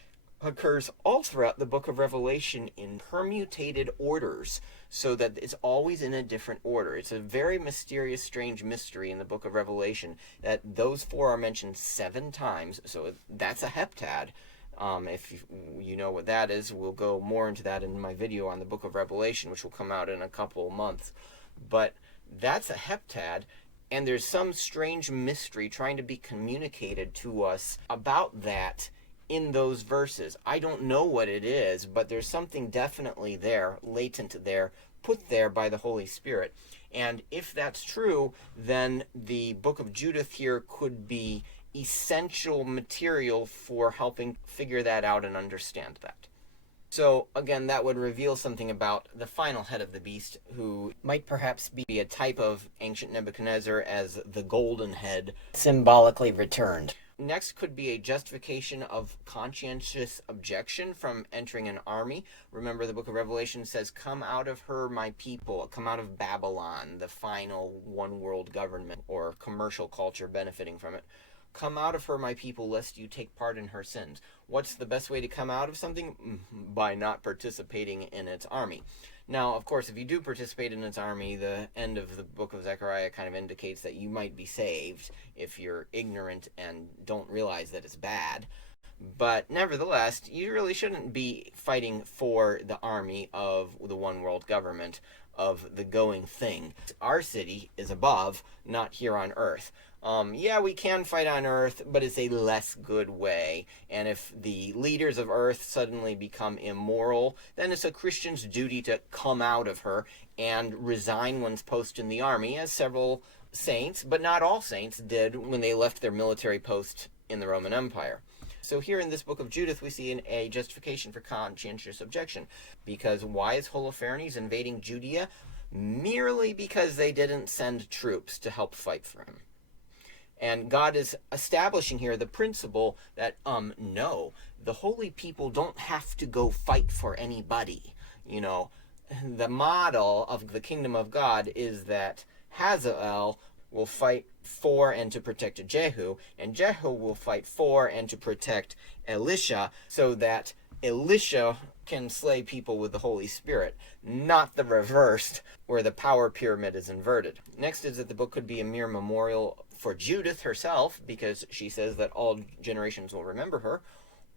occurs all throughout the book of Revelation in permutated orders, so that it's always in a different order. It's a very mysterious, strange mystery in the book of Revelation that those 4 are mentioned 7 times, so that's a heptad. If you know what that is, we'll go more into that in my video on the book of Revelation, which will come out in a couple of months. But that's a heptad, and there's some strange mystery trying to be communicated to us about that in those verses. I don't know what it is, but there's something definitely there, latent there, put there by the Holy Spirit. And if that's true, then the book of Judith here could be essential material for helping figure that out and understand that. So again, that would reveal something about the final head of the beast, who might perhaps be a type of ancient Nebuchadnezzar as the golden head, symbolically returned. Next could be a justification of conscientious objection from entering an army. Remember, the book of Revelation says, "Come out of her, my people, come out of Babylon," the final one world government or commercial culture benefiting from it. "Come out of her, my people, lest you take part in her sins." What's the best way to come out of something? By not participating in its army. Now, of course, if you do participate in its army, the end of the book of Zechariah kind of indicates that you might be saved if you're ignorant and don't realize that it's bad. But nevertheless, you really shouldn't be fighting for the army of the one world government, of the going thing. Our city is above, not here on earth. Yeah, we can fight on earth, but it's a less good way. And if the leaders of earth suddenly become immoral, then it's a Christian's duty to come out of her and resign one's post in the army, as several saints, but not all saints, did when they left their military post in the Roman Empire. So here in this book of Judith, we see a justification for conscientious objection. Because why is Holofernes invading Judea? Merely because they didn't send troops to help fight for him. And God is establishing here the principle that, no, the holy people don't have to go fight for anybody. You know, the model of the kingdom of God is that Hazael will fight for and to protect Jehu, and Jehu will fight for and to protect Elisha, so that Elisha can slay people with the Holy Spirit, not the reversed, where the power pyramid is inverted. Next is that the book could be a mere memorial for Judith herself, because she says that all generations will remember her,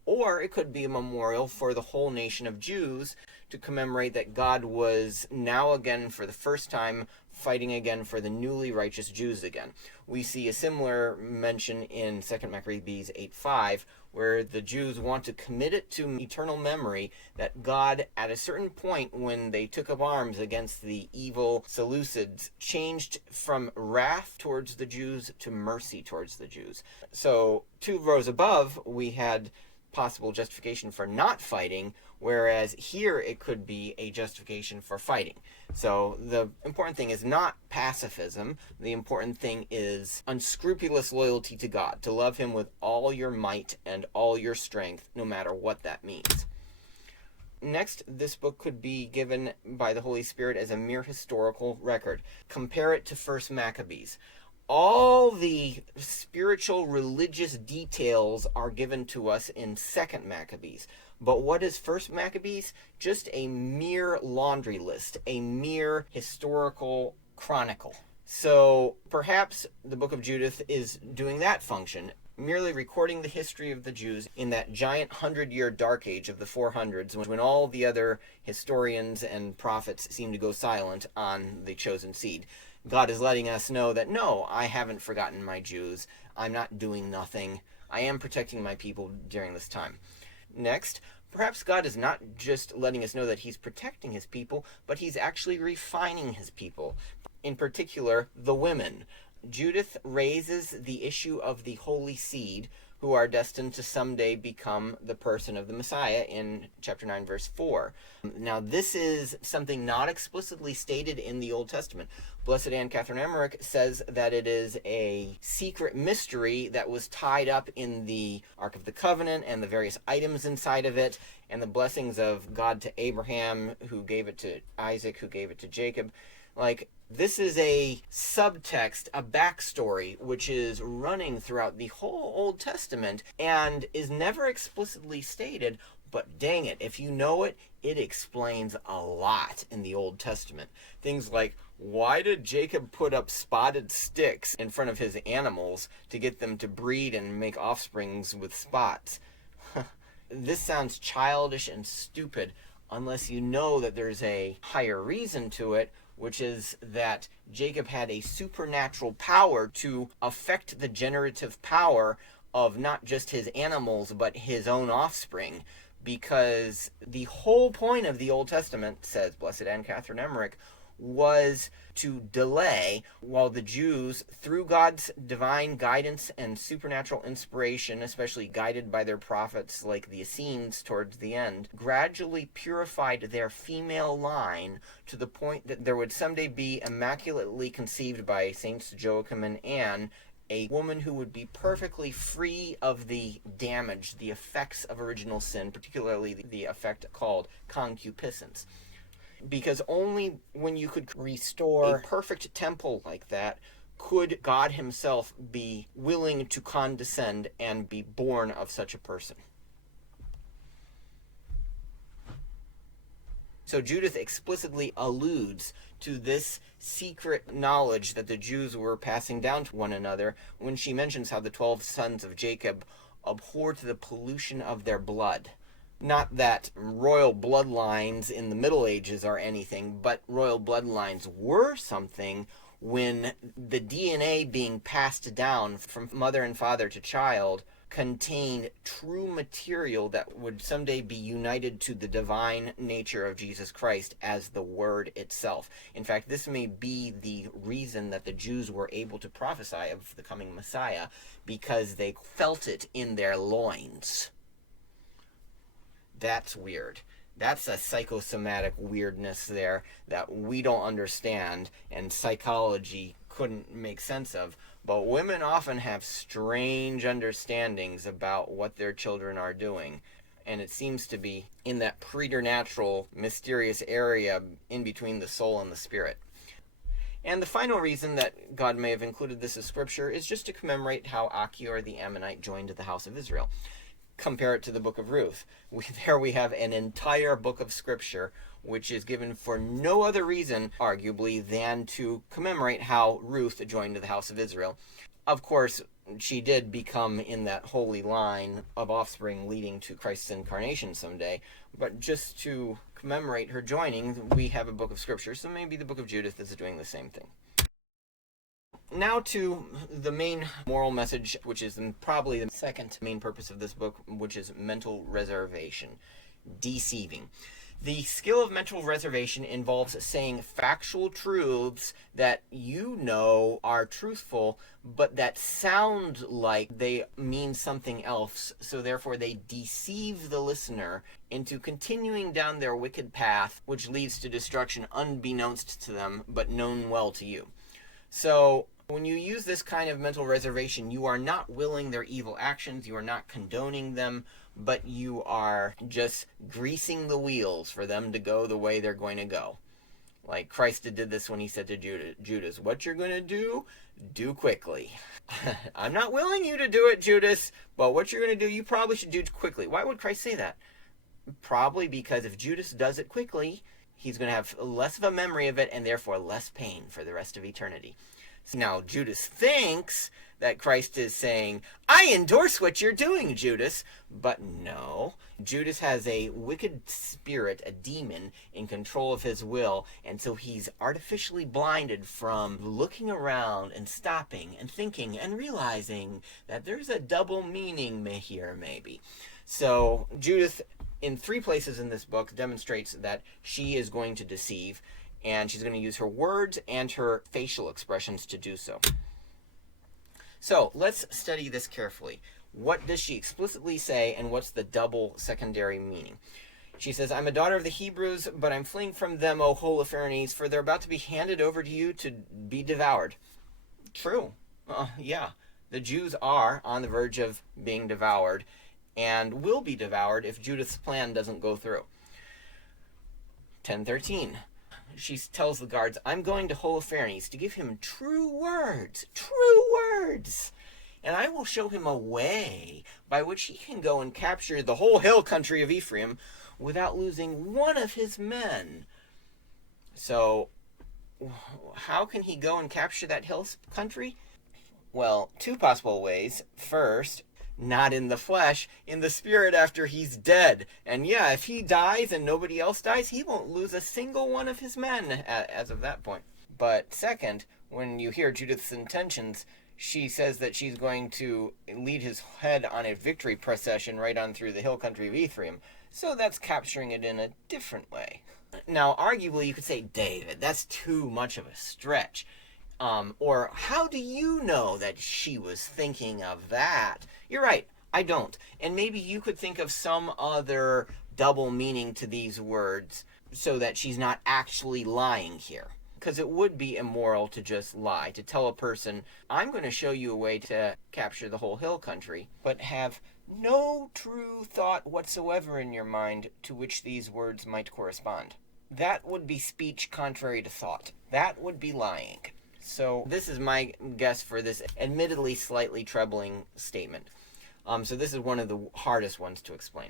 or it could be a memorial for the whole nation of Jews to commemorate that God was now again, for the first time, fighting again for the newly righteous Jews again. We see a similar mention in 2 Maccabees 8:5, where the Jews want to commit it to eternal memory that God, at a certain point when they took up arms against the evil Seleucids, changed from wrath towards the Jews to mercy towards the Jews. So 2 rows above, we had possible justification for not fighting, whereas here it could be a justification for fighting. So the important thing is not pacifism. The important thing is unscrupulous loyalty to God, to love him with all your might and all your strength, no matter what that means. Next, this book could be given by the Holy Spirit as a mere historical record. Compare it to 1 Maccabees. All the spiritual religious details are given to us in 2 Maccabees. But what is 1 Maccabees? Just a mere laundry list, a mere historical chronicle. So perhaps the book of Judith is doing that function, merely recording the history of the Jews in that giant 100-year dark age of the 400s, when all the other historians and prophets seem to go silent on the chosen seed. God is letting us know that, no, I haven't forgotten my Jews. I'm not doing nothing. I am protecting my people during this time. Next, perhaps God is not just letting us know that he's protecting his people, but he's actually refining his people. In particular, the women. Judith raises the issue of the holy seed, who are destined to someday become the person of the Messiah in chapter 9, verse 4. Now, this is something not explicitly stated in the Old Testament. Blessed Anne Catherine Emmerich says that it is a secret mystery that was tied up in the Ark of the Covenant and the various items inside of it, and the blessings of God to Abraham, who gave it to Isaac, who gave it to Jacob. This is a subtext, a backstory, which is running throughout the whole Old Testament and is never explicitly stated, but dang it, if you know it, it explains a lot in the Old Testament. Things like, why did Jacob put up spotted sticks in front of his animals to get them to breed and make offsprings with spots? This sounds childish and stupid unless you know that there's a higher reason to it, which is that Jacob had a supernatural power to affect the generative power of not just his animals, but his own offspring. Because the whole point of the Old Testament, says Blessed Anne Catherine Emmerich, was to delay while the Jews, through God's divine guidance and supernatural inspiration, especially guided by their prophets like the Essenes towards the end, gradually purified their female line to the point that there would someday be immaculately conceived by Saints Joiakim and Anne a woman who would be perfectly free of the damage, the effects of original sin, particularly the effect called concupiscence. Because only when you could restore a perfect temple like that could God himself be willing to condescend and be born of such a person. So Judith explicitly alludes to this secret knowledge that the Jews were passing down to one another when she mentions how the 12 sons of Jacob abhorred the pollution of their blood. Not that royal bloodlines in the Middle Ages are anything, but royal bloodlines were something when the DNA being passed down from mother and father to child contained true material that would someday be united to the divine nature of Jesus Christ as the Word itself. In fact, this may be the reason that the Jews were able to prophesy of the coming Messiah, because they felt it in their loins. That's weird. That's a psychosomatic weirdness there that we don't understand and psychology couldn't make sense of. But women often have strange understandings about what their children are doing. And it seems to be in that preternatural, mysterious area in between the soul and the spirit. And the final reason that God may have included this as scripture is just to commemorate how Achior the Ammonite joined the house of Israel. Compare it to the book of Ruth. There we have an entire book of scripture which is given for no other reason, arguably, than to commemorate how Ruth joined the house of Israel. Of course, she did become in that holy line of offspring leading to Christ's incarnation someday, but just to commemorate her joining, we have a book of scripture, so maybe the book of Judith is doing the same thing. Now to the main moral message, which is probably the second main purpose of this book, which is mental reservation, deceiving. The skill of mental reservation involves saying factual truths that you know are truthful, but that sound like they mean something else, so therefore they deceive the listener into continuing down their wicked path, which leads to destruction unbeknownst to them, but known well to you. So when you use this kind of mental reservation, you are not willing their evil actions, you are not condoning them, but you are just greasing the wheels for them to go the way they're going to go. Like Christ did this when he said to Judas, what you're going to do quickly. I'm not willing you to do it, Judas, but what you're going to do, you probably should do quickly. Why would Christ say that? Probably because if Judas does it quickly, he's going to have less of a memory of it and therefore less pain for the rest of eternity. Now, Judas thinks that Christ is saying, I endorse what you're doing, Judas. But no, Judas has a wicked spirit, a demon, in control of his will. And so he's artificially blinded from looking around and stopping and thinking and realizing that there's a double meaning here, maybe. So Judith, in 3 places in this book, demonstrates that she is going to deceive. And she's going to use her words and her facial expressions to do so. So let's study this carefully. What does she explicitly say, and what's the double secondary meaning? She says, I'm a daughter of the Hebrews, but I'm fleeing from them, O Holofernes, for they're about to be handed over to you to be devoured. True. Yeah. The Jews are on the verge of being devoured, and will be devoured if Judith's plan doesn't go through. 10:13. She tells the guards, I'm going to Holofernes to give him true words, and I will show him a way by which he can go and capture the whole hill country of Ephraim without losing one of his men. So, how can he go and capture that hill country? Well, 2 possible ways. First, not in the flesh, in the spirit after he's dead. And yeah, if he dies and nobody else dies, he won't lose a single one of his men as of that point. But second, when you hear Judith's intentions, she says that she's going to lead his head on a victory procession right on through the hill country of Ephraim. So that's capturing it in a different way. Now, arguably, you could say, David, that's too much of a stretch. Or, how do you know that she was thinking of that? You're right, I don't. And maybe you could think of some other double meaning to these words so that she's not actually lying here. Because it would be immoral to just lie, to tell a person, I'm going to show you a way to capture the whole hill country, but have no true thought whatsoever in your mind to which these words might correspond. That would be speech contrary to thought. That would be lying. So this is my guess for this admittedly slightly troubling statement. So this is one of the hardest ones to explain.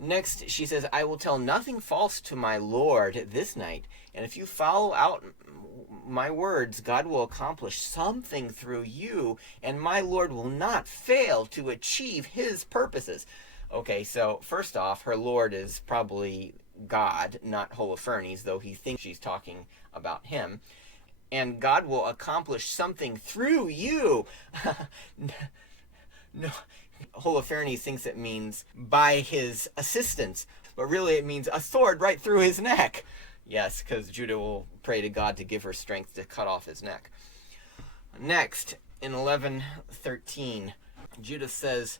Next, she says, I will tell nothing false to my Lord this night, and if you follow out my words, God will accomplish something through you, and my Lord will not fail to achieve his purposes. Okay, so first off, her Lord is probably God, not Holofernes, though he thinks she's talking about him. And God will accomplish something through you. No, Holofernes thinks it means by his assistance, but really it means a sword right through his neck. Yes, because Judah will pray to God to give her strength to cut off his neck. Next, in 11:13, Judith says,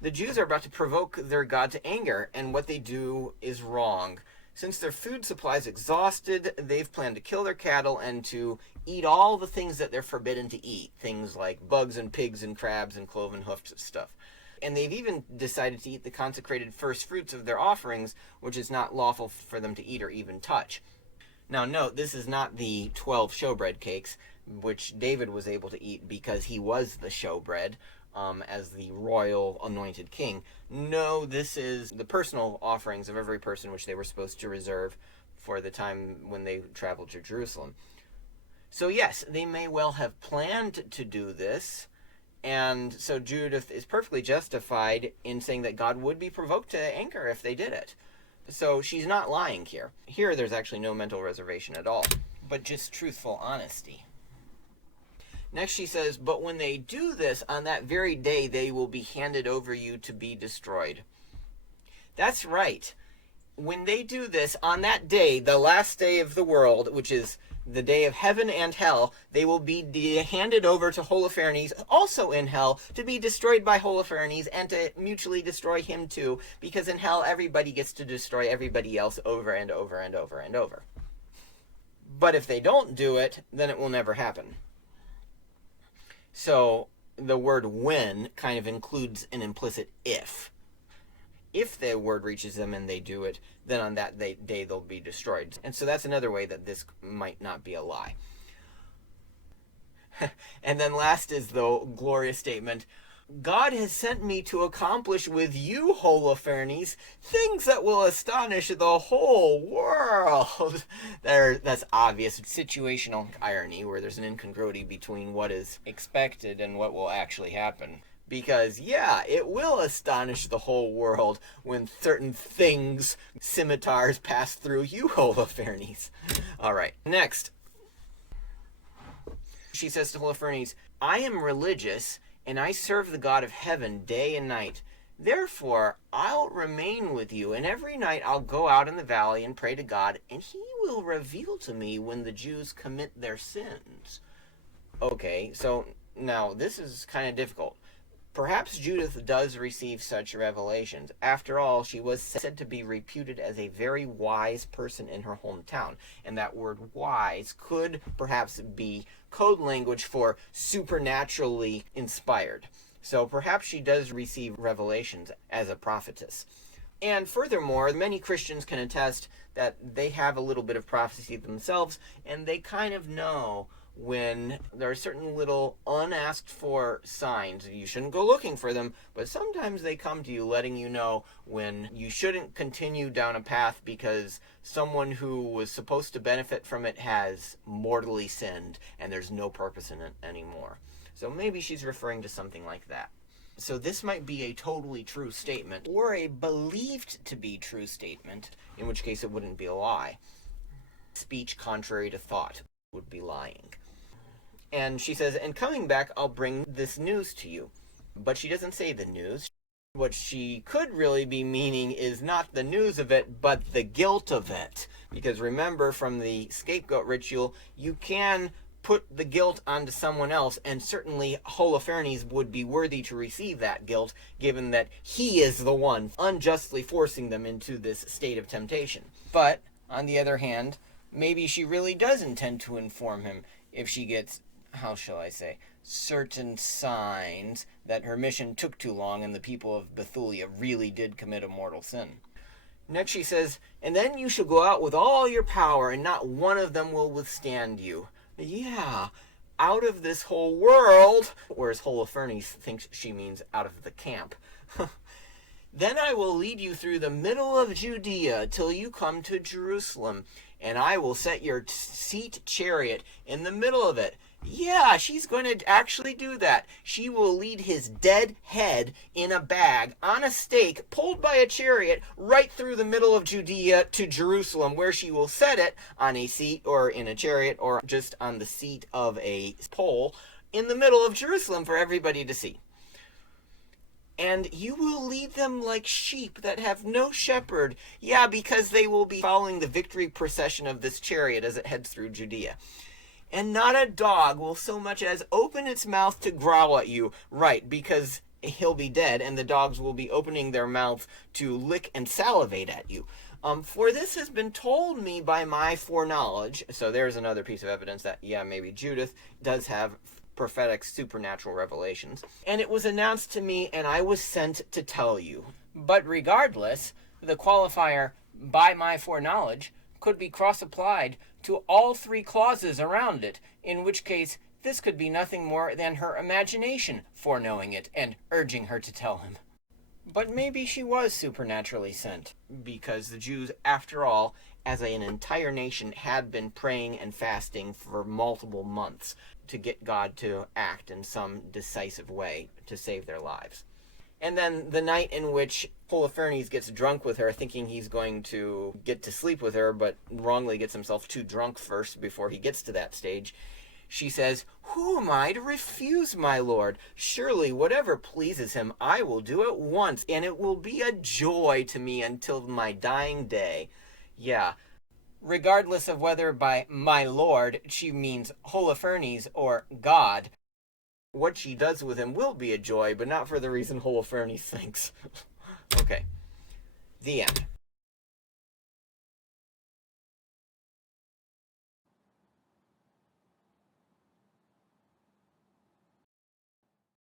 the Jews are about to provoke their God to anger, and what they do is wrong. Since their food supply is exhausted, they've planned to kill their cattle and to eat all the things that they're forbidden to eat. Things like bugs and pigs and crabs and cloven-hoofed stuff. And they've even decided to eat the consecrated first fruits of their offerings, which is not lawful for them to eat or even touch. Now note, this is not the 12 showbread cakes, which David was able to eat because he was the showbread. As the royal anointed king. No, this is the personal offerings of every person which they were supposed to reserve for the time when they traveled to Jerusalem. So yes, they may well have planned to do this, and so Judith is perfectly justified in saying that God would be provoked to anger if they did it. So she's not lying here. Here there's actually no mental reservation at all, but just truthful honesty. Next she says, but when they do this, on that very day they will be handed over you to be destroyed. That's right. When they do this, on that day, the last day of the world, which is the day of heaven and hell, they will be handed over to Holofernes, also in hell, to be destroyed by Holofernes and to mutually destroy him too, because in hell everybody gets to destroy everybody else over and over and over and over. But if they don't do it, then it will never happen. So the word when kind of includes an implicit if. If the word reaches them and they do it, then on that day they'll be destroyed. And so that's another way that this might not be a lie. And then last is the glorious statement, God has sent me to accomplish with you, Holofernes, things that will astonish the whole world. That's obvious situational irony, where there's an incongruity between what is expected and what will actually happen. Because, yeah, it will astonish the whole world when certain things, scimitars, pass through you, Holofernes. All right, next. She says to Holofernes, I am religious, and I serve the God of heaven day and night. Therefore, I'll remain with you, and every night I'll go out in the valley and pray to God, and he will reveal to me when the Jews commit their sins. Okay, so now this is kind of difficult. Perhaps Judith does receive such revelations. After all, she was said to be reputed as a very wise person in her hometown. And that word wise could perhaps be code language for supernaturally inspired. So perhaps she does receive revelations as a prophetess. And furthermore, many Christians can attest that they have a little bit of prophecy themselves, and they kind of know when there are certain little unasked for signs. You shouldn't go looking for them, but sometimes they come to you letting you know when you shouldn't continue down a path because someone who was supposed to benefit from it has mortally sinned and there's no purpose in it anymore. So maybe she's referring to something like that. So this might be a totally true statement or a believed to be true statement, in which case it wouldn't be a lie. Speech contrary to thought would be lying. And she says, and coming back, I'll bring this news to you. But she doesn't say the news. What she could really be meaning is not the news of it, but the guilt of it. Because remember, from the scapegoat ritual, you can put the guilt onto someone else, and certainly Holofernes would be worthy to receive that guilt, given that he is the one unjustly forcing them into this state of temptation. But, on the other hand, maybe she really does intend to inform him if she gets, how shall I say, certain signs that her mission took too long and the people of Behtulia really did commit a mortal sin. Next she says, and then you shall go out with all your power, and not one of them will withstand you. Yeah, out of this whole world, whereas Holofernes thinks she means out of the camp. Then I will lead you through the middle of Judea till you come to Jerusalem, and I will set your seat chariot in the middle of it. Yeah, she's going to actually do that. She will lead his dead head in a bag on a stake pulled by a chariot right through the middle of Judea to Jerusalem, where she will set it on a seat or in a chariot or just on the seat of a pole in the middle of Jerusalem for everybody to see. And you will lead them like sheep that have no shepherd. Yeah, because they will be following the victory procession of this chariot as it heads through Judea. And not a dog will so much as open its mouth to growl at you. Right, because he'll be dead, and the dogs will be opening their mouths to lick and salivate at you. For this has been told me by my foreknowledge. So there's another piece of evidence that, yeah, maybe Judith does have prophetic supernatural revelations. And it was announced to me, and I was sent to tell you. But regardless, the qualifier, by my foreknowledge, could be cross-applied to all three clauses around it, in which case this could be nothing more than her imagination foreknowing it and urging her to tell him. But maybe she was supernaturally sent, because the Jews, after all, as an entire nation, had been praying and fasting for multiple months to get God to act in some decisive way to save their lives. And then the night in which Holofernes gets drunk with her, thinking he's going to get to sleep with her, but wrongly gets himself too drunk first before he gets to that stage, she says, who am I to refuse my lord? Surely whatever pleases him I will do at once, and it will be a joy to me until my dying day. Yeah, regardless of whether by my lord she means Holofernes or God, what she does with him will be a joy, but not for the reason Holofernes thinks. Okay. The end.